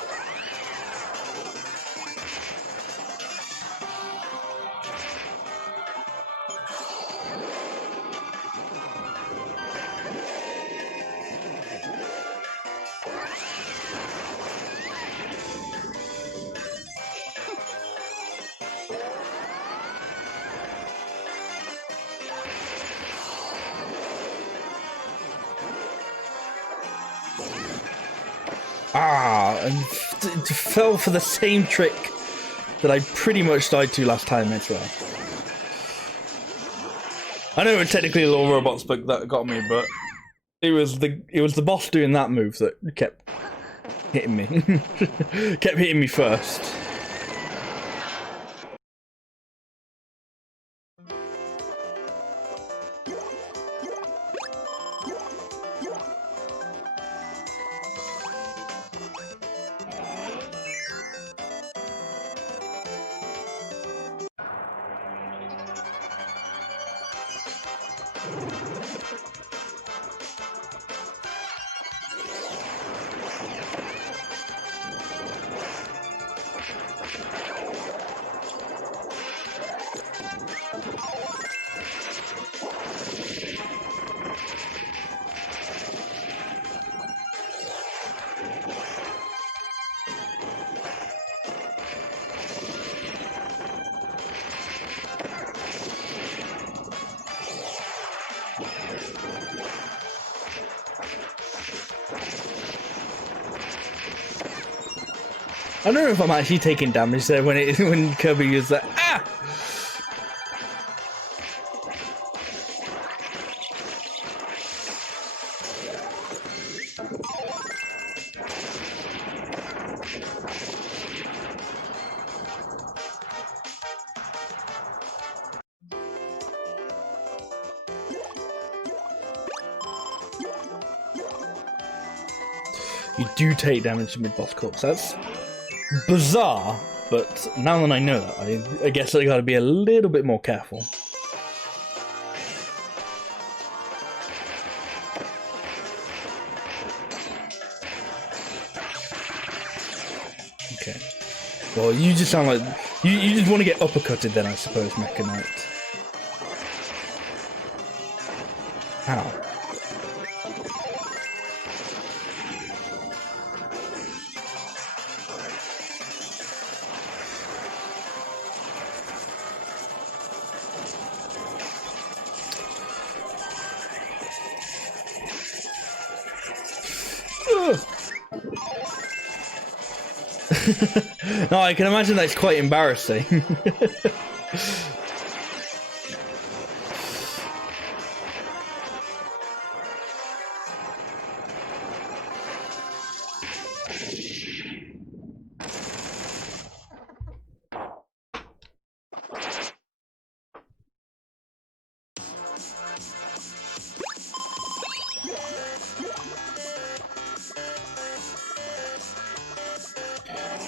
And fell for the same trick that I pretty much died to last time as well. I know it was technically the little robots that got me, but it was the boss doing that move that kept hitting me. Kept hitting me first. I don't know if I'm actually taking damage there when Kirby is like, ah! You do take damage to mid-boss corpse. That's bizarre, but now that I know that, I guess I gotta be a little bit more careful. Okay. Well, you just sound like... You just want to get uppercutted then, I suppose, Mecha Knight. How? No, I can imagine that's quite embarrassing.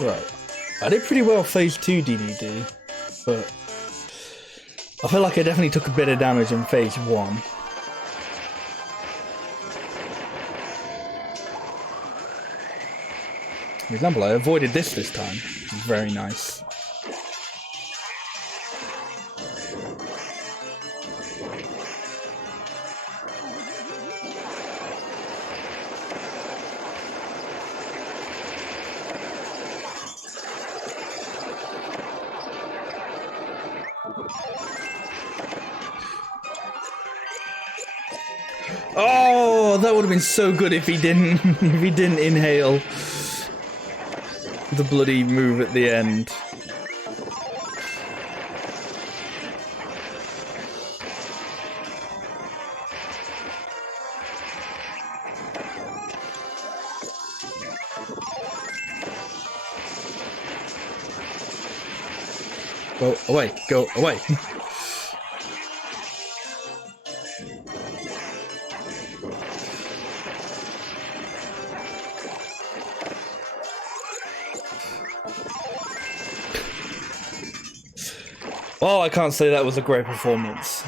Right. I did pretty well phase 2 DDD, but I feel like I definitely took a bit of damage in phase 1. For example, I avoided this time, which is very nice. Oh, that would have been so good if he didn't if he didn't inhale the bloody move at the end. Go away, go away. Oh, I can't say that was a great performance.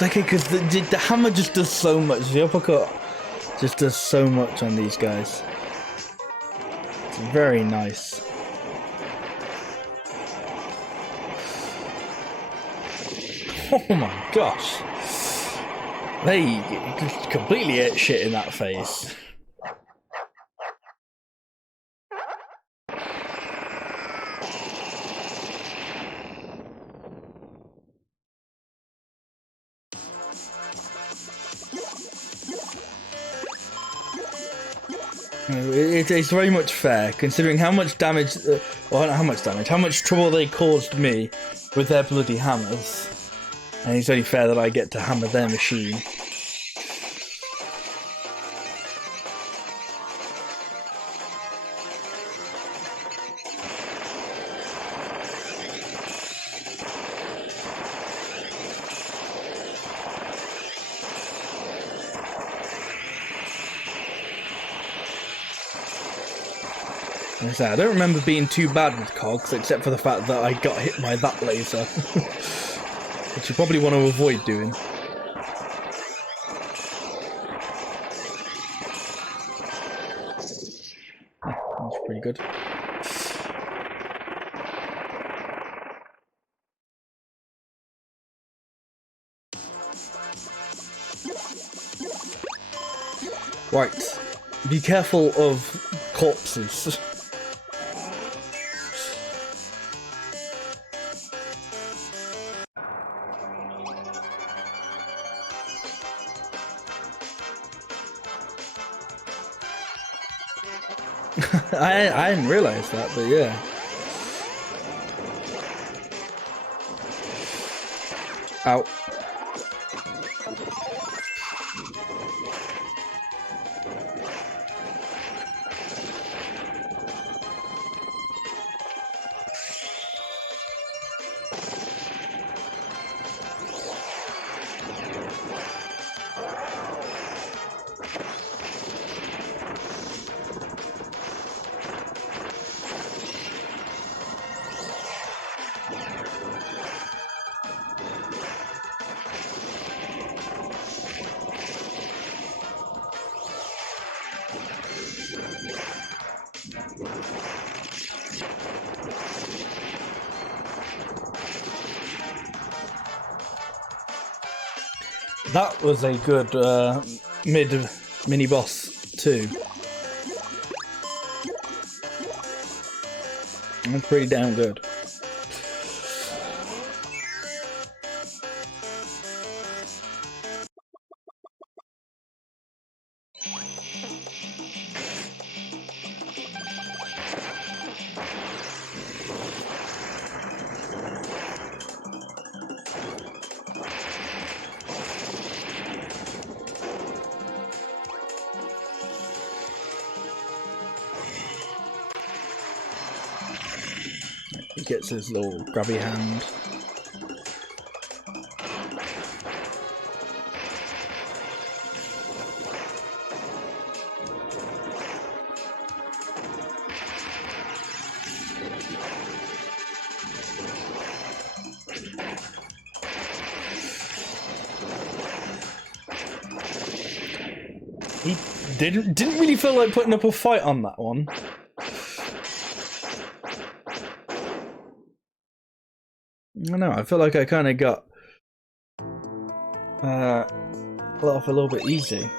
Like, because the hammer just does so much. The uppercut just does so much on these guys. It's very nice. Oh my gosh. They just completely ate shit in that phase. It's very much fair, considering how much damage, well, not how much damage, how much trouble they caused me with their bloody hammers. And it's only fair that I get to hammer their machine. I don't remember being too bad with cogs, except for the fact that I got hit by that laser. Which you probably want to avoid doing. That's pretty good. Right. Be careful of corpses. I didn't realise that, but yeah. Ow. That was a good mini boss too. That's pretty damn good. He gets his little grubby hand. He didn't really feel like putting up a fight on that one. I don't know, I feel like I kind of got let off a little bit easy.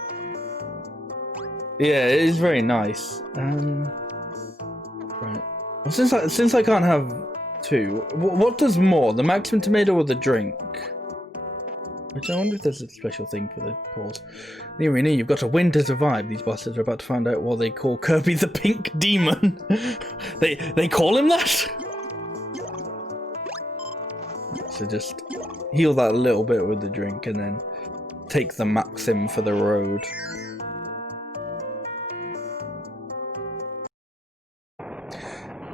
Yeah, it is very nice. Right. Well, since I can't have two, what does more, the maximum tomato or the drink? Which I wonder if there's a special thing for the pause. In the arena, you've got to win to survive. These bosses are about to find out what they call Kirby the Pink Demon. they call him that? So just heal that a little bit with the drink and then take the Maxim for the road.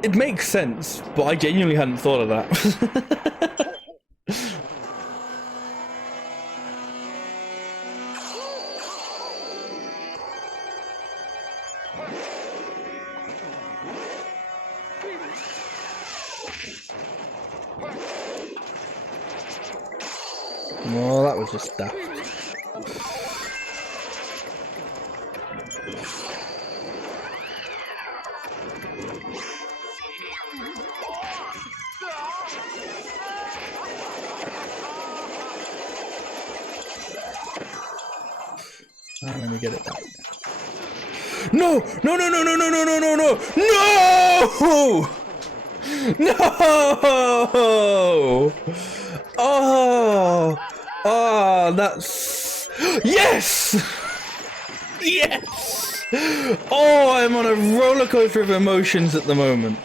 It makes sense, but I genuinely hadn't thought of that. Well, that was just daft. Let me get it back. No! No, no, no, no, no, no, no, no, no! No! No! Oh! Oh, that's... Yes! Yes! Oh, I'm on a roller coaster of emotions at the moment.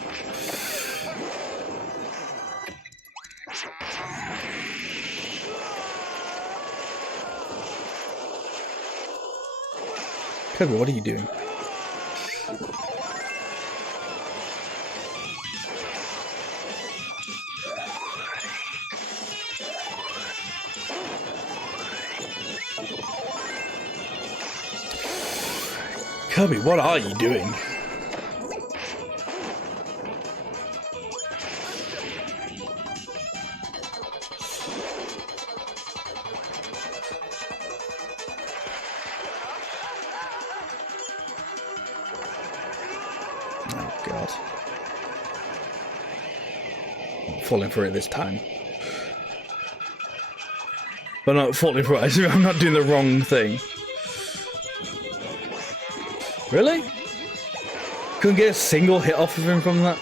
Kirby, what are you doing? Kirby, what are you doing? Oh God. I'm falling for it this time. But not falling for it, I'm not doing the wrong thing. Really? Couldn't get a single hit off of him from that?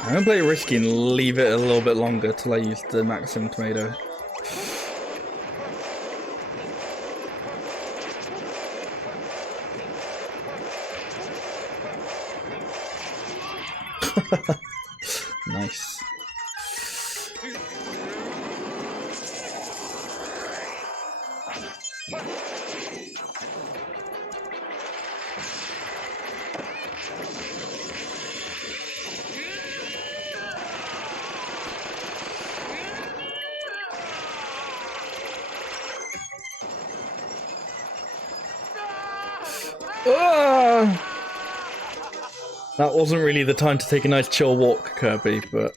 I'm gonna play it risky and leave it a little bit longer till I use the maximum tomato. Nice. Ah! That wasn't really the time to take a nice chill walk, Kirby, but...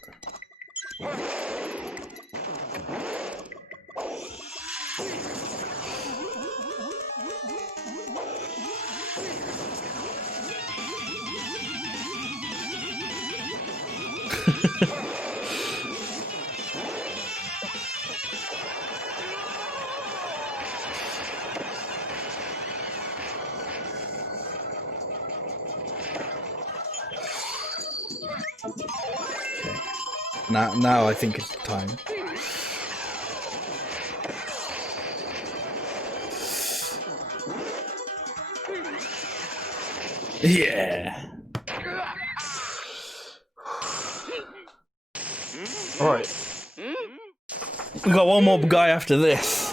Now I think it's the time. Yeah. Alright. We got one more guy after this.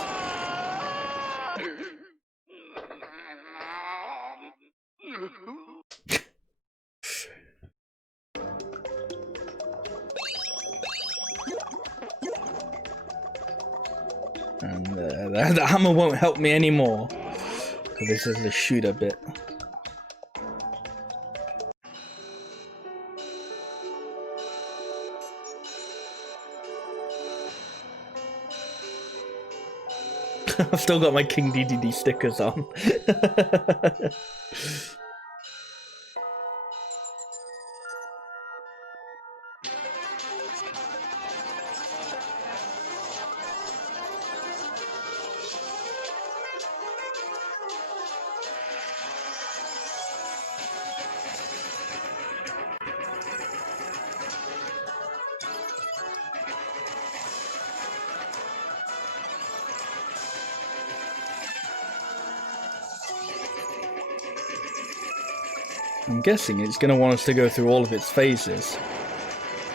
And the hammer won't help me anymore. Because this is the shooter bit. I've still got my King DDD stickers on. I'm guessing it's going to want us to go through all of its phases,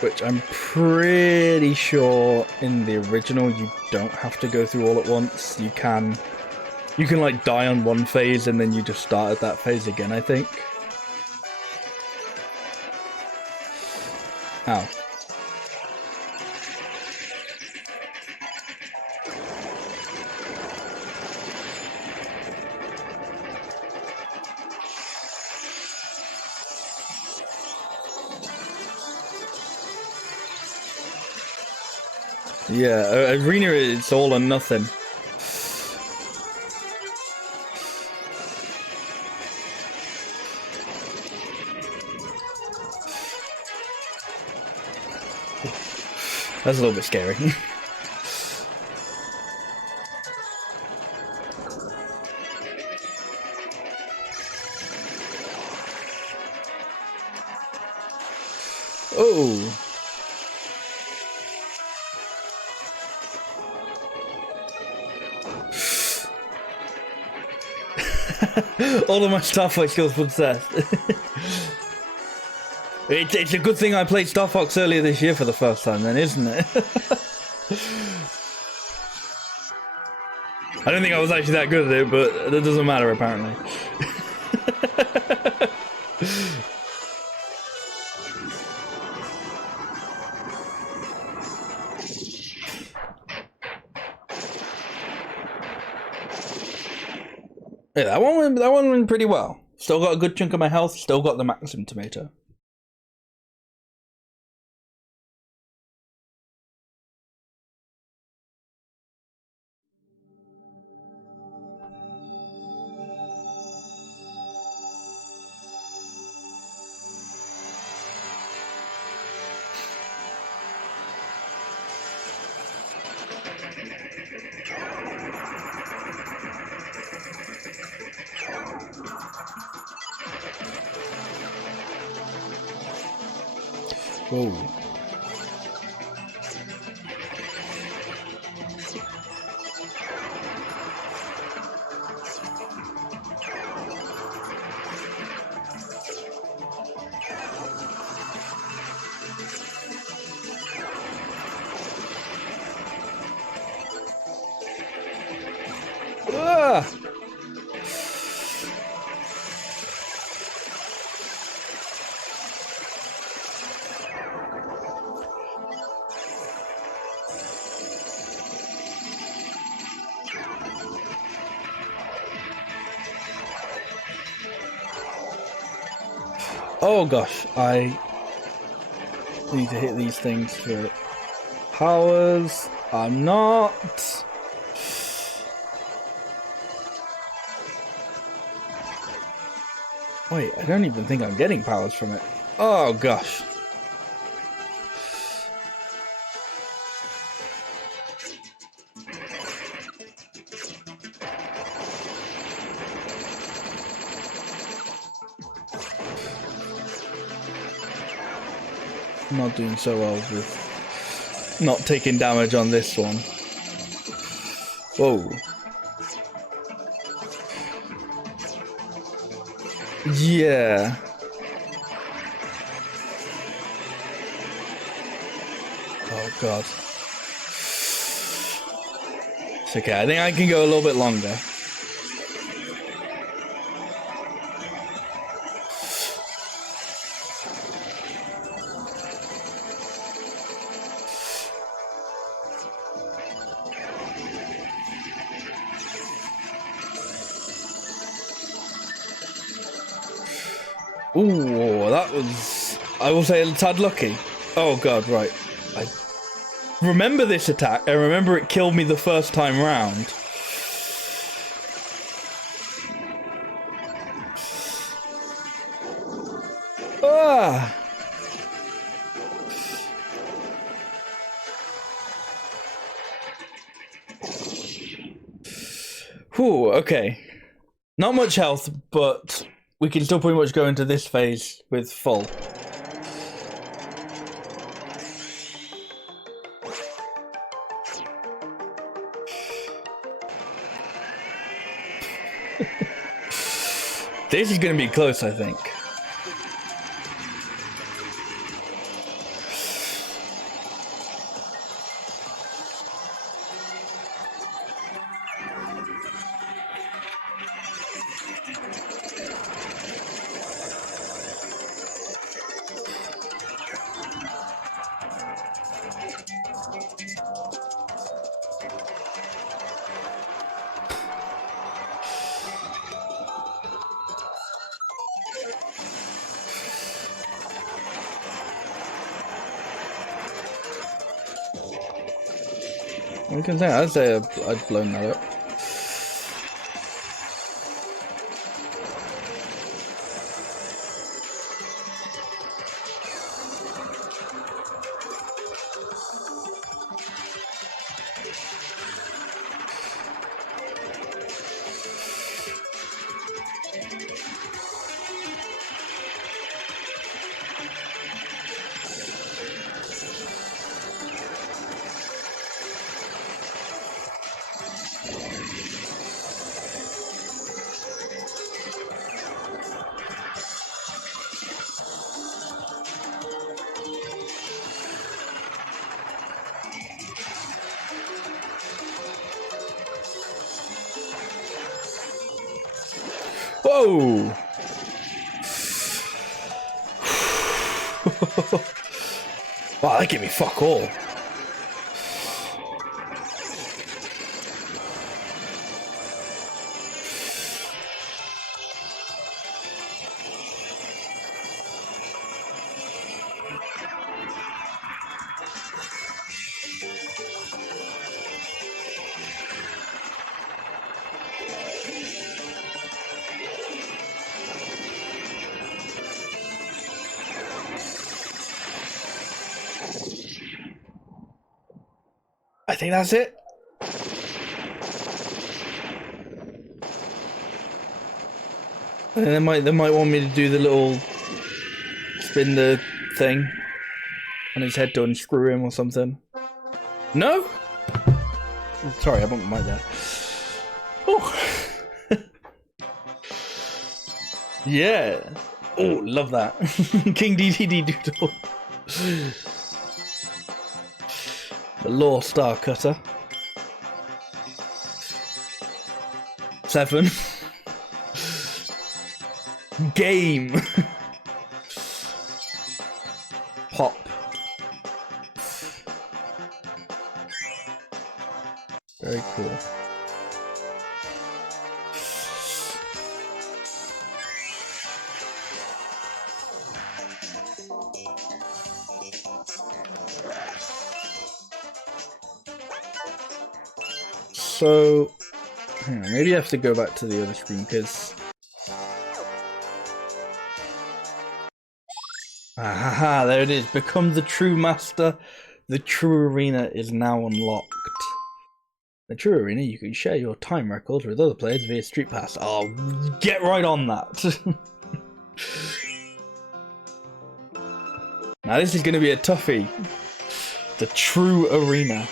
which I'm pretty sure in the original you don't have to go through all at once. You can like die on one phase and then you just start at that phase again, I think. Ow. Yeah, arena, it's all or nothing. That's a little bit scary. Oh. All of my Star Fox skills possessed. It's a good thing I played Star Fox earlier this year for the first time then, isn't it? I don't think I was actually that good at it, but that doesn't matter apparently. Yeah, that one went pretty well. Still got a good chunk of my health, still got the maximum tomato. Whoa. Ah! Oh gosh, I need to hit these things for powers. I'm not. Wait, I don't even think I'm getting powers from it. Oh gosh. I'm not doing so well with not taking damage on this one. Whoa. Yeah. Oh god. It's okay, I think I can go a little bit longer. Ooh, that was, I will say, a tad lucky. Oh god, right. I remember this attack. I remember it killed me the first time round. Ah! Whew, okay. Not much health, but we can still pretty much go into this phase with full. This is going to be close, I think. I'd say I'd blown that up. Whoa! Wow, that gave me fuck all. I think that's it. And they might want me to do the little spin the thing. on his head to unscrew him or something. No? Sorry, I bumped my mic there. Oh. Yeah. Oh, love that. King DDD Doodle. The Law Star Cutter. 7. Game. Pop. Very cool. So, hang on, maybe I have to go back to the other screen because... Ah, there it is. Become the true master. The true arena is now unlocked. The true arena, you can share your time records with other players via Street Pass. Oh, get right on that. Now this is going to be a toughie. The true arena.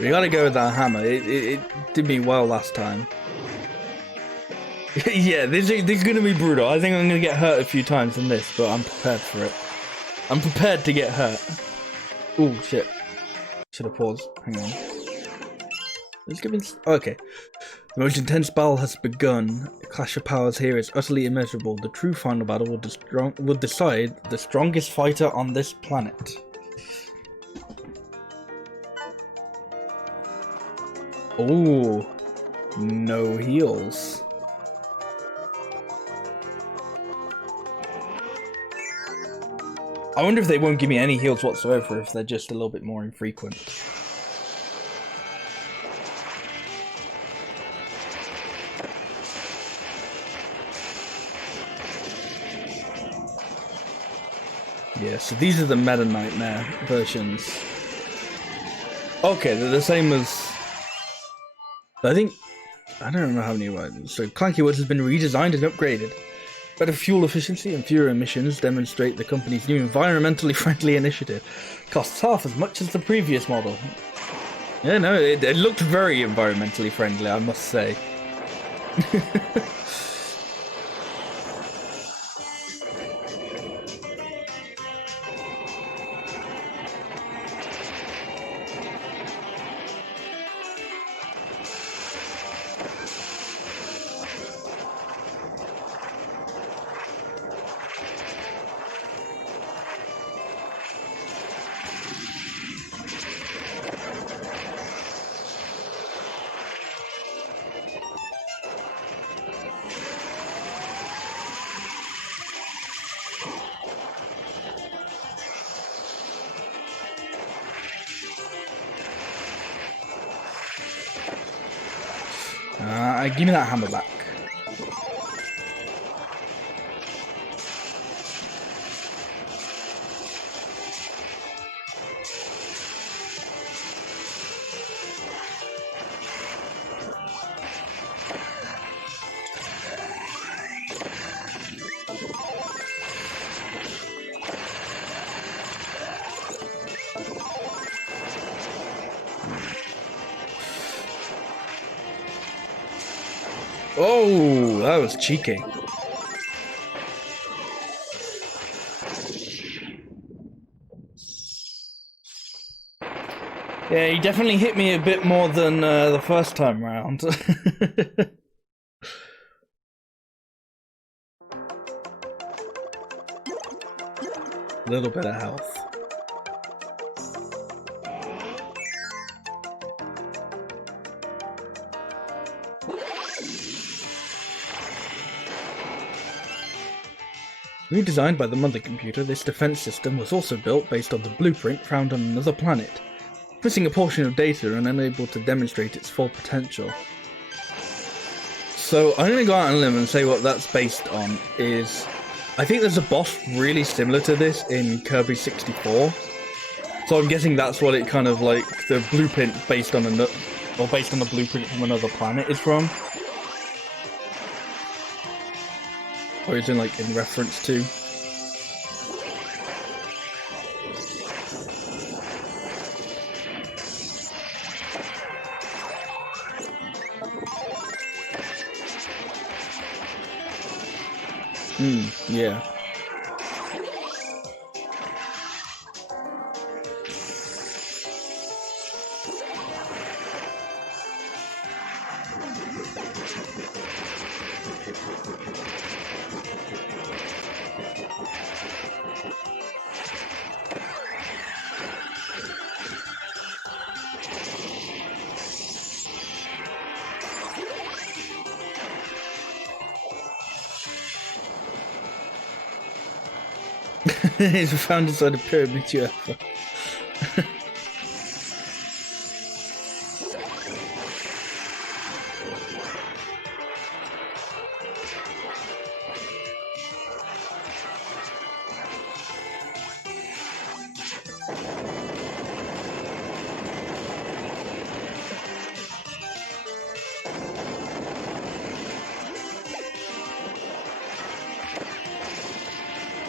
We gotta go with that hammer. It did me well last time. Yeah, this is gonna be brutal. I think I'm gonna get hurt a few times in this, but I'm prepared for it. I'm prepared to get hurt. Oh shit! Should have paused. Hang on. Let's give it. Okay. The most intense battle has begun. The clash of powers here is utterly immeasurable. The true final battle will decide the strongest fighter on this planet. Oh, no heals. I wonder if they won't give me any heals whatsoever if they're just a little bit more infrequent. Yeah, so these are the Meta Nightmare versions. Okay, they're the same as... I think, I don't remember how many ones. So Clanky Woods has been redesigned and upgraded. Better fuel efficiency and fewer emissions demonstrate the company's new environmentally friendly initiative. Costs half as much as the previous model. Yeah, no, it looked very environmentally friendly, I must say. Give me that hammer back. Oh, that was cheeky. Yeah, he definitely hit me a bit more than the first time round. A little bit of health. Redesigned by the mother computer, this defense system was also built based on the blueprint found on another planet, missing a portion of data and unable to demonstrate its full potential. So I'm going to go out on a limb and say what that's based on is, I think there's a boss really similar to this in Kirby 64. So I'm guessing that's what it kind of like, the blueprint based on another, or based on the blueprint from another planet is from. Or is it like in reference to? Yeah. It's found inside a pyramid UFO.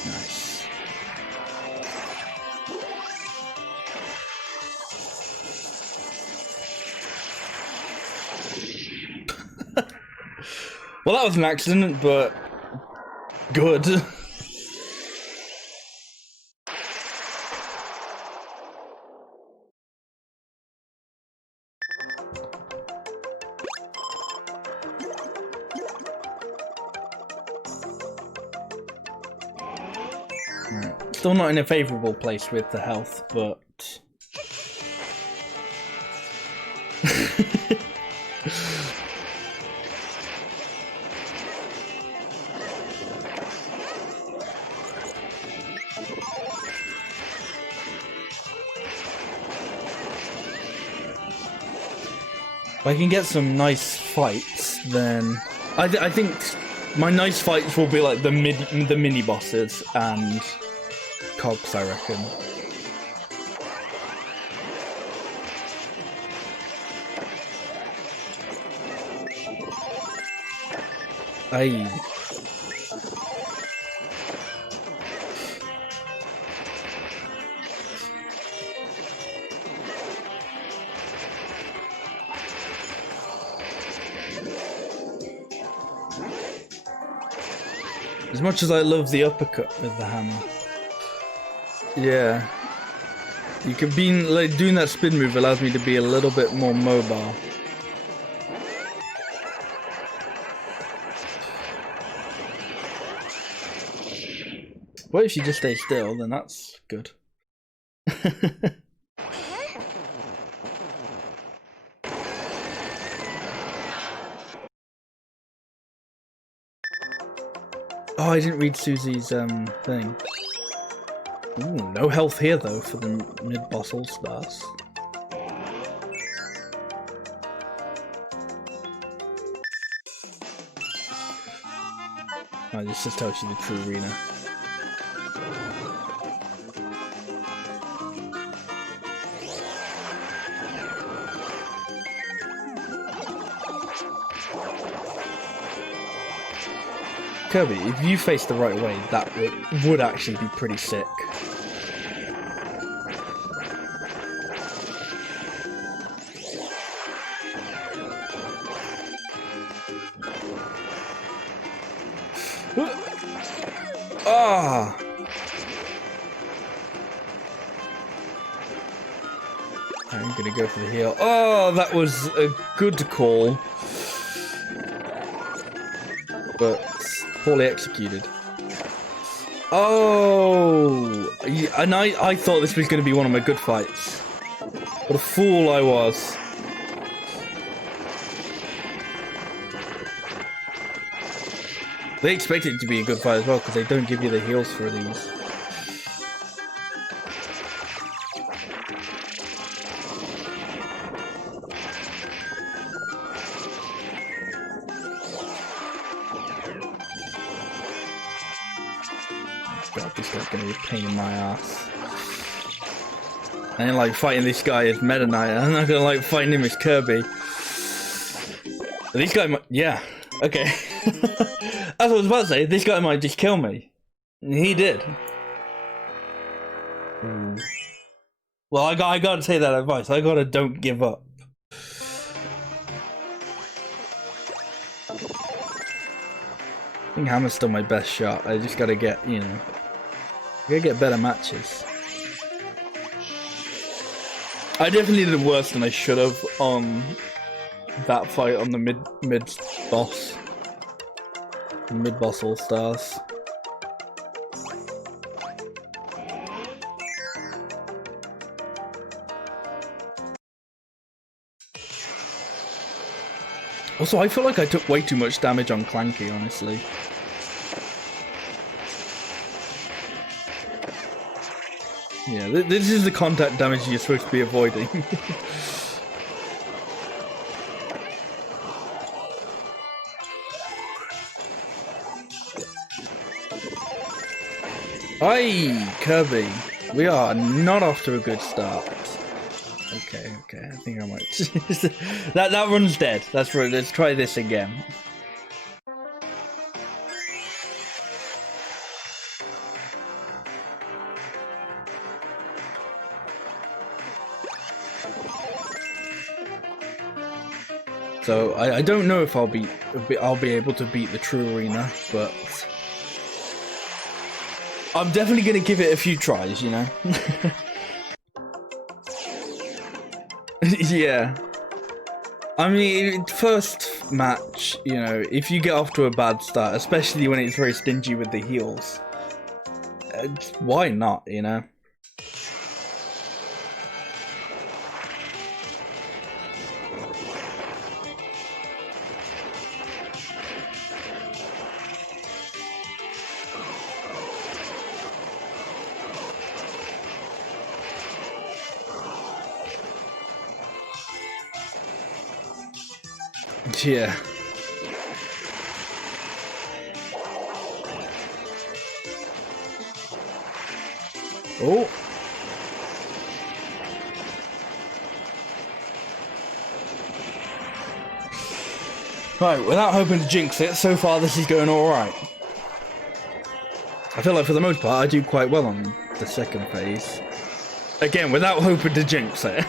Nice. Well, that was an accident, but good. Right. Still not in a favourable place with the health, but... If I can get some nice fights, then I think my nice fights will be like the mini bosses and cogs, I reckon. Aye. As much as I love the uppercut with the hammer. Yeah. You could be, like, doing that spin move allows me to be a little bit more mobile. What if you just stay still, then that's good. Oh, I didn't read Susie's thing. Ooh, no health here though for the mid-boss all-stars. Oh, this just tells you the true arena. Kirby, if you face the right way, that would actually be pretty sick. Ah! I'm gonna go for the heal. Oh, that was a good call. But poorly executed. Oh! And I thought this was going to be one of my good fights. What a fool I was. They expect it to be a good fight as well, because they don't give you the heals for these. God, this guy's gonna be a pain in my ass. I don't like fighting this guy as Meta Knight. I'm not gonna like fighting him as Kirby. These guys, yeah. Okay. As I was about to say, this guy might just kill me. And he did. Well, I gotta take that advice. I gotta don't give up. I think Hammer's still my best shot. I just gotta get, you know, gotta get better matches. I definitely did worse than I should have on that fight on the mid boss all stars. Also, I feel like I took way too much damage on Clanky, honestly. Yeah, this is the contact damage you're supposed to be avoiding. Hi, Kirby. We are not off to a good start. Okay, I think I might. that run's dead. That's right. Let's try this again. So I don't know if I'll be able to beat the true arena, but I'm definitely gonna give it a few tries, you know. Yeah. I mean, first match, you know, if you get off to a bad start, especially when it's very stingy with the heals, why not, you know? Yeah. Oh. Right, without hoping to jinx it, so far this is going alright. I feel like for the most part I do quite well on the second phase. Again, without hoping to jinx it.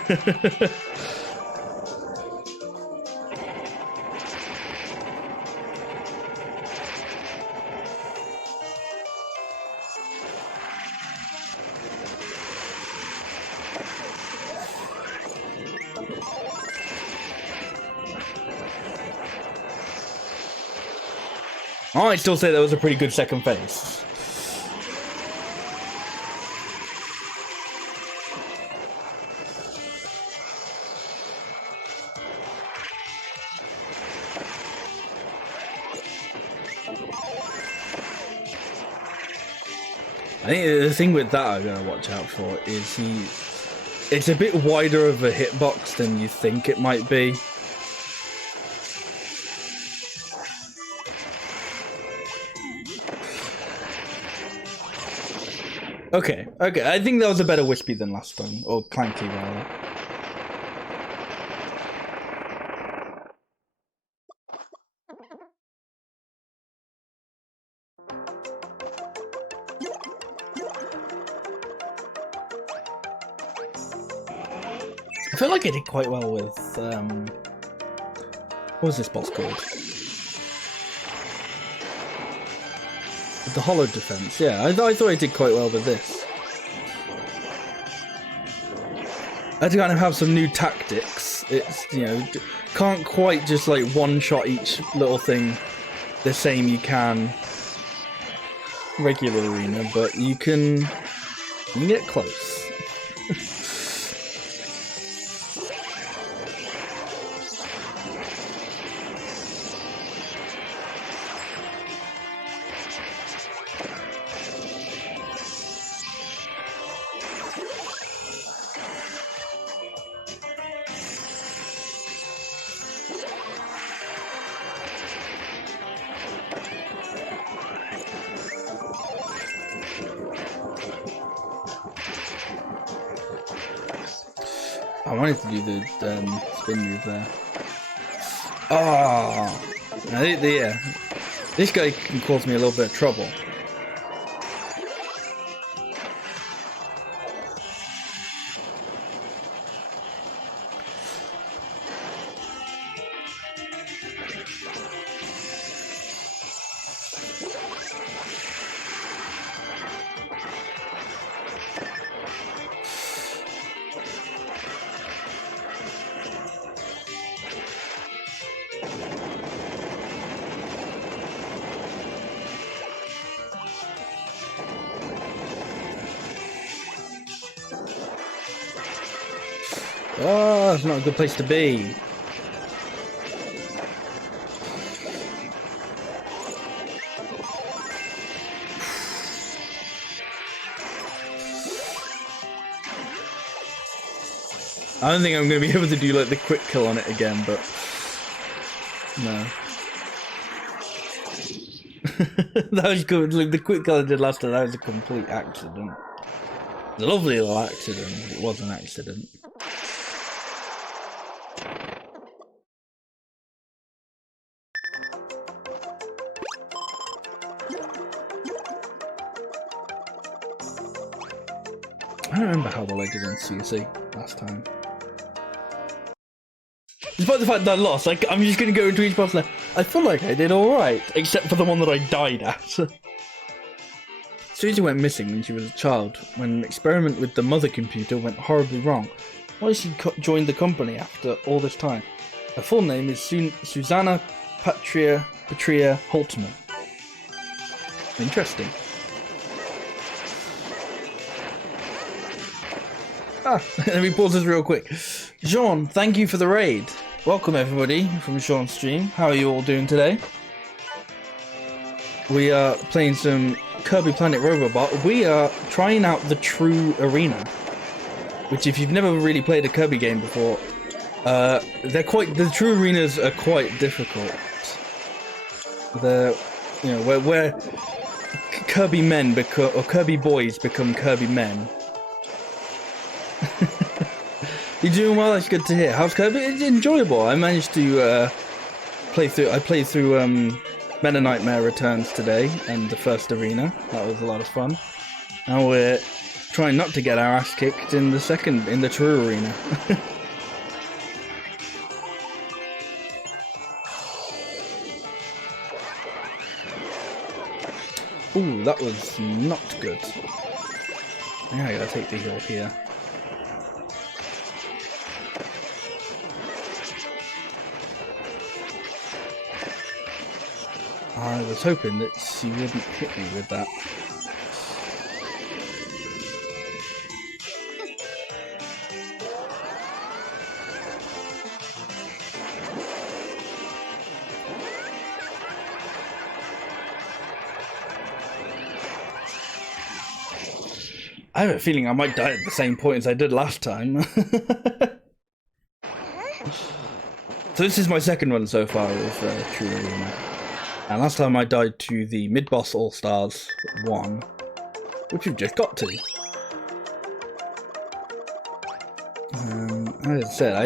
I'd still say that was a pretty good second phase. I think the thing with that I'm gonna watch out for is it's a bit wider of a hitbox than you think it might be. Okay, I think that was a better Wispy than last time, or Clanky rather. I feel like I did quite well with, what was this boss called? With the hollow defense, yeah, I thought I did quite well with this. I had to kind of have some new tactics. It's, you know, can't quite just like one-shot each little thing the same you can regular arena, but you can get close. I wanted to do the spin move there. Ah. Oh. Yeah, this guy can cause me a little bit of trouble. Oh, it's not a good place to be. I don't think I'm going to be able to do like the quick kill on it again, but no. That was good. Like the quick kill I did last time, that was a complete accident. A lovely little accident. It was an accident. I don't remember how well I did on CSE last time. Despite the fact that I lost, I'm just going to go into each boss like, I feel like I did alright, except for the one that I died at. Susie went missing when she was a child, when an experiment with the mother computer went horribly wrong. Why she joined the company after all this time? Her full name is Susanna Patria Holtman. Interesting. Let me pause this real quick. Sean, thank you for the raid. Welcome everybody from Sean's stream. How are you all doing today? We are playing some Kirby Planet Robobot. We are trying out the True Arena, which if you've never really played a Kirby game before, the True Arenas are quite difficult. Where Kirby men become, or Kirby boys become Kirby men. You're doing well, that's good to hear. How's Kirby? It's enjoyable. I managed to play through Meta Nightmare Returns today and the first arena. That was a lot of fun. Now we're trying not to get our ass kicked in the True Arena. Ooh, that was not good. Yeah, I gotta take the heal here. I was hoping that she wouldn't hit me with that. I have a feeling I might die at the same point as I did last time. So this is my second one so far with True Arena. And last time I died to the mid-boss All-Stars 1, which we've just got to. As I said,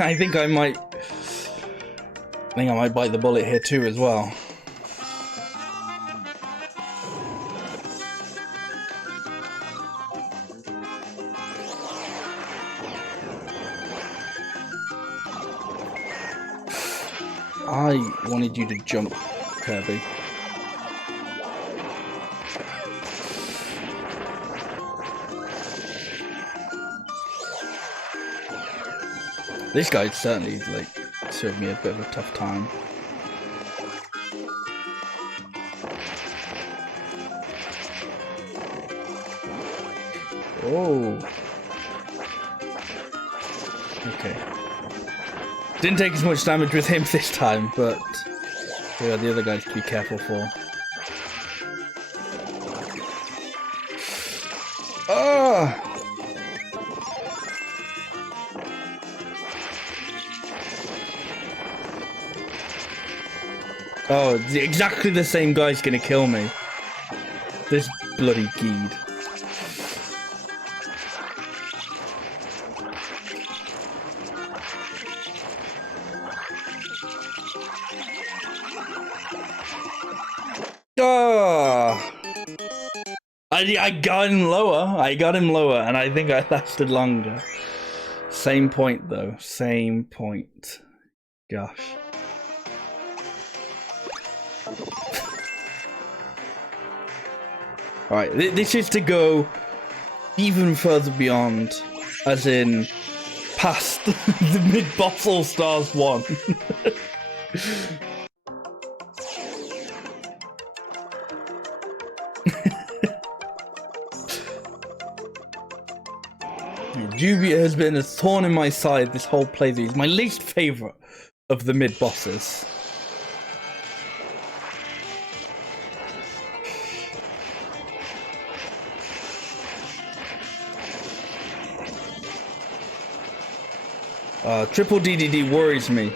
I think I might bite the bullet here too as well. I wanted you to jump, Kirby. This guy certainly served me a bit of a tough time. Oh. Okay. Didn't take as much damage with him this time, but we got the other guys to be careful for. Ah! Oh, exactly the same guy's gonna kill me. This bloody geed. I got him lower. I got him lower, and I think I lasted longer. Same point, though. Same point. Gosh. Alright, this is to go even further beyond, as in past the mid-boss All-Stars 1. Jubia has been a thorn in my side this whole playthrough. He's my least favourite of the mid-bosses. Triple DDD worries me.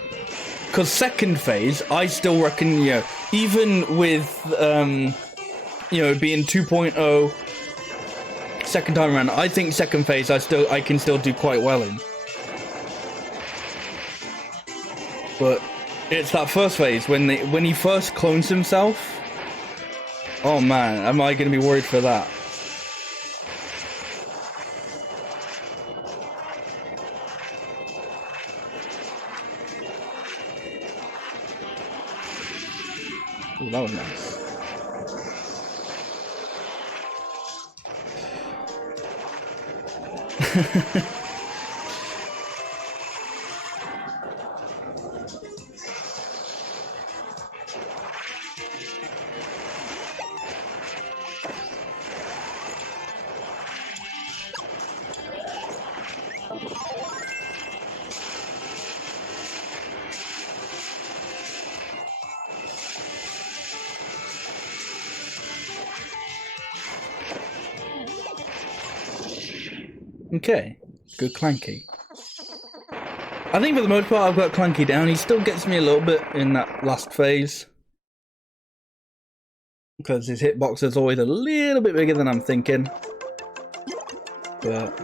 Because second phase, I still reckon, you know, even with, you know, being 2.0 second time around, I think second phase I can still do quite well in. But it's that first phase when he first clones himself. Oh man, am I going to be worried for that? Ooh, that was nice. Okay, good Clanky. I think for the most part I've got Clanky down. He still gets me a little bit in that last phase. Because his hitbox is always a little bit bigger than I'm thinking. But...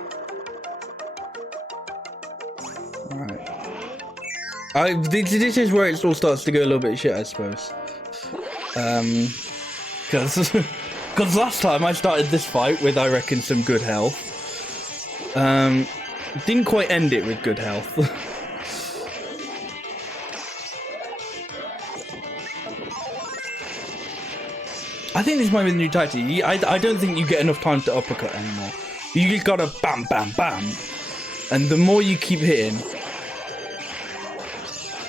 alright. This is where it all starts to go a little bit shit, I suppose. Because last time I started this fight with, I reckon, some good health. Didn't quite end it with good health. I think this might be the new tactic. I don't think you get enough time to uppercut anymore. You just gotta bam, bam, bam. And the more you keep hitting,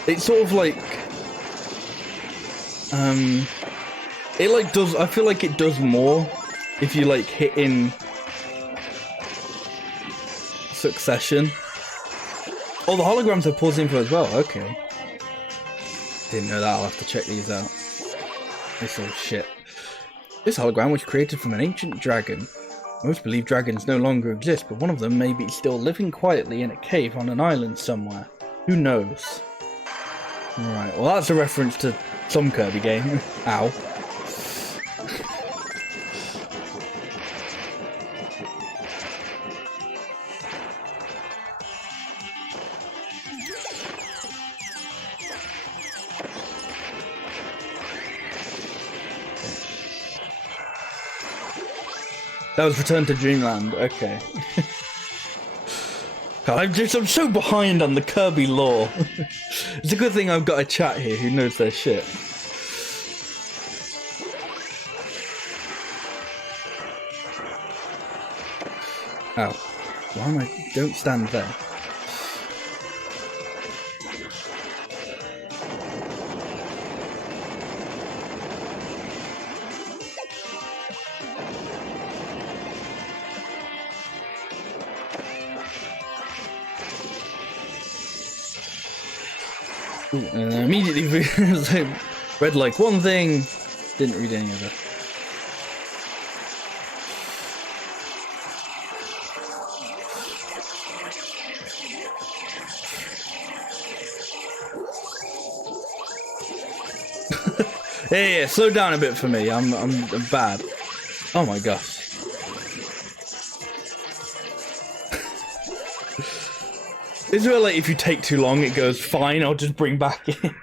it's sort of like... it like does... I feel like it does more if you like hit in succession. Oh, the holograms have pulls info as well. Okay. Didn't know that. I'll have to check these out. This all shit. This hologram was created from an ancient dragon. Most believe dragons no longer exist, but one of them may be still living quietly in a cave on an island somewhere. Who knows? Alright, well that's a reference to some Kirby game. Ow. That was Return to Dreamland, okay. God, I'm so behind on the Kirby lore. It's a good thing I've got a chat here who knows their shit. Ow. Why am I... Don't stand there. And I immediately read like one thing, didn't read any other. Yeah, slow down a bit for me. I'm bad. Oh my gosh. This is where, like, if you take too long, it goes, fine, I'll just bring back in.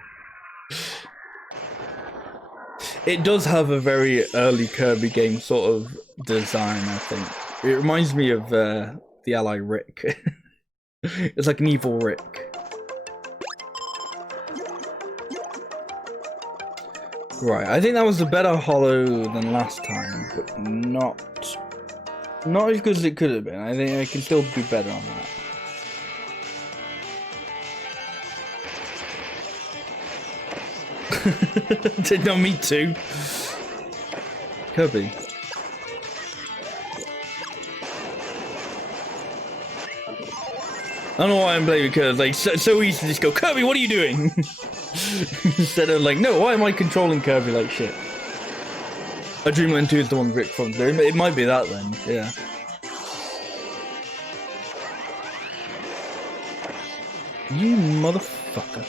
It does have a very early Kirby game sort of design, I think. It reminds me of the ally Rick. It's like an evil Rick. Right, I think that was a better hollow than last time, but not as good as it could have been. I think I can still do better on that. No, me too. Kirby. I don't know why I'm blaming Kirby. Like, so easy to just go, Kirby, what are you doing? Instead of like, no, why am I controlling Kirby like shit? I Dreamland 2 is the one Rick from there. It might be that then, yeah. You motherfucker.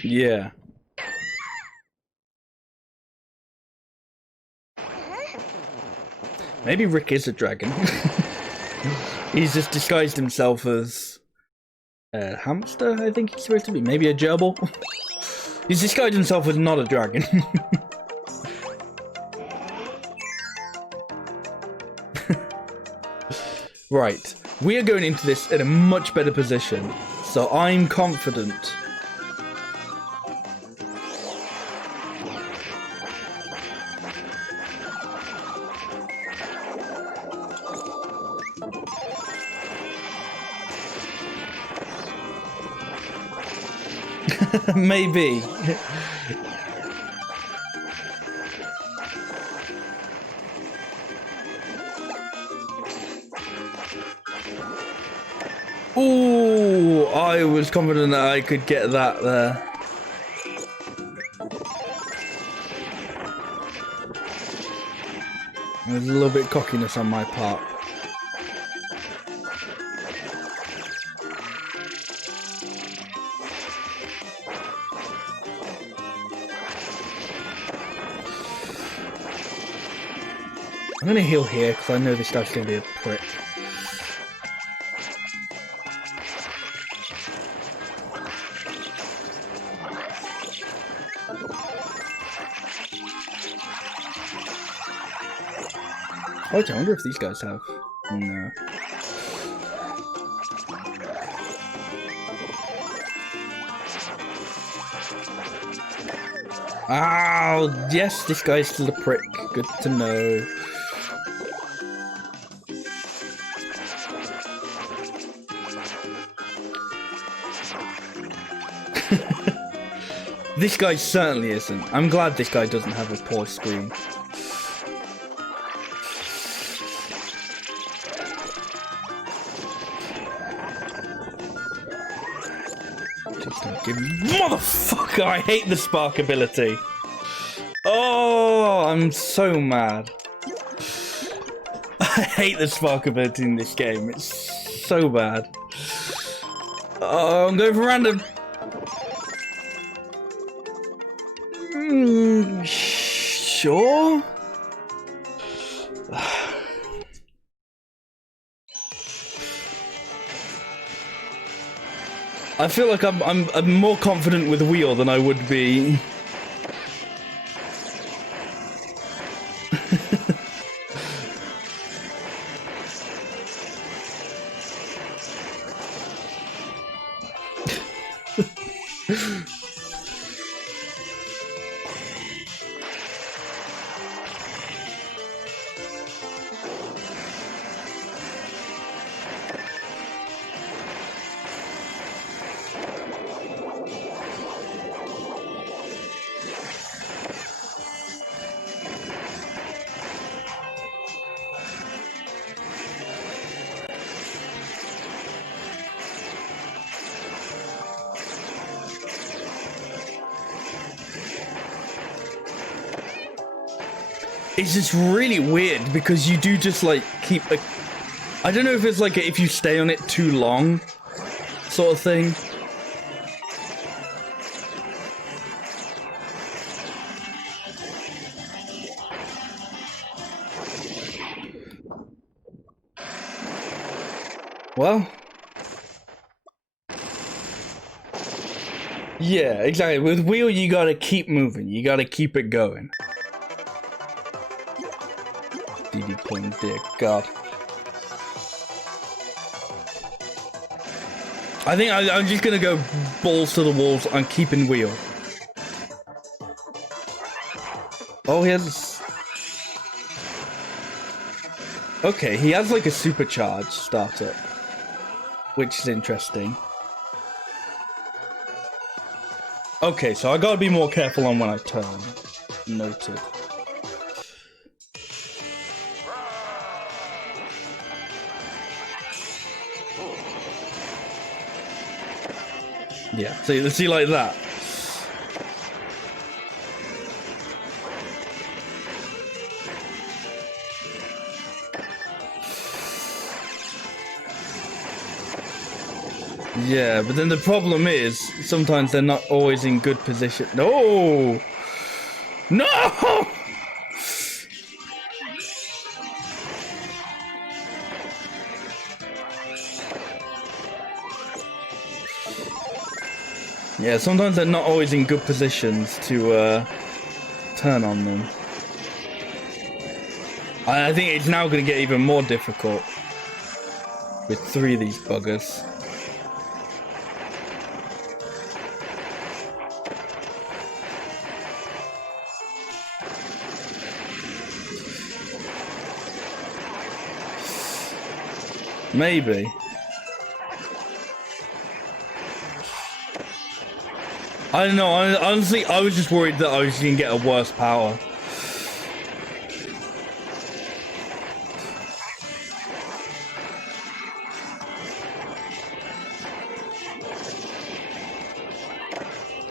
Yeah. Maybe Rick is a dragon. He's just disguised himself as a hamster, I think he's supposed to be. Maybe a gerbil. He's disguised himself as not a dragon. Right. We are going into this in a much better position. So I'm confident. Maybe. Ooh, I was confident that I could get that there. There's a little bit of cockiness on my part. I'm gonna heal here because I know this guy's gonna be a prick. Oh, I wonder if these guys have. No. Oh, yes, this guy's still a prick. Good to know. This guy certainly isn't. I'm glad this guy doesn't have a poor screen. Just don't give me... Motherfucker! I hate the spark ability. Oh, I'm so mad. I hate the spark ability in this game. It's so bad. Oh, I'm going for random. Sure. I feel like I'm more confident with wheel than I would be. it's just really weird because you do just like keep a, I don't know if it's like if you stay on it too long sort of thing. Well, yeah, exactly. With wheel, you gotta keep moving. You gotta keep it going. DD Pong, dear God. I think I'm just gonna go balls to the walls on keeping wheel. Oh, he has... Okay, he has like a supercharged startup, which is interesting. Okay, so I gotta be more careful on when I turn. Noted. Yeah, see like that. Yeah, but then the problem is sometimes they're not always in good position. No! No! Yeah, sometimes they're not always in good positions to turn on them. I think it's now going to get even more difficult with 3 of these buggers. Maybe. I don't know, honestly, I was just worried that I was going to get a worse power.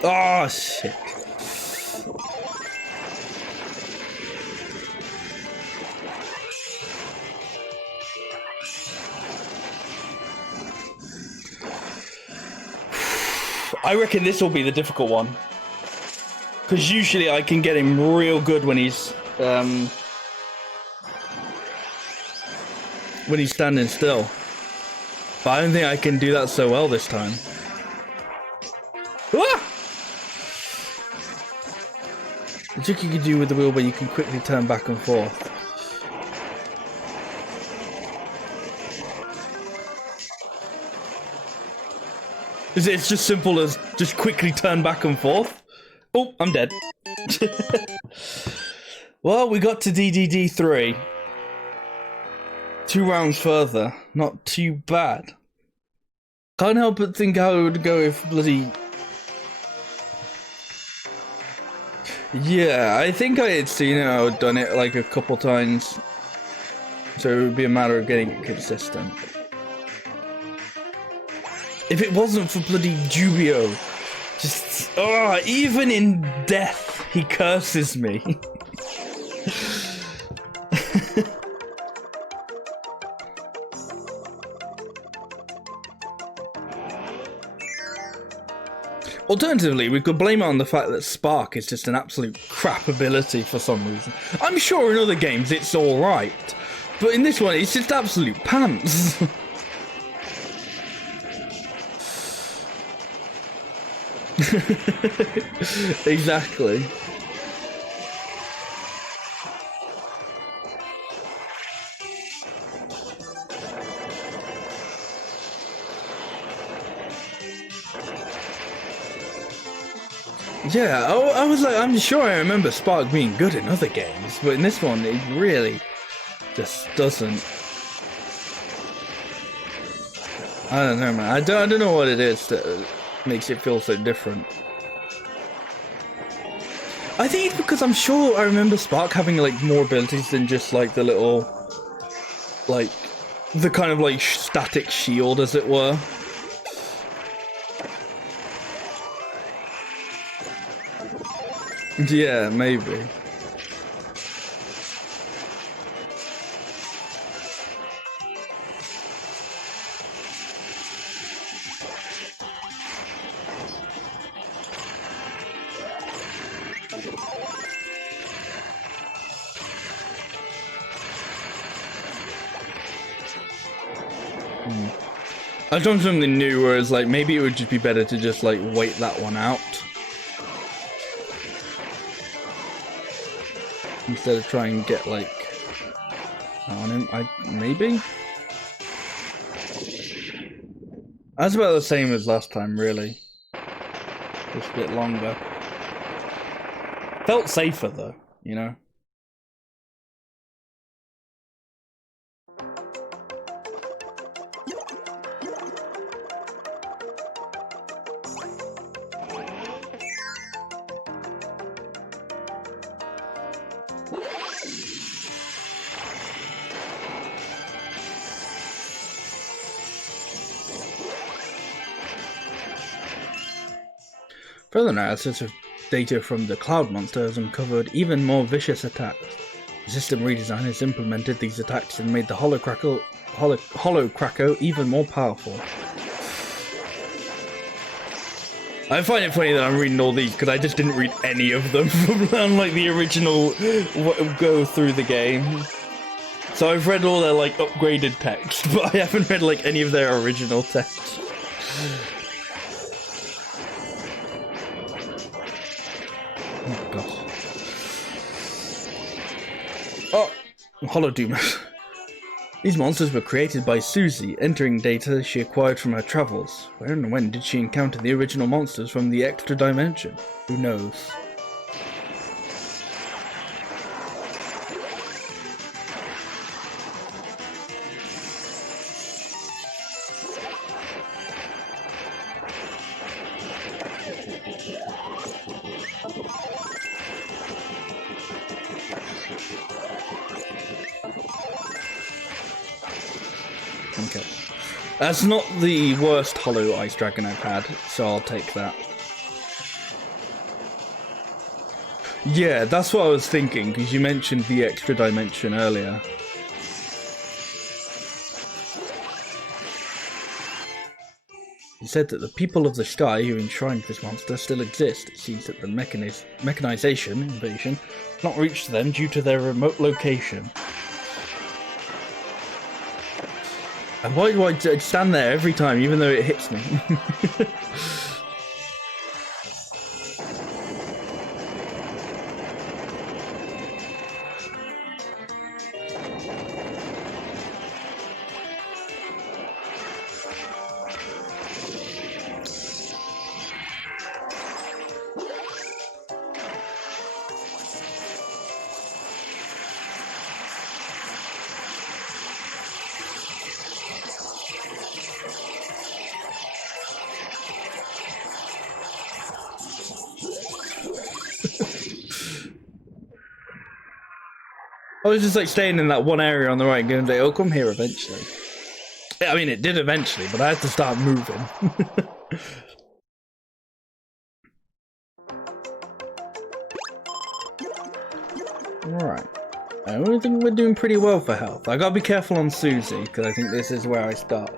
Oh, shit. I reckon this will be the difficult one. Because usually I can get him real good when he's standing still. But I don't think I can do that so well this time. Ah! The trick you can do with the wheel, but you can quickly turn back and forth. It's just simple as just quickly turn back and forth. Oh, I'm dead. Well, we got to DDD 3. 2 rounds further. Not too bad. Can't help but think how it would go if bloody... Yeah, I think I had seen it. I had done it like a couple times. So it would be a matter of getting it consistent. If it wasn't for bloody Jubio, just, oh, even in death, he curses me. Alternatively, we could blame it on the fact that Spark is just an absolute crap ability for some reason. I'm sure in other games it's alright, but in this one it's just absolute pants. Exactly. Yeah, I was like, I'm sure I remember Spark being good in other games, but in this one it really just doesn't. I don't know, man. I don't know what it is that makes it feel so different. I think it's because I'm sure I remember Spark having like more abilities than just like the little, like, the kind of like static shield, as it were. Yeah, maybe. was trying something new, whereas like maybe it would just be better to just like wait that one out instead of trying and get like on him. Maybe that's about the same as last time, really. Just a bit longer. Felt safer though, you know. Further analysis of data from the Cloud Monster has uncovered even more vicious attacks. The system redesign has implemented these attacks and made the Hollow Crackle even more powerful. I find it funny that I'm reading all these because I just didn't read any of them from like the original go through the game. So I've read all their like upgraded text, but I haven't read like any of their original text. Oh gosh. Oh, Hollow Doomers. These monsters were created by Susie, entering data she acquired from her travels. Where and when did she encounter the original monsters from the extra dimension? Who knows? Okay. That's not the worst Hollow Ice Dragon I've had, so I'll take that. Yeah, that's what I was thinking, because you mentioned the extra dimension earlier. He said that the people of the sky who enshrined this monster still exist. It seems that the mechanization invasion not reached them due to their remote location. And why do I stand there every time, even though it hits me? I was just like staying in that one area on the right and going, "Oh, come here eventually." I mean, it did eventually, but I had to start moving. Alright. I think we're doing pretty well for health. I gotta be careful on Susie, because I think this is where I start.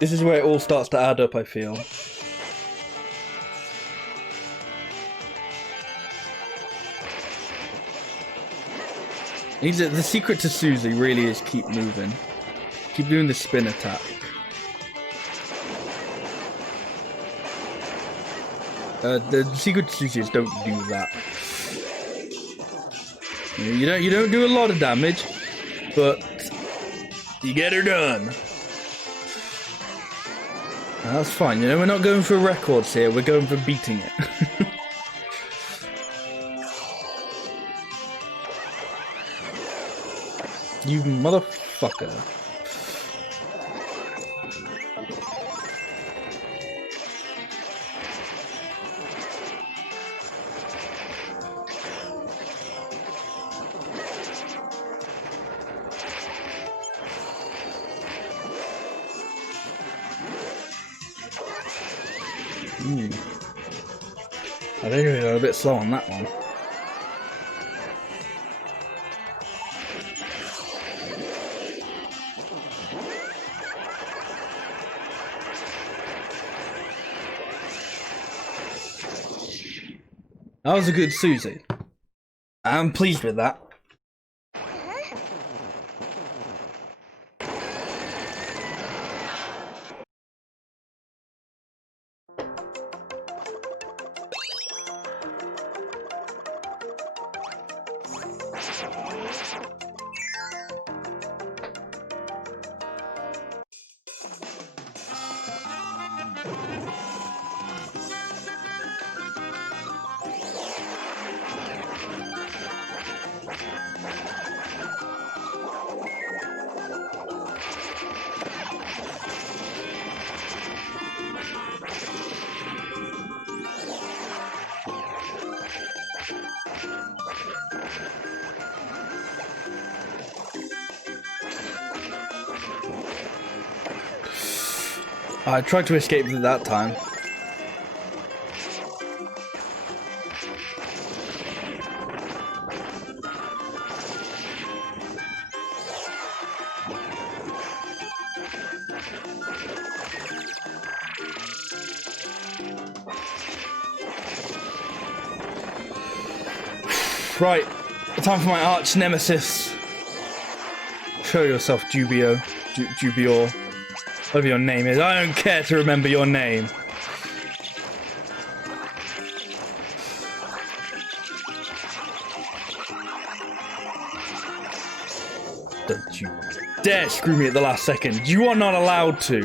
This is where it all starts to add up, I feel. The secret to Susie really is keep moving. Keep doing the spin attack. The secret to Susie is don't do that. You don't do a lot of damage, but you get her done. That's fine, you know, we're not going for records here, we're going for beating it. You motherfucker. I think we got a bit slow on that one. That was a good Susie. I'm pleased with that. I tried to escape it that time. Right, time for my arch nemesis. Show yourself, Jubio. Jubior. Whatever your name is. I don't care to remember your name. Don't you dare screw me at the last second. You are not allowed to.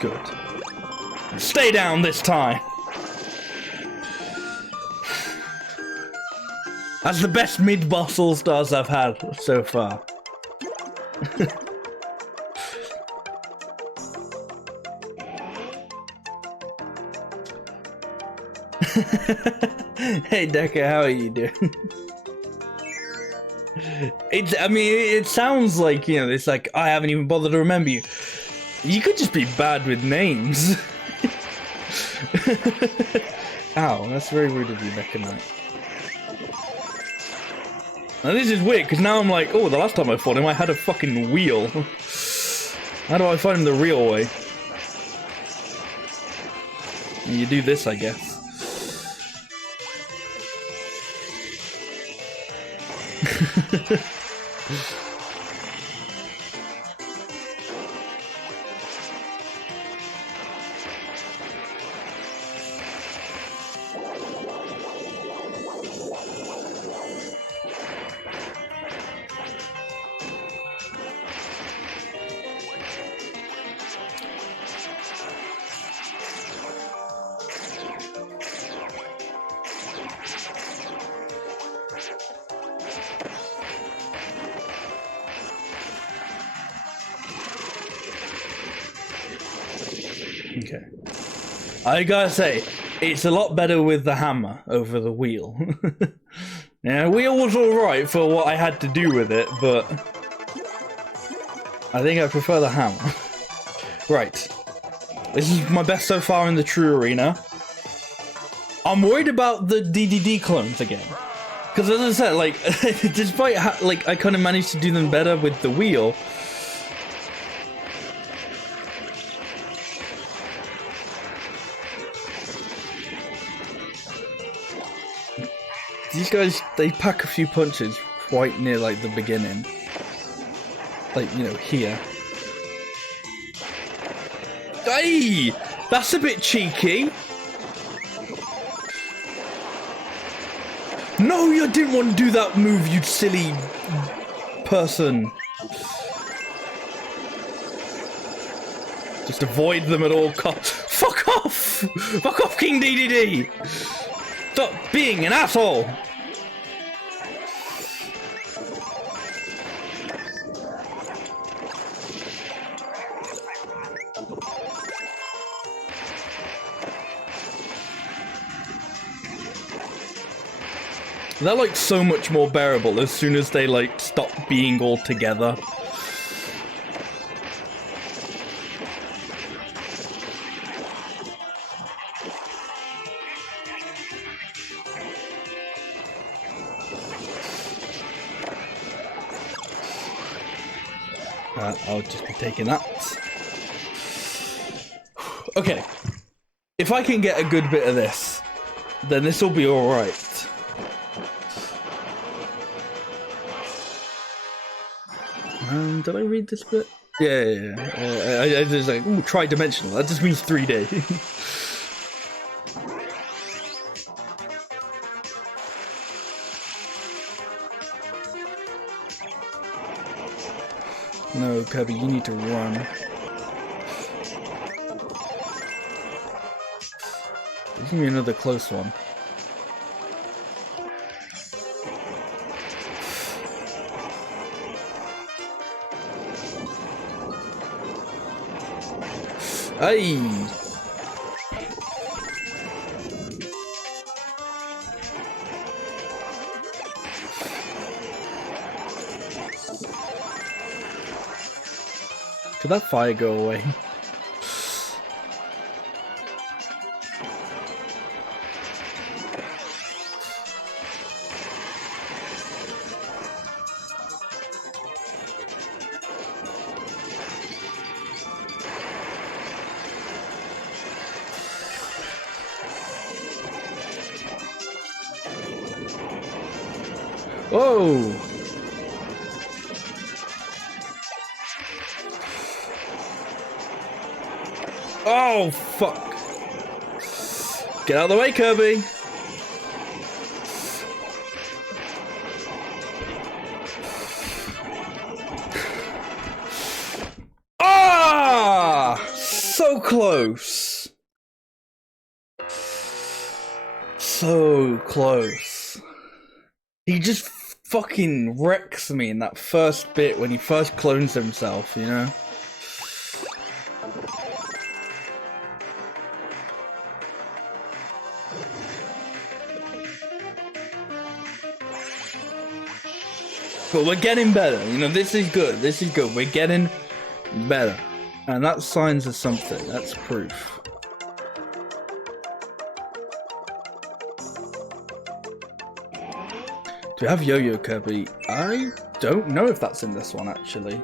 Good. Stay down this time. That's the best mid-boss All-Stars I've had so far. Hey Decker, how are you doing? I mean, it sounds like, you know, it's like, I haven't even bothered to remember you. You could just be bad with names. Ow, that's very rude of you, Decker Knight. Now this is weird, because now I'm like, oh, the last time I fought him, I had a fucking wheel. How do I fight him the real way? You do this, I guess. Okay. I gotta say, it's a lot better with the hammer over the wheel. Yeah, wheel was alright for what I had to do with it, but I think I prefer the hammer. Right. This is my best so far in the true arena. I'm worried about the DDD clones again. Because as I said, like, despite I kind of managed to do them better with the wheel, these guys, they pack a few punches right near, like, the beginning. Like, you know, here. Hey! That's a bit cheeky! No, you didn't want to do that move, you silly person. Just avoid them at all costs. Fuck off! Fuck off, King DDD! Stop being an asshole! They're like so much more bearable as soon as they like stop being all together. I'll just be taking that. Okay. If I can get a good bit of this, then this will be alright. Did I read this bit? Yeah. I just like, ooh, tri-dimensional. That just means 3D. No, Kirby, you need to run. Give me another close one. Hey! Could that fire go away? Whoa! Oh, fuck. Get out of the way, Kirby. Ah! So close. So close. He just fucking wrecks me in that first bit when he first clones himself, you know? But we're getting better, you know, this is good, we're getting better. And that signs of something, that's proof. Do we have Yo-Yo Kirby? I don't know if that's in this one, actually.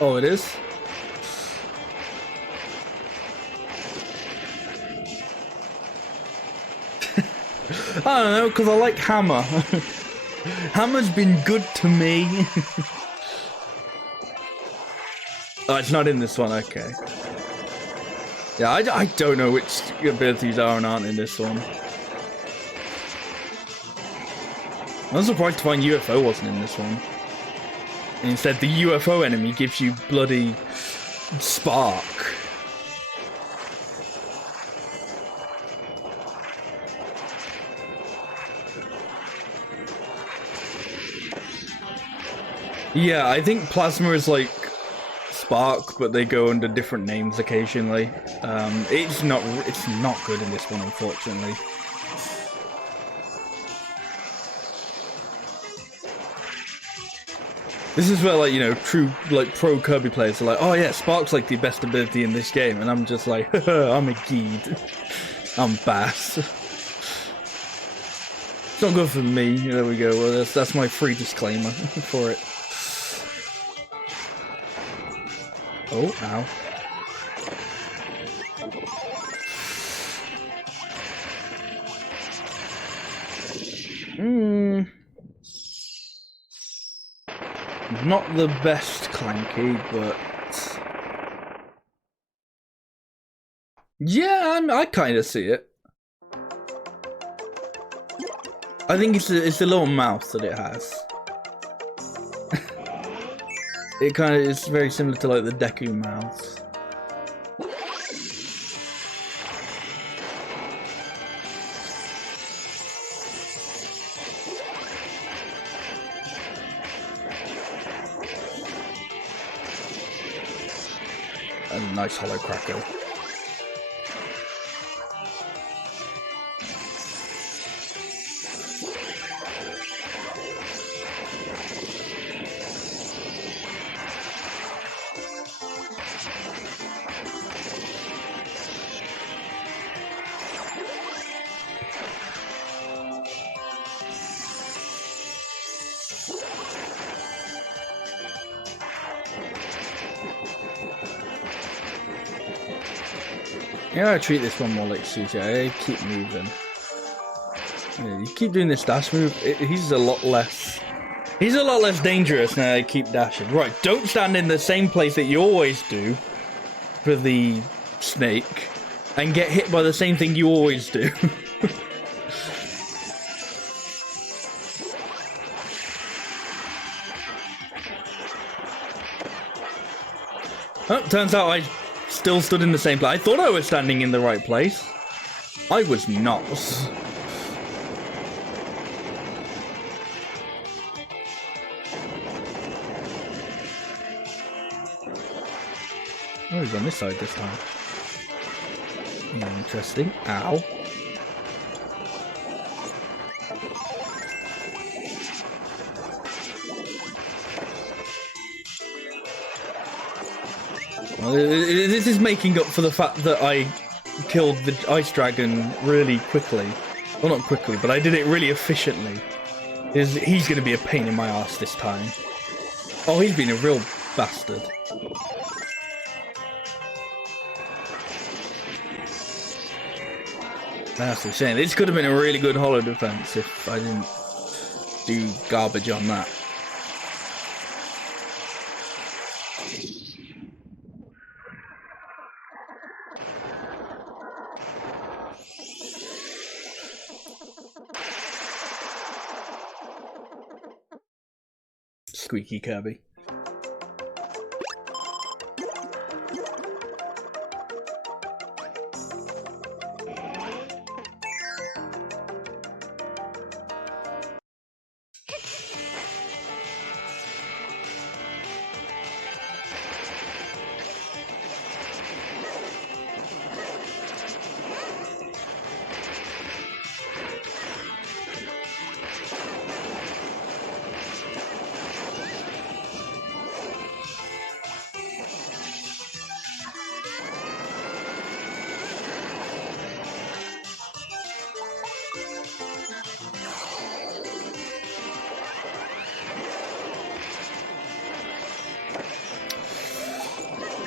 Oh, it is? I don't know, because I like Hammer. Hammer's been good to me. Oh, it's not in this one, okay. Yeah, I don't know which abilities are and aren't in this one. I'm surprised to find UFO wasn't in this one. And instead, the UFO enemy gives you bloody spark. Yeah, I think Plasma is like Spark, but they go under different names occasionally. It's not good in this one, unfortunately. This is where, like, you know, true, like, pro Kirby players are like, oh yeah, Spark's like the best ability in this game, and I'm just like, I'm a geed. I'm Bass. It's not good for me. There we go. Well, that's my free disclaimer for it. Oh, ow. Not the best Clanky, but yeah, I kind of see it. I think it's a little mouth that it has. It kind of is very similar to like the Deku mouth. A nice hollow cracker. Yeah, I treat this one more like CJ. Keep moving. Yeah, you keep doing this dash move. He's a lot less dangerous now. I keep dashing. Right, don't stand in the same place that you always do for the snake, and get hit by the same thing you always do. Oh, turns out I still stood in the same place. I thought I was standing in the right place. I was not. Oh, he's on this side this time. Interesting. Ow. Well, this is making up for the fact that I killed the ice dragon really quickly. Well, not quickly, but I did it really efficiently. He's going to be a pain in my ass this time. Oh, he's been a real bastard. That's a shame. This could have been a really good holo defense if I didn't do garbage on that. Squeaky Kirby.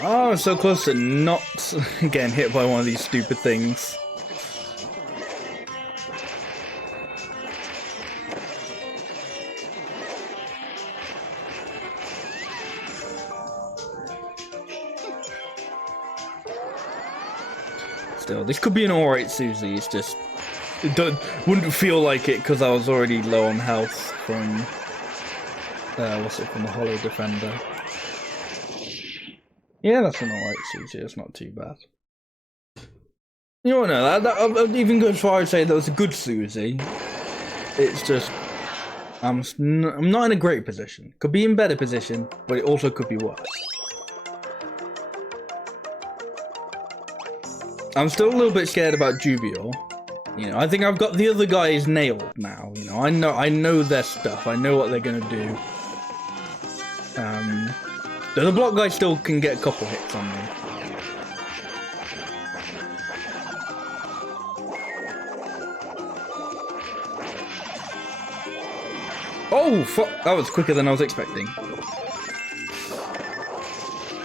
Oh, I'm so close to not getting hit by one of these stupid things. Still, this could be an alright Susie, it's just... wouldn't feel like it because I was already low on health from... from the Holo Defender. Yeah, that's an alright Susie, it's not too bad. You know what, no, I'd even go as far as say that was a good Susie. It's just... I'm not in a great position. Could be in better position, but it also could be worse. I'm still a little bit scared about Jubio. You know, I think I've got the other guys nailed now. You know, I know their stuff. I know what they're gonna do. The block guy still can get a couple hits on me. Oh, fuck! That was quicker than I was expecting.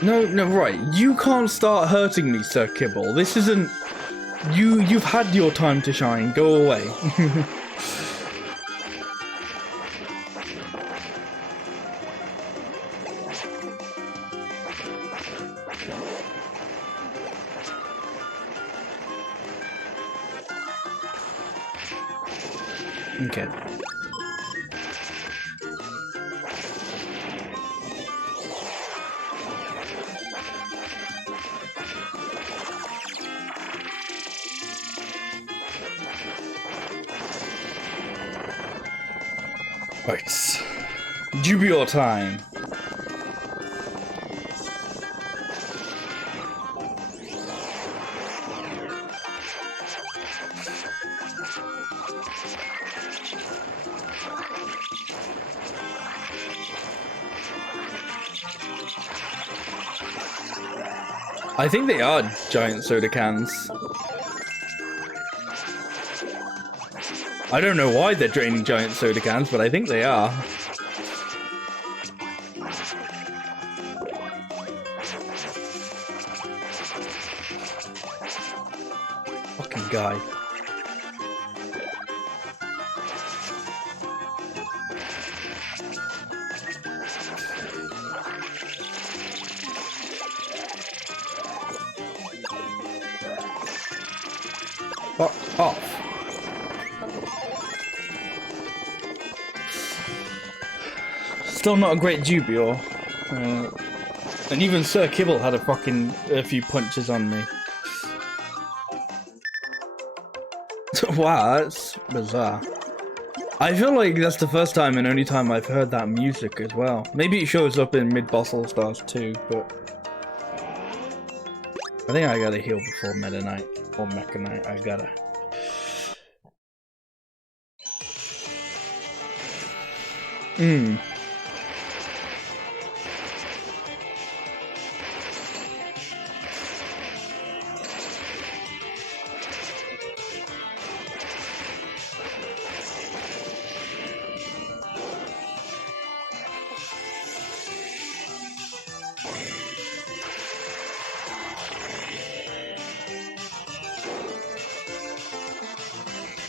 No, right. You can't start hurting me, Sir Kibble. This isn't... You've had your time to shine. Go away. Okay. Right. Jubio time. I think they are giant soda cans. I don't know why they're draining giant soda cans, but I think they are. Fucking guy. Fuck off. Still not a great Jubio. And even Sir Kibble had a few punches on me. Wow, that's bizarre. I feel like that's the first time and only time I've heard that music as well. Maybe it shows up in mid-boss All-Stars too, but... I think I gotta heal before Meta Knight, or Mecha Knight, I gotta.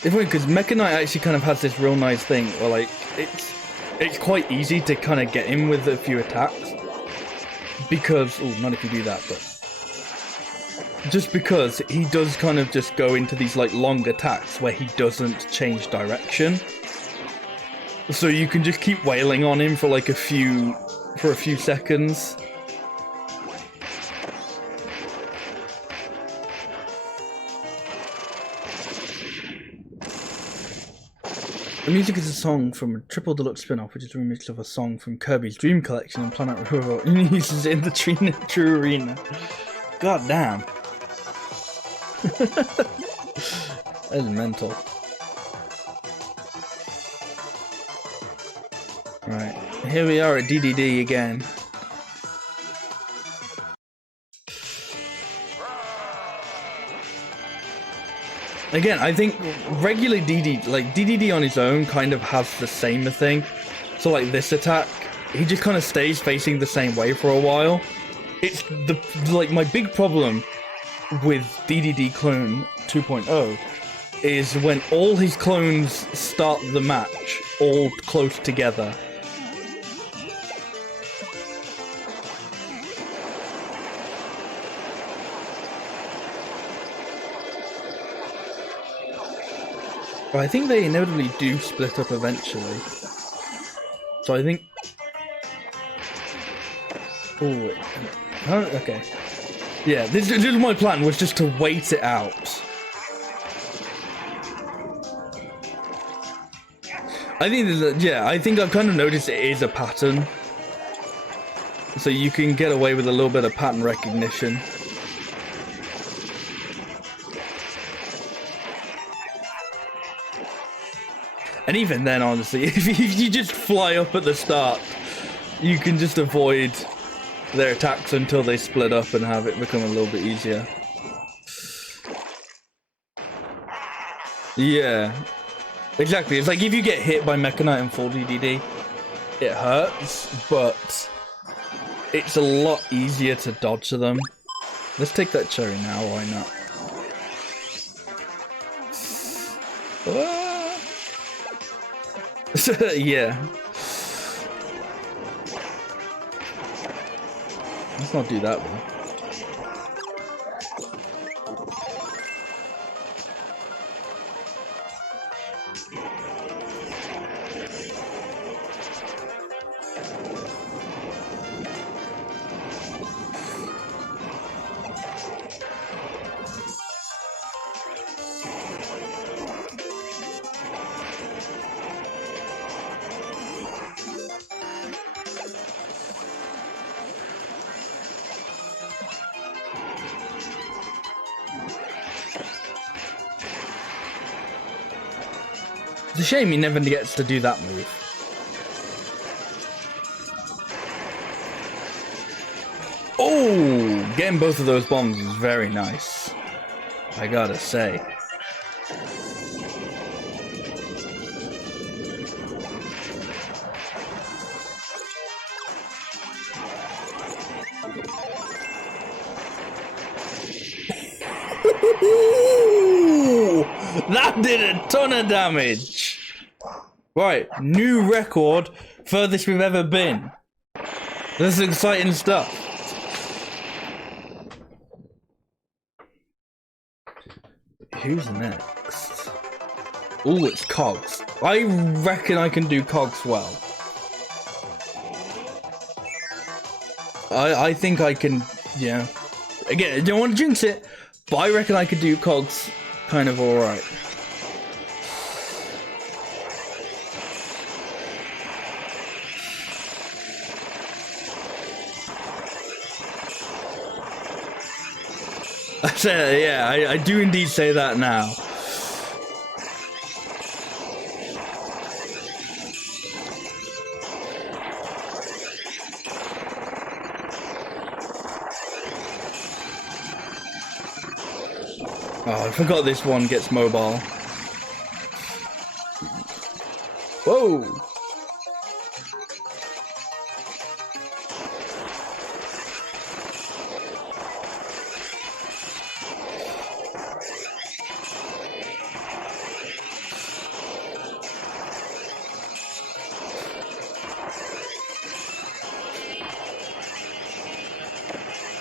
It's weird because Mecha Knight actually kind of has this real nice thing where like it's quite easy to kind of get him with a few attacks because not if you do that, but just because he does kind of just go into these like long attacks where he doesn't change direction, so you can just keep wailing on him for like a few seconds. The music is a song from a triple deluxe spin-off, which is a remix of a song from Kirby's Dream Collection and Planet Robobot, and uses it in the True Arena. God damn. That is mental. Right, here we are at DDD again. Again, I think regular DDD on his own kind of has the same thing. So like this attack, he just kind of stays facing the same way for a while. It's my big problem with DDD Clone 2.0 is when all his clones start the match all close together. But I think they inevitably do split up eventually. So I think... Oh, wait. Okay. Yeah, this is my plan, was just to wait it out. I think I think I've kind of noticed it is a pattern. So you can get away with a little bit of pattern recognition. And even then, honestly, if you just fly up at the start, you can just avoid their attacks until they split up and have it become a little bit easier. Yeah, exactly. It's like if you get hit by Mecha Knight in full DDD, it hurts, but it's a lot easier to dodge them. Let's take that cherry now, why not? Yeah. Let's not do that one. It's a shame he never gets to do that move. Oh, getting both of those bombs is very nice, I gotta say. That did a ton of damage. Right, new record, furthest we've ever been. This is exciting stuff. Who's next? Ooh, it's Cogs. I reckon I can do Cogs well. I think I can, yeah. Again, I don't want to jinx it, but I reckon I could do cogs kind of alright. I say, yeah, I do indeed say that now. Oh, I forgot this one gets mobile. Whoa!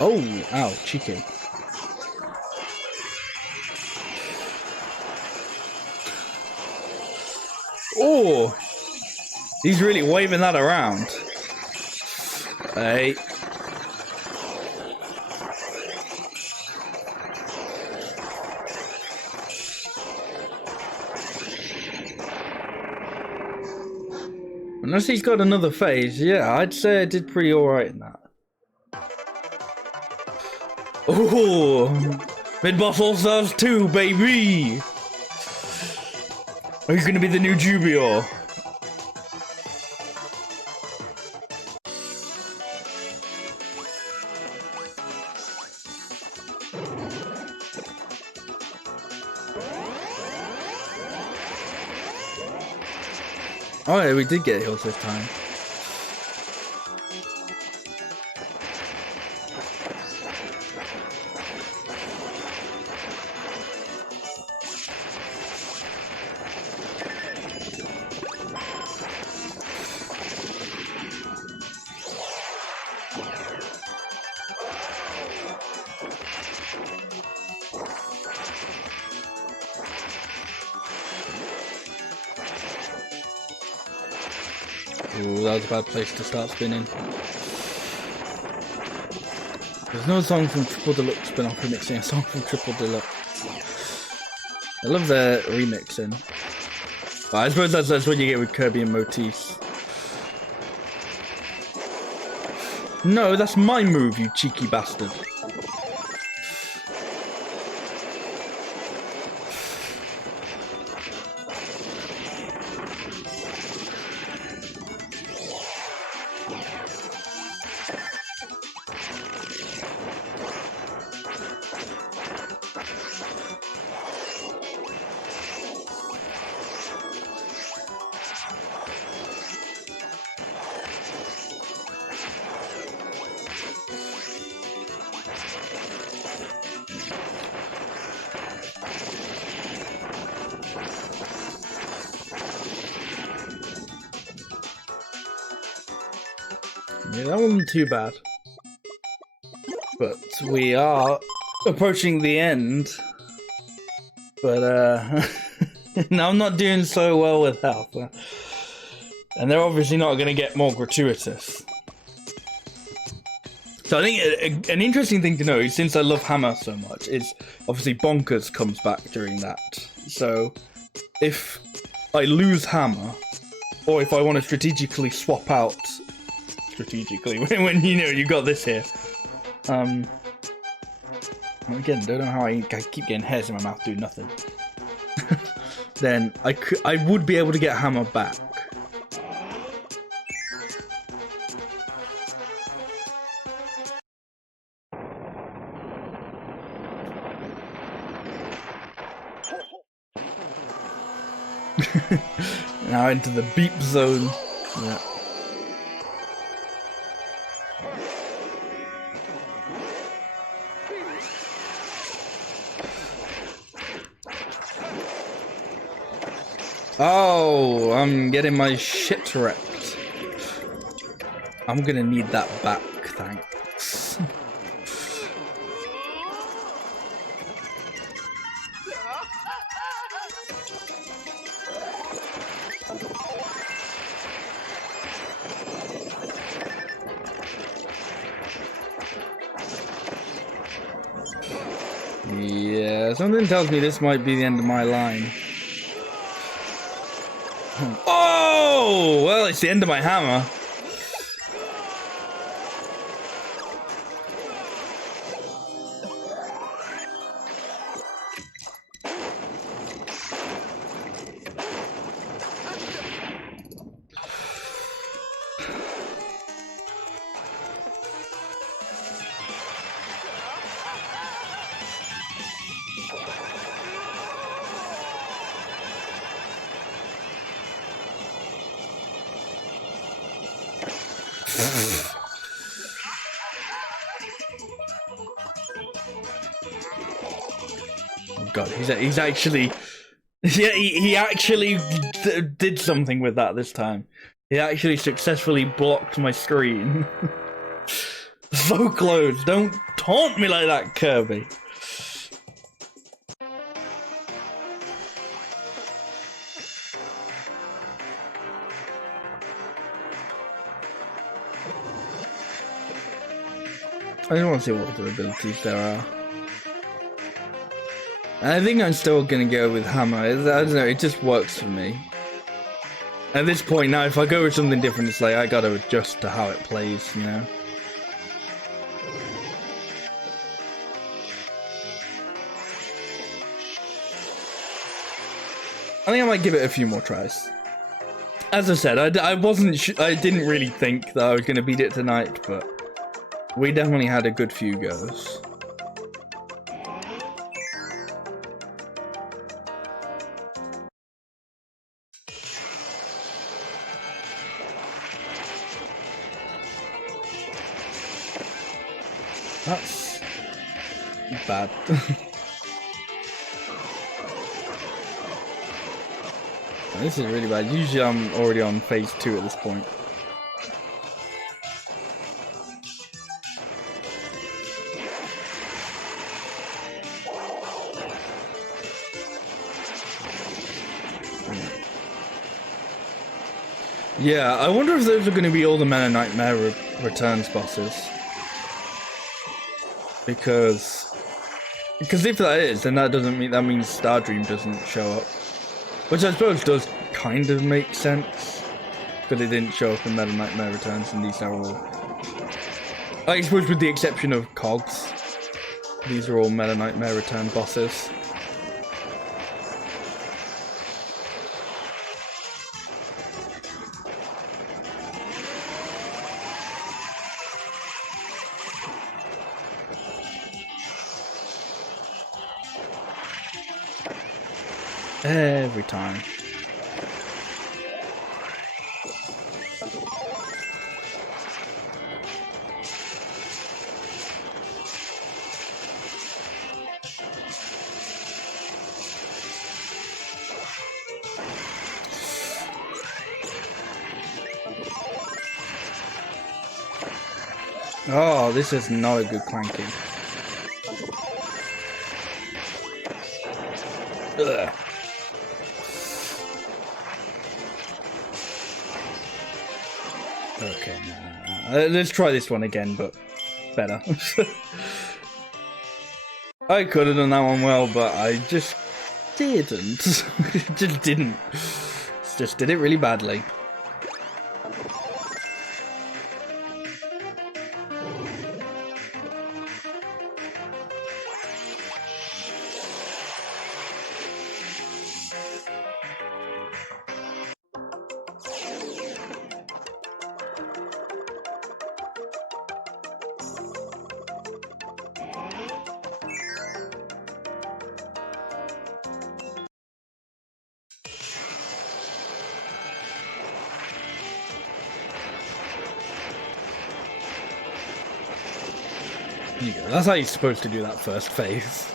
Oh, ow, cheeky. Oh, he's really waving that around. Hey. Unless he's got another phase, yeah, I'd say I did pretty alright in that. Oh, mid-buff all-stars 2, baby! Are you gonna be the new Jubio? Oh yeah, we did get heals this time. Ooh, that was a bad place to start spinning. There's no song from Triple Deluxe, but I'm remixing a song from Triple Deluxe. I love their remixing. But I suppose that's what you get with Kirby and Motifs. No, that's my move, you cheeky bastard. Yeah, that wasn't too bad. But we are approaching the end. But no, I'm not doing so well with health. And they're obviously not going to get more gratuitous. So I think an interesting thing to know, since I love Hammer so much, is obviously Bonkers comes back during that. So if I lose Hammer, or if I want to strategically swap out strategically when you know you got this here. Again, don't know how I keep getting hairs in my mouth doing nothing. Then I would be able to get Hammer back. Now into the beep zone. Yeah. Oh, I'm getting my shit wrecked. I'm gonna need that back, thanks. Yeah, something tells me this might be the end of my line. Oh! Well, it's the end of my hammer. Oh God, he's actually, yeah, he actually did something with that this time. He actually successfully blocked my screen. So close! Don't taunt me like that, Kirby. I just want to see what other abilities there are. I think I'm still gonna go with hammer. I don't know, it just works for me. At this point now, if I go with something different, it's like I gotta adjust to how it plays, you know? I think I might give it a few more tries. As I said, I didn't really think that I was gonna beat it tonight, but we definitely had a good few goes. That's bad. This is really bad. Usually I'm already on phase 2 at this point. Yeah, I wonder if those are going to be all the Meta Nightmare Returns bosses. Because if that is, then that means Stardream doesn't show up. Which I suppose does kind of make sense. Because it didn't show up in Meta Nightmare Returns, and these are all... I suppose with the exception of Cogs. These are all Meta Nightmare Return bosses. Every time. Oh, this is not a good clanking. Ugh. Okay, let's try this one again, but better. I could have done that one well, but I just didn't. Just didn't. Just did it really badly. There you go. That's how you're supposed to do that first phase.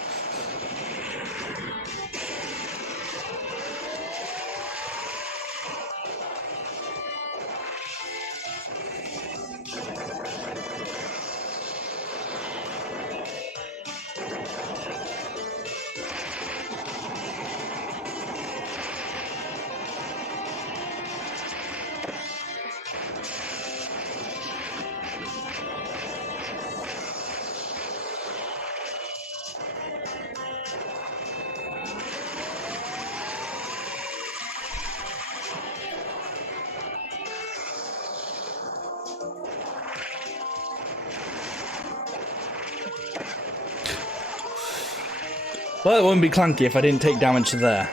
Well, it wouldn't be clunky if I didn't take damage there.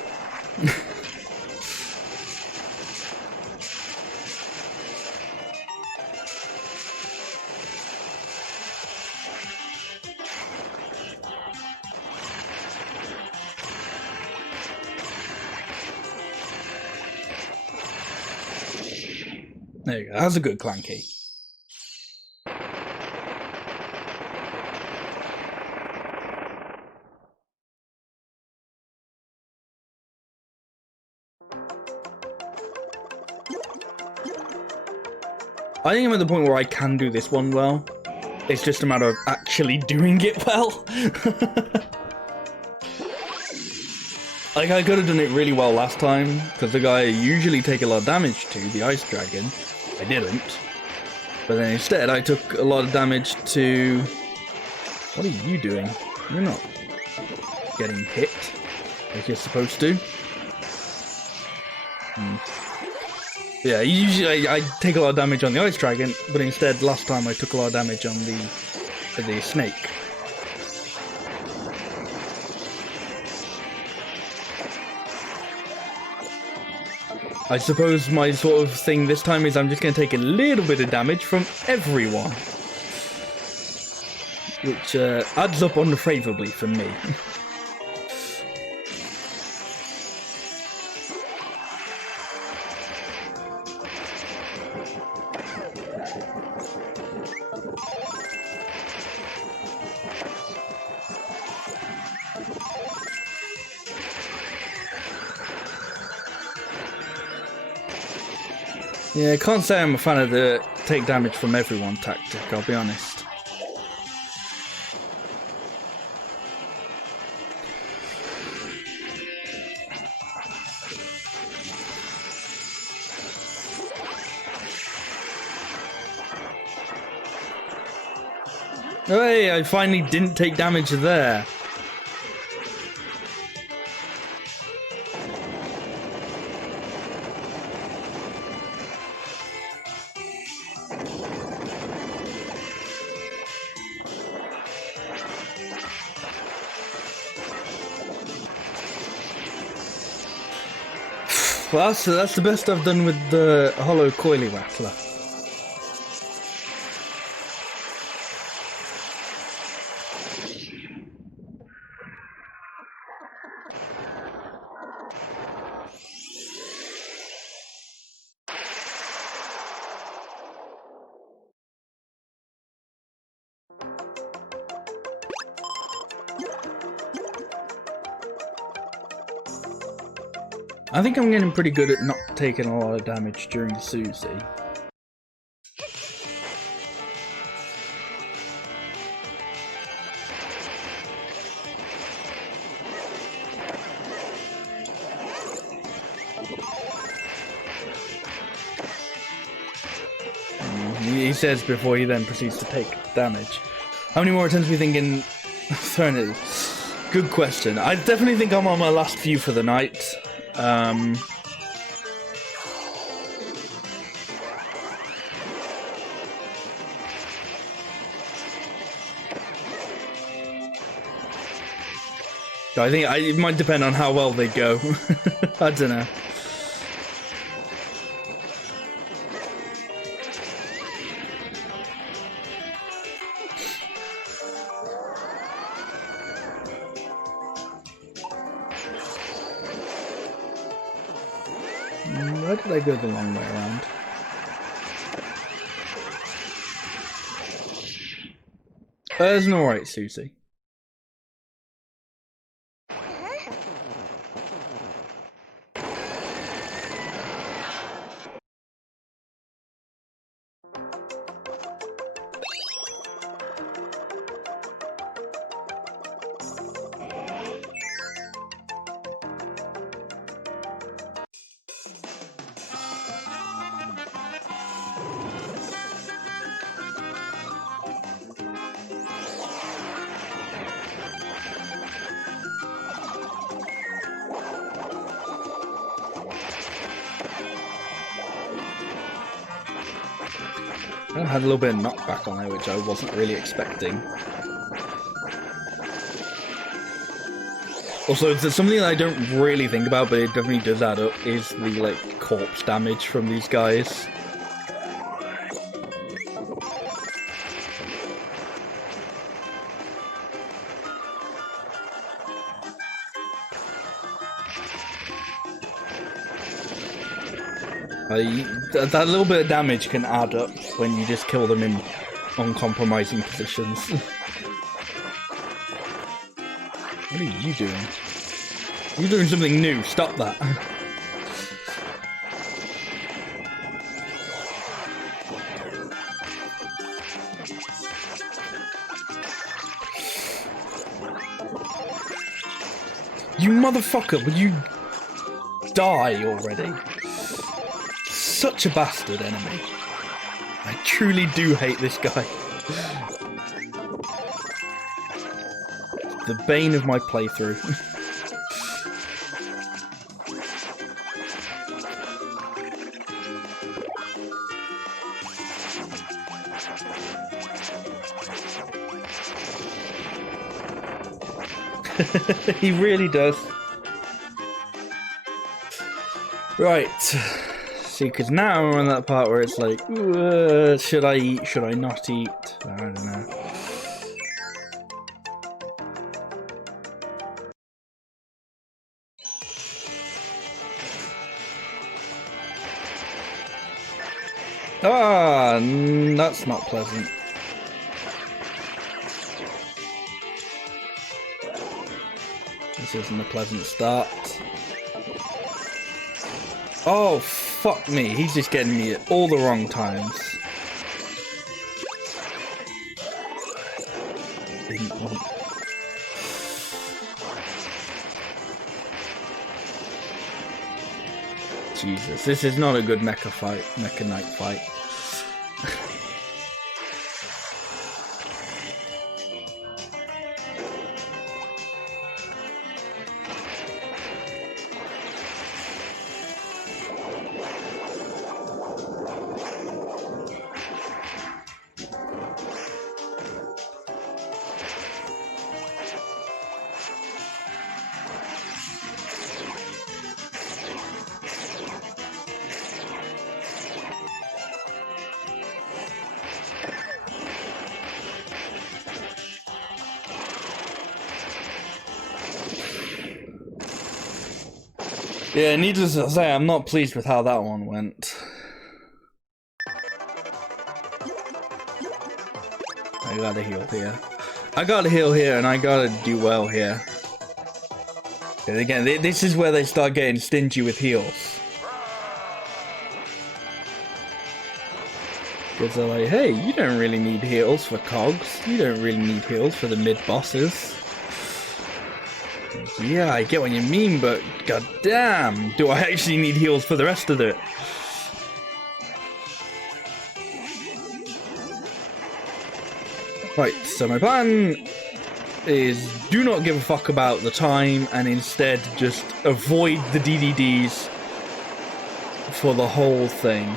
There you go, that's a good clunky. I think I'm at the point where I can do this one well. It's just a matter of actually doing it well. Like, I could have done it really well last time, because the guy I usually take a lot of damage to, the Ice Dragon, I didn't. But then instead, I took a lot of damage to... What are you doing? You're not getting hit like you're supposed to. Yeah, usually I take a lot of damage on the Ice Dragon, but instead last time I took a lot of damage on the snake. I suppose my sort of thing this time is I'm just going to take a little bit of damage from everyone. Which adds up unfavourably for me. Yeah, I can't say I'm a fan of the take damage from everyone tactic, I'll be honest. Hey, I finally didn't take damage there. Well, that's the best I've done with the Hollow Coily Rattler. I think I'm getting pretty good at not taking a lot of damage during Susie. He says before he then proceeds to take damage. How many more attempts do we think in throwing it? Good question. I definitely think I'm on my last few for the night. I think it might depend on how well they go. I don't know. Why did I go the long way around? There's an alright Susie. I had a little bit of knockback on there, which I wasn't really expecting. Also, there's something that I don't really think about, but it definitely does add up, is the, like, corpse damage from these guys. That little bit of damage can add up when you just kill them in uncompromising positions. What are you doing? You're doing something new. Stop that. You motherfucker, will you die already? Such a bastard enemy. I truly do hate this guy. The bane of my playthrough. He really does. Right. See, because now we're on that part where it's like, should I eat? Should I not eat? I don't know. Ah, that's not pleasant. This isn't a pleasant start. Oh, fuck me. He's just getting me at all the wrong times. Jesus, this is not a good Mecha Knight fight. Yeah, needless to say, I'm not pleased with how that one went. I gotta heal here. I gotta heal here, and I gotta do well here. And again, this is where they start getting stingy with heals. Because they're like, hey, you don't really need heals for cogs. You don't really need heals for the mid-bosses. Yeah, I get what you mean, but goddamn, do I actually need heals for the rest of it? Right, so my plan is do not give a fuck about the time and instead just avoid the DDDs for the whole thing.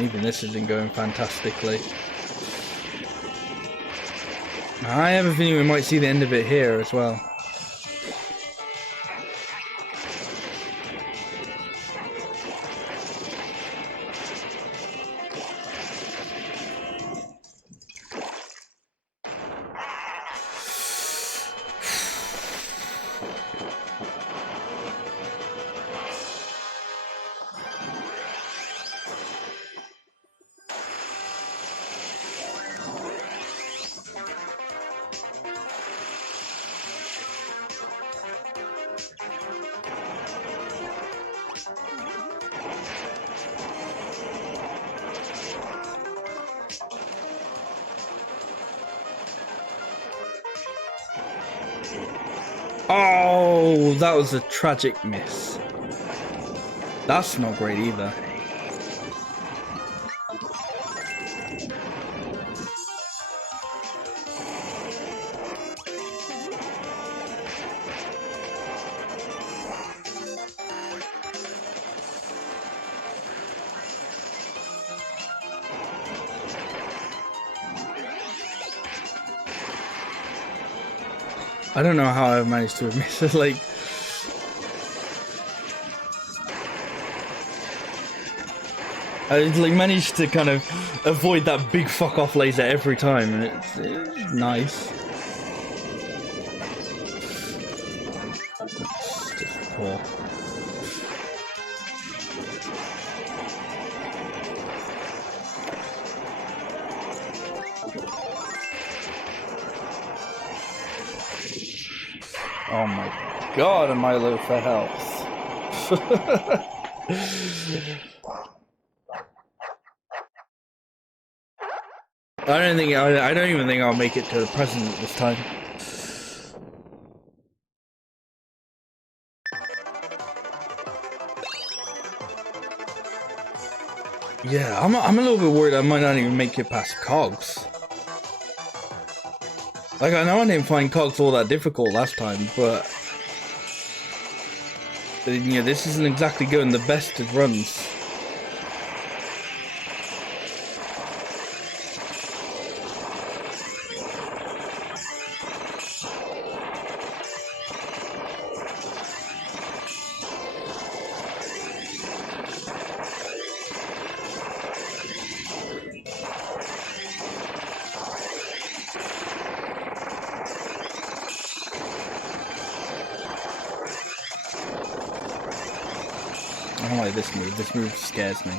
Even this isn't going fantastically. I have a feeling we might see the end of it here as well. Oh, that was a tragic miss. That's not great either. I don't know how I've managed to miss it, like... I like managed to kind of avoid that big fuck off laser every time, and it's nice. It's just poor. Oh my god, am I low for health? I don't even think I'll make it to the president this time. Yeah, I'm a little bit worried I might not even make it past cogs. Like, I know I didn't find cogs all that difficult last time, but you know, this isn't exactly going the best of runs. I don't like this move. This move scares me.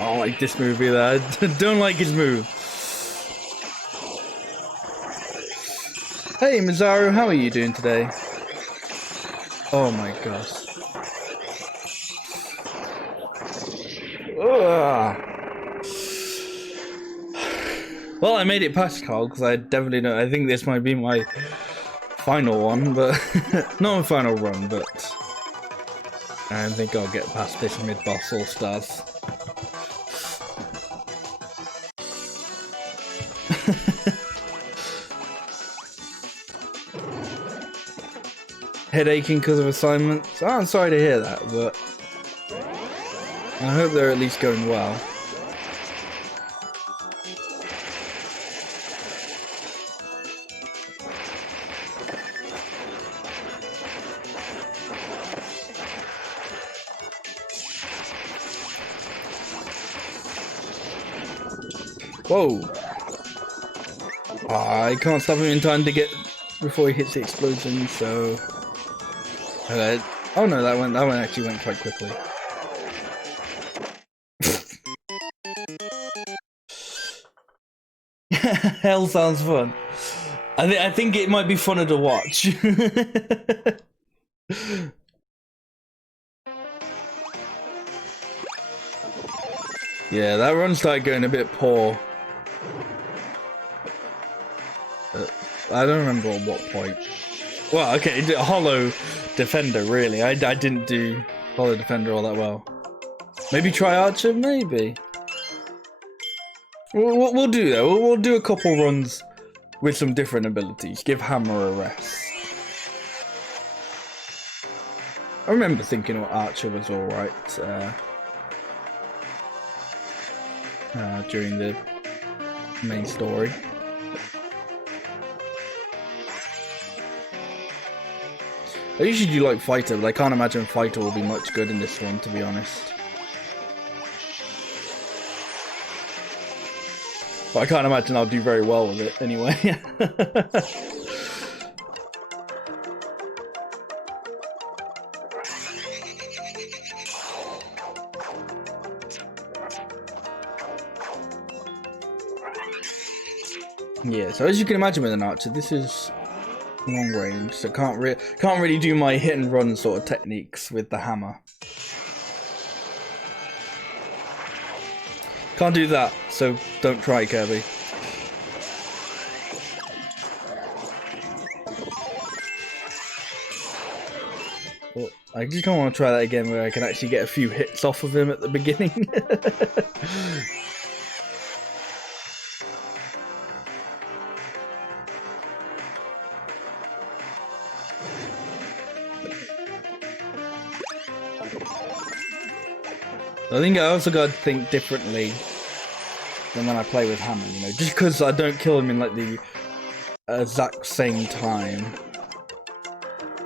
I don't like this move either. I don't like his move. Hey Mizaru, how are you doing today? Oh my gosh. Ugh. Well, I made it past Carl because I definitely know. I think this might be my final one, but not my final run. But I don't think I'll get past this mid-boss All-Stars. Headaching because of assignments. Oh, I'm sorry to hear that, but I hope they're at least going well. Whoa! I can't stop him in time to get before he hits the explosion, so... oh no, that one actually went quite quickly. Hell sounds fun. I think it might be funner to watch. Yeah, that run started going a bit poor. I don't remember at what point. Well, okay, Hollow Defender, really. I didn't do Hollow Defender all that well. Maybe try Archer, maybe. We'll do that. We'll do a couple runs with some different abilities. Give Hammer a rest. I remember thinking Archer was alright during the main story. I usually do like Fighter, but I can't imagine Fighter will be much good in this one, to be honest. But I can't imagine I'll do very well with it anyway. Yeah, so as you can imagine with an archer, this is long range, so can't really do my hit and run sort of techniques with the hammer. Can't do that, so don't try, Kirby. Well, I just kind of want to try that again where I can actually get a few hits off of him at the beginning. I think I also got to think differently than when I play with hammer, you know, just because I don't kill him in like the exact same time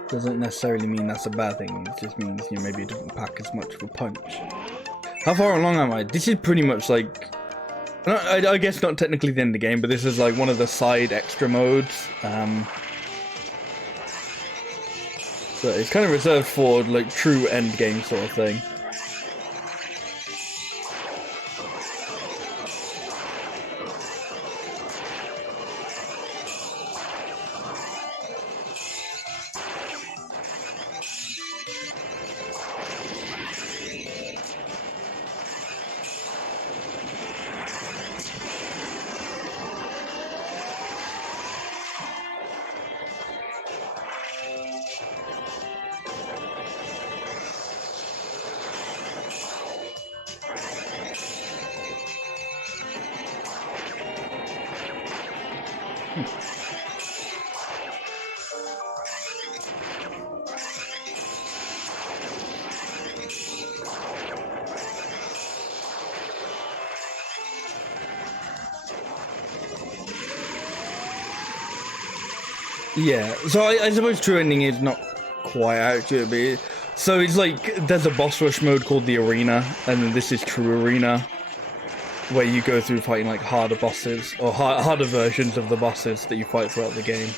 doesn't necessarily mean that's a bad thing. It just means, you know, maybe it doesn't pack as much of a punch. How far along am I? This is pretty much like, I guess not technically the end of the game, but this is like one of the side extra modes. So it's kind of reserved for like true end game sort of thing. Yeah, so I suppose true ending is not quite accurate, but so it's like there's a boss rush mode called the arena, and then this is true arena, where you go through fighting like harder bosses or harder versions of the bosses that you fight throughout the game.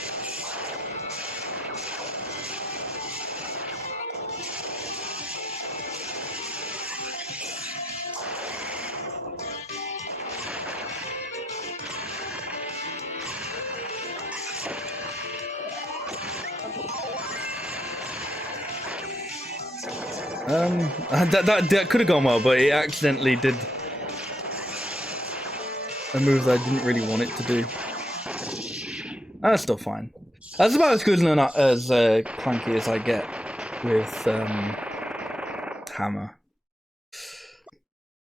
That could have gone well, but it accidentally did a move that I didn't really want it to do. That's still fine. That's about as good as clunky as I get with hammer.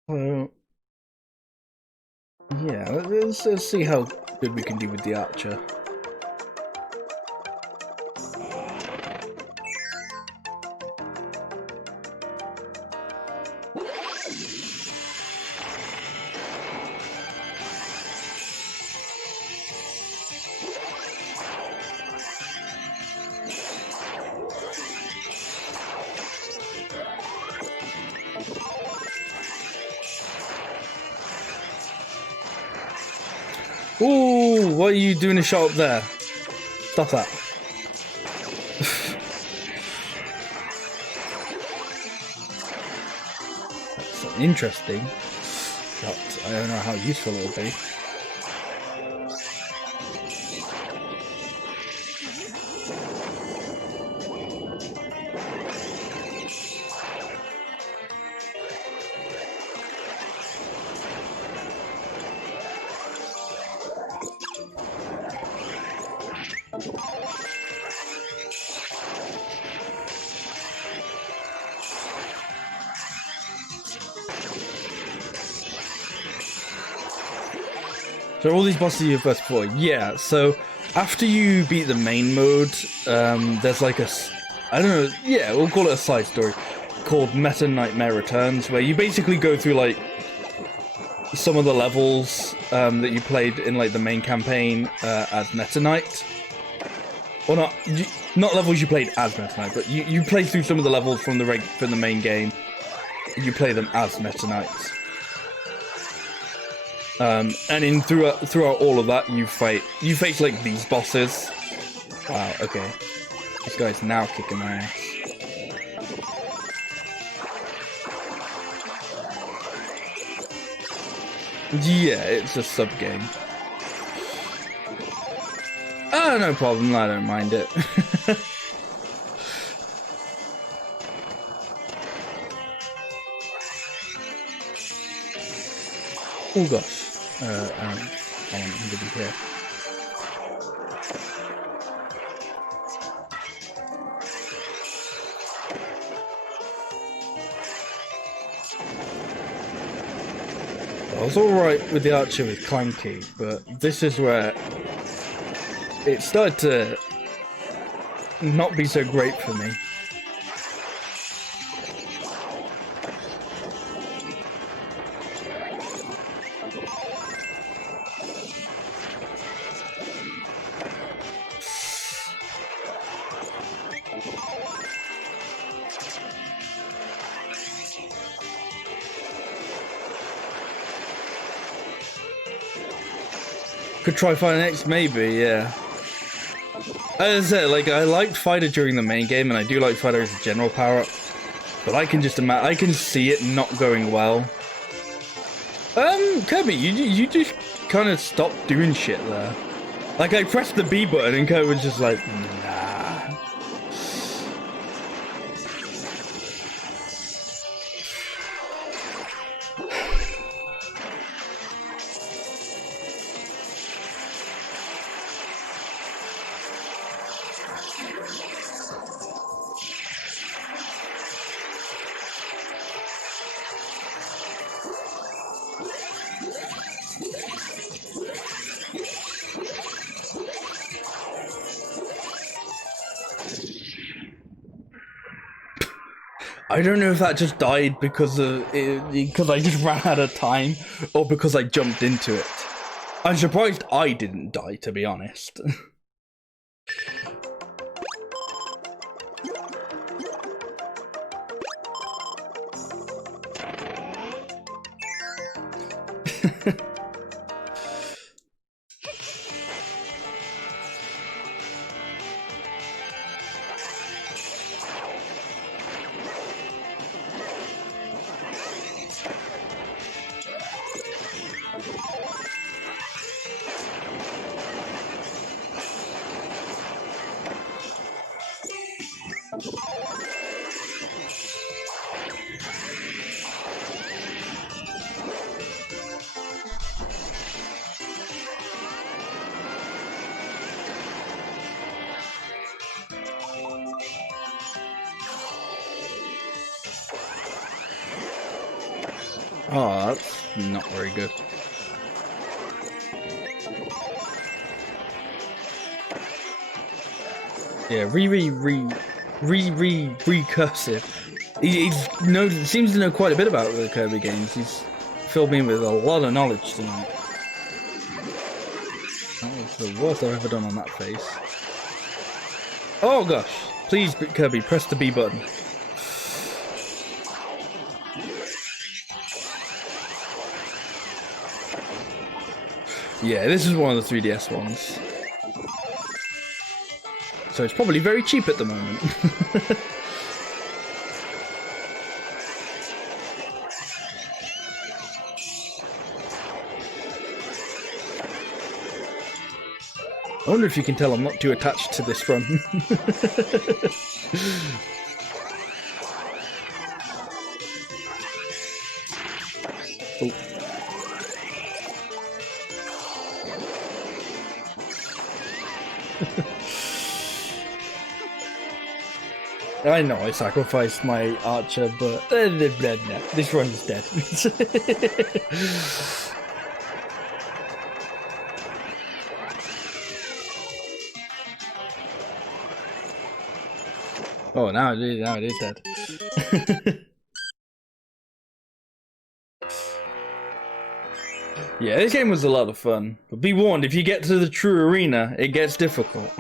So yeah, let's see how good we can do with the archer. Ooh, what are you doing a shot up there? Stop that. That's interesting, but I don't know how useful it will be. So all these bosses you've got before, yeah. So after you beat the main mode, there's like I don't know, yeah, we'll call it a side story called Meta Nightmare Returns, where you basically go through like some of the levels that you played in like the main campaign as Meta Knight. Or not levels you played as Meta Knight, but you play through some of the levels from the main game. You play them as Meta Knights. And throughout all of that, you face like these bosses. Wow, okay. This guy's now kicking my ass. Yeah, it's a sub game. Oh, no problem. I don't mind it. Oh gosh. I want him to be here. I was alright with the archer with Clanky, but this is where it started to not be so great for me. Could try Fighter next, maybe, yeah. As I said, like, I liked Fighter during the main game, and I do like Fighter as a general power-up. But I can just imagine, I can see it not going well. Kirby, you just kind of stopped doing shit there. Like, I pressed the B button, and Kirby was just like, nah. I don't know if that just died because I just ran out of time, or because I jumped into it. I'm surprised I didn't die, to be honest. Oh, that's not very good. Yeah, recursive. He seems to know quite a bit about the Kirby games. He's filled me with a lot of knowledge tonight. That was the worst I've ever done on that face. Oh gosh, please Kirby, press the B button. Yeah, this is one of the 3DS ones. So it's probably very cheap at the moment. I wonder if you can tell I'm not too attached to this run. Oh. I know I sacrificed my archer, but this run's dead. Oh, now it is dead. Yeah, this game was a lot of fun. But be warned, if you get to the true arena, it gets difficult.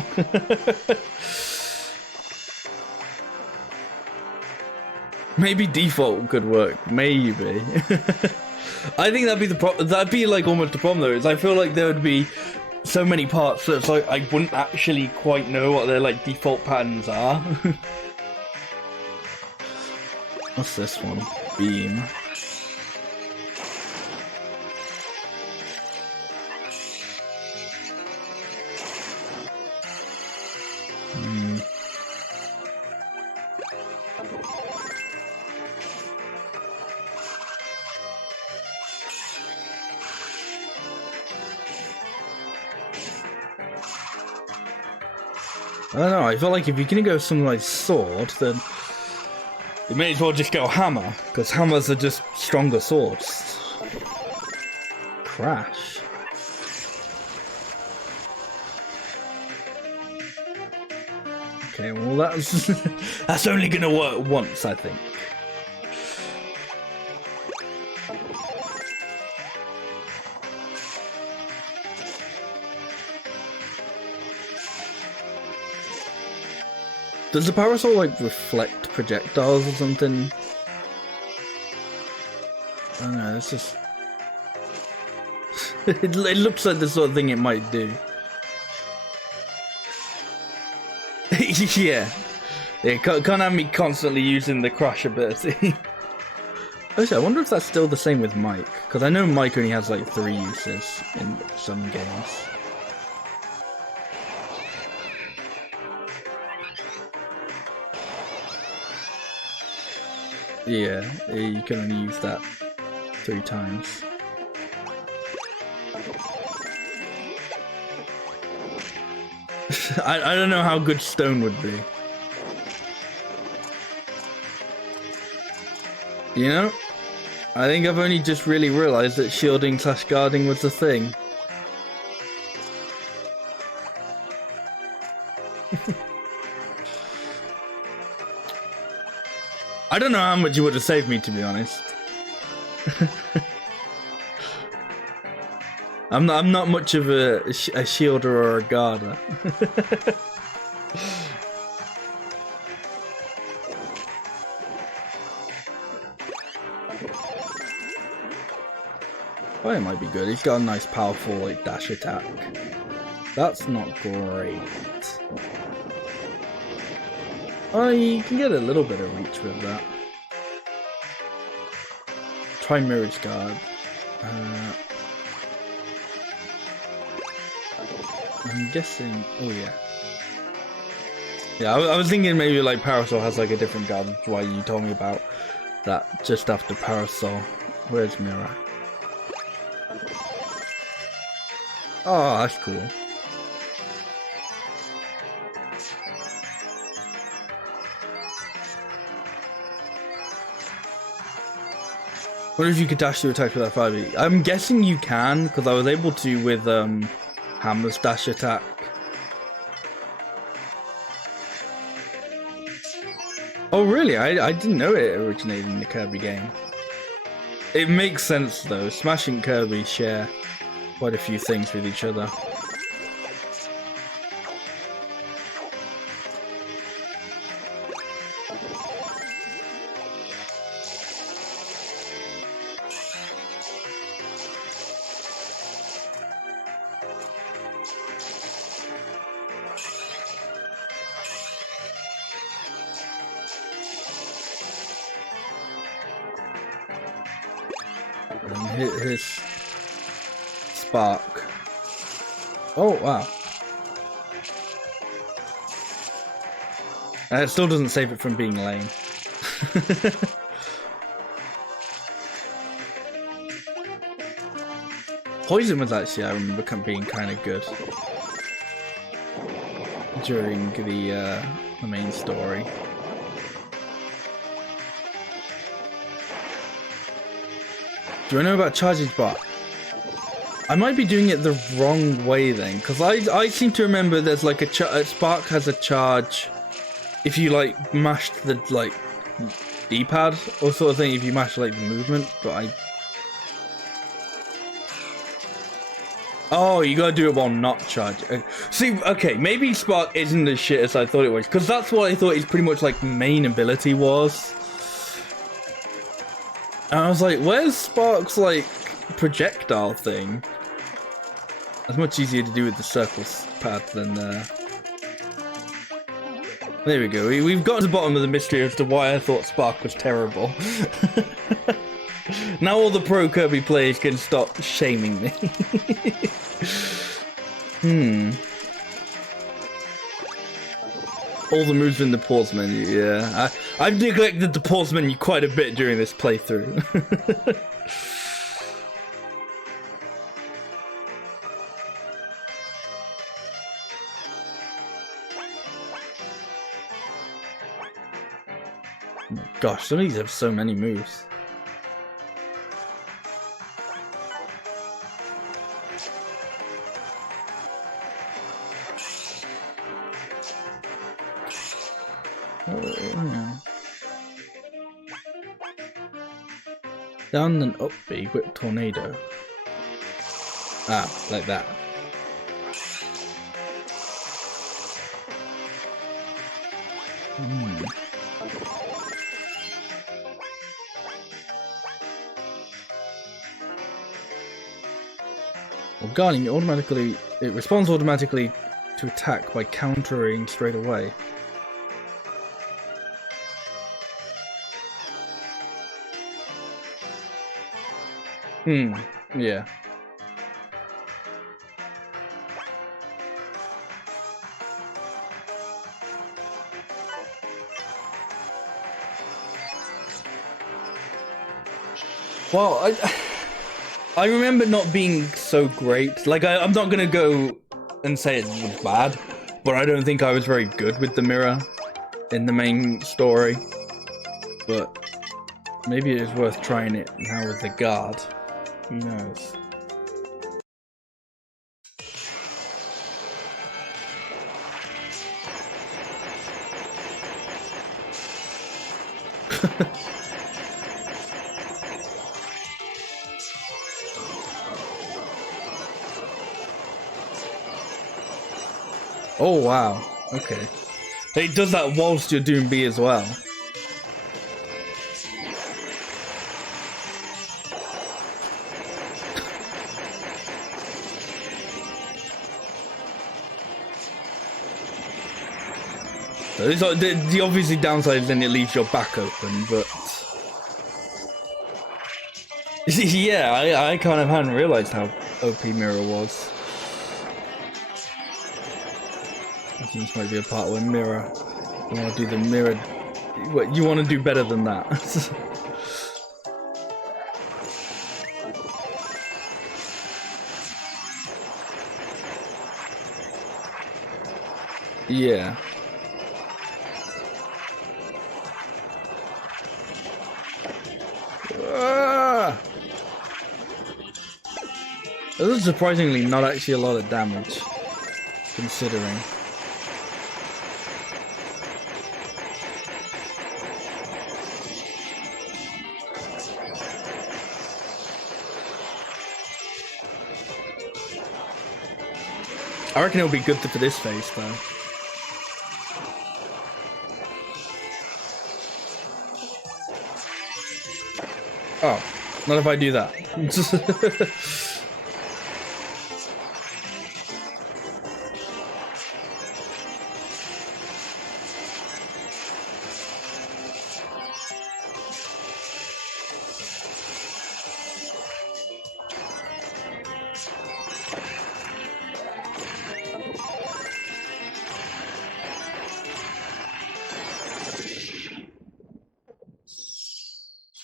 Maybe default could work. Maybe. I think that'd be the problem. That'd be like almost the problem though. Is I feel like there would be so many parts that it's like I wouldn't actually quite know what their like default patterns are. What's this one? Beam. I don't know, I feel like if you're gonna go something like sword, then you may as well just go hammer, because hammers are just stronger swords. Crash. Okay, well that's that's only gonna work once, I think. Does the parasol like reflect projectiles or something? I don't know, it's just it looks like the sort of thing it might do. Yeah, can't have me constantly using the crash ability. Actually, I wonder if that's still the same with Mike, because I know Mike only has like 3 uses in some games. Yeah, you can only use that 3 times. I don't know how good stone would be. You know, I think I've only just really realised that shielding / guarding was the thing. I don't know how much you would have saved me, to be honest. I'm not much of a shielder or a guarder. Oh, it might be good. He's got a nice, powerful like dash attack. That's not great. Oh, you can get a little bit of reach with that. Try Mirage Guard. I'm guessing. Oh yeah. Yeah, I was thinking maybe like Parasol has like a different guard. That's why you told me about that just after Parasol. Where's Mirror? Oh, that's cool. What if you could dash your attack with that 5e? I'm guessing you can, because I was able to with Hammer's dash attack. Oh really? I didn't know it originated in the Kirby game. It makes sense though. Smash and Kirby share quite a few things with each other. His spark. Oh wow. It still doesn't save it from being lame. Poison was actually, I remember, being kind of good during the main story. Do I know about charging spark? I might be doing it the wrong way then, because I seem to remember there's like a spark has a charge if you like mash the like D-pad or sort of thing, if you mash like the movement, but oh, you gotta do it while not charging. See, okay, maybe spark isn't as shit as I thought it was, because that's what I thought his pretty much like main ability was. And I was like, where's Spark's like projectile thing? It's much easier to do with the circle pad than There we go. We've got to the bottom of the mystery as to why I thought Spark was terrible. Now all the pro Kirby players can stop shaming me. All the moves in the pause menu, yeah. I've neglected the pause menu quite a bit during this playthrough. Oh my gosh, some of these have so many moves. Down and up B, whip tornado. Ah, like that. Well, guarding it responds automatically to attack by countering straight away. Yeah. Well, I remember not being so great. Like, I'm not gonna go and say it was bad, but I don't think I was very good with the mirror in the main story. But maybe it is worth trying it now with the guard. Who knows? Oh wow, okay. It does that whilst you're doing B as well. So the obviously downside is then it leaves your back open, but yeah, I kind of hadn't realized how OP Mirror was. I think this might be a part where Mirror, you want to do the mirror, you want to do better than that. Yeah. This is surprisingly not actually a lot of damage, considering. I reckon it'll be good for this phase, though. Oh, not if I do that.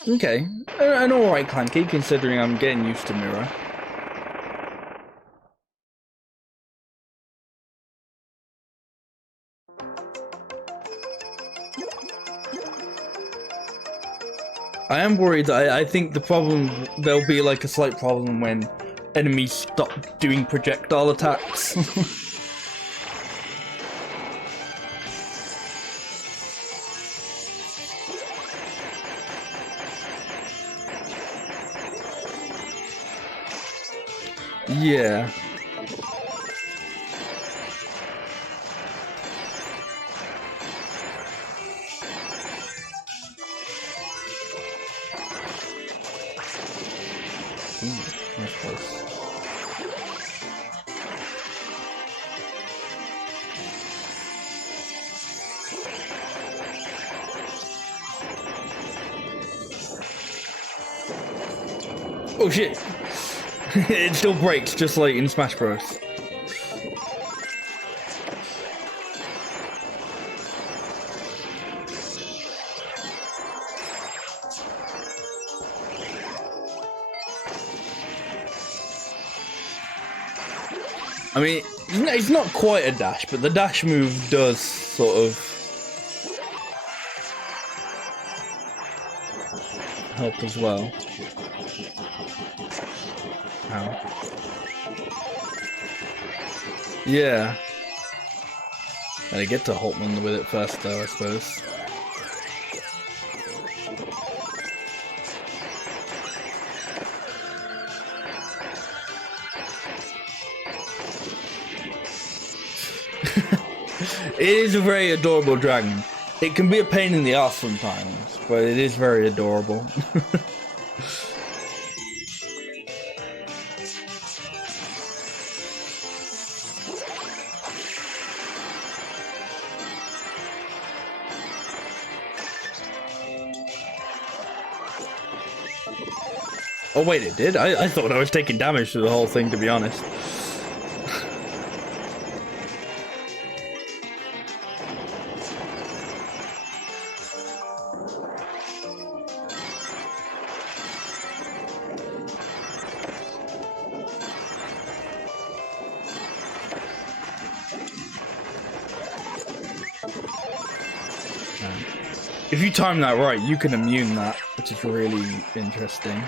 Okay, an alright Clanky, considering I'm getting used to Mirror. I am worried. I think there'll be like a slight problem when enemies stop doing projectile attacks. Yeah. That's close. Oh shit! It still breaks, just like in Smash Bros. I mean, it's not quite a dash, but the dash move does sort of help as well. Ow. Yeah. Gotta get to Holtman with it first, though, I suppose. It is a very adorable dragon. It can be a pain in the ass sometimes, but it is very adorable. Oh wait, it did? I thought I was taking damage to the whole thing, to be honest. If you time that right, you can immune that, which is really interesting.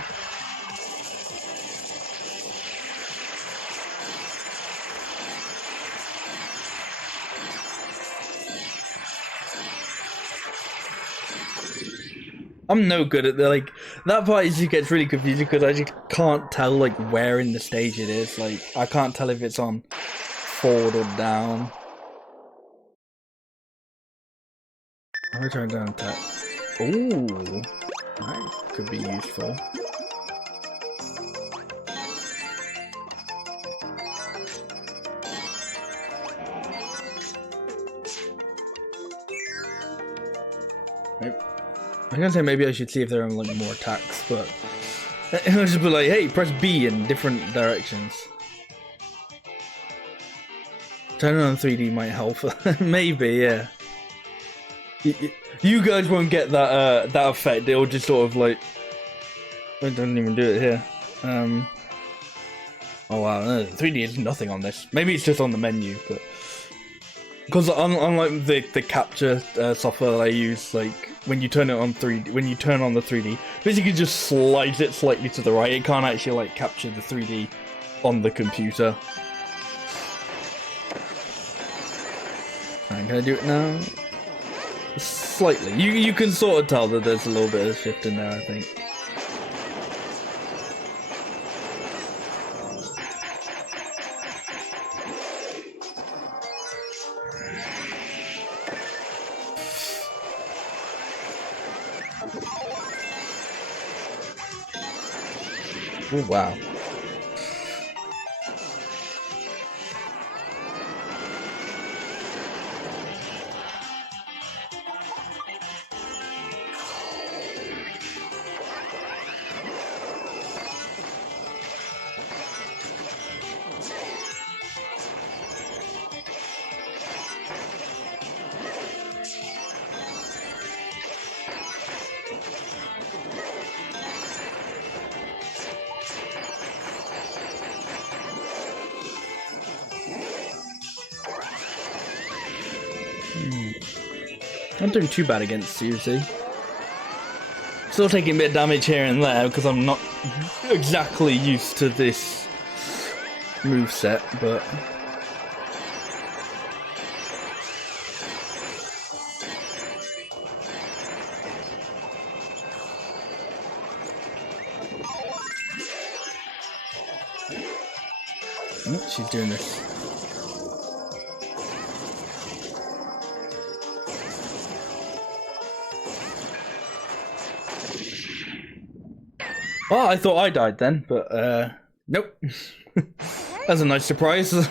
I'm no good at the, like, that part just gets really confusing because I just can't tell, like, where in the stage it is. Like, I can't tell if it's on forward or down. I'm gonna turn down that. Ooh, that could be useful. Nope. I was gonna say maybe I should see if there are like more attacks, but it would just be like, hey, press B in different directions. Turning on 3D might help. Maybe, yeah. You guys won't get that that effect. It'll just sort of like. I don't even do it here. Oh wow, 3D is nothing on this. Maybe it's just on the menu, but because unlike the capture software that I use, like when you turn it on 3D, when you turn on the 3D, basically just slides it slightly to the right. It can't actually like capture the 3D on the computer. Alright, can I do it now? Slightly. You can sort of tell that there's a little bit of shift in there, I think. Oh, wow. Not doing too bad against Susie. Still taking a bit of damage here and there because I'm not exactly used to this moveset, but she's doing this. Oh, I thought I died then, but nope. That's a nice surprise.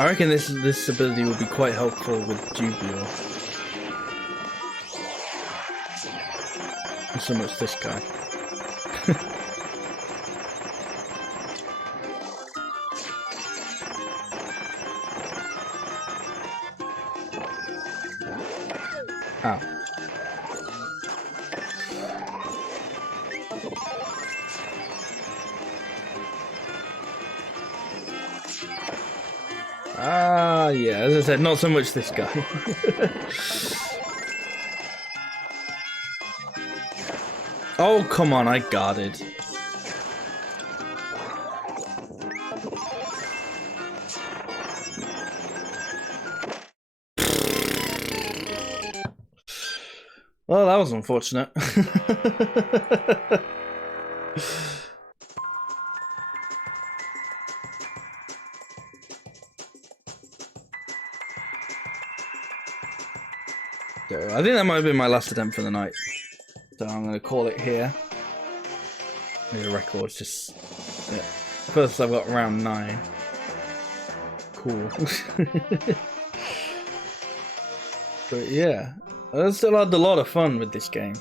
I reckon this ability will be quite helpful with Jubio. Not so much this guy. Ow. Ah, yeah, as I said, not so much this guy. Oh, come on, I guarded. Well, that was unfortunate. So, I think that might have been my last attempt for the night. So I'm going to call it here. The record's just... Yeah. First I've got round 9. Cool. But yeah, I still had a lot of fun with this game.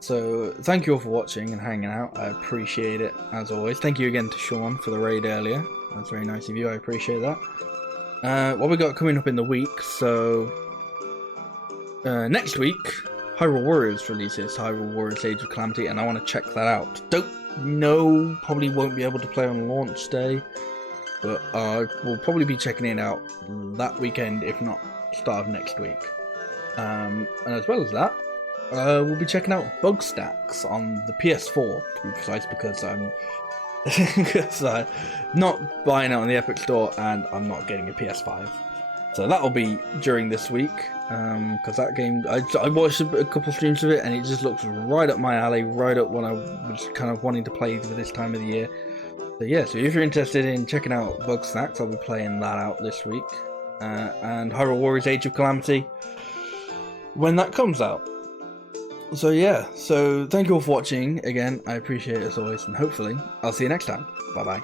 So thank you all for watching and hanging out. I appreciate it as always. Thank you again to Sean for the raid earlier. That's very nice of you. I appreciate that. What we got coming up in the week? So next week, Hyrule Warriors releases, Hyrule Warriors Age of Calamity, and I want to check that out. Don't know, probably won't be able to play on launch day, but we'll probably be checking it out that weekend, if not start of next week. And as well as that, we'll be checking out Bug Stacks on the PS4, to be precise, because I'm not buying it on the Epic Store and I'm not getting a PS5. So that'll be during this week, because that game, I watched a couple streams of it and it just looks right up my alley, right up what I was kind of wanting to play for this time of the year. So yeah, so if you're interested in checking out Bug Stacks, I'll be playing that out this week. And Hyrule Warriors Age of Calamity when that comes out. So yeah, so thank you all for watching again. I appreciate it as always, and hopefully I'll see you next time. Bye bye.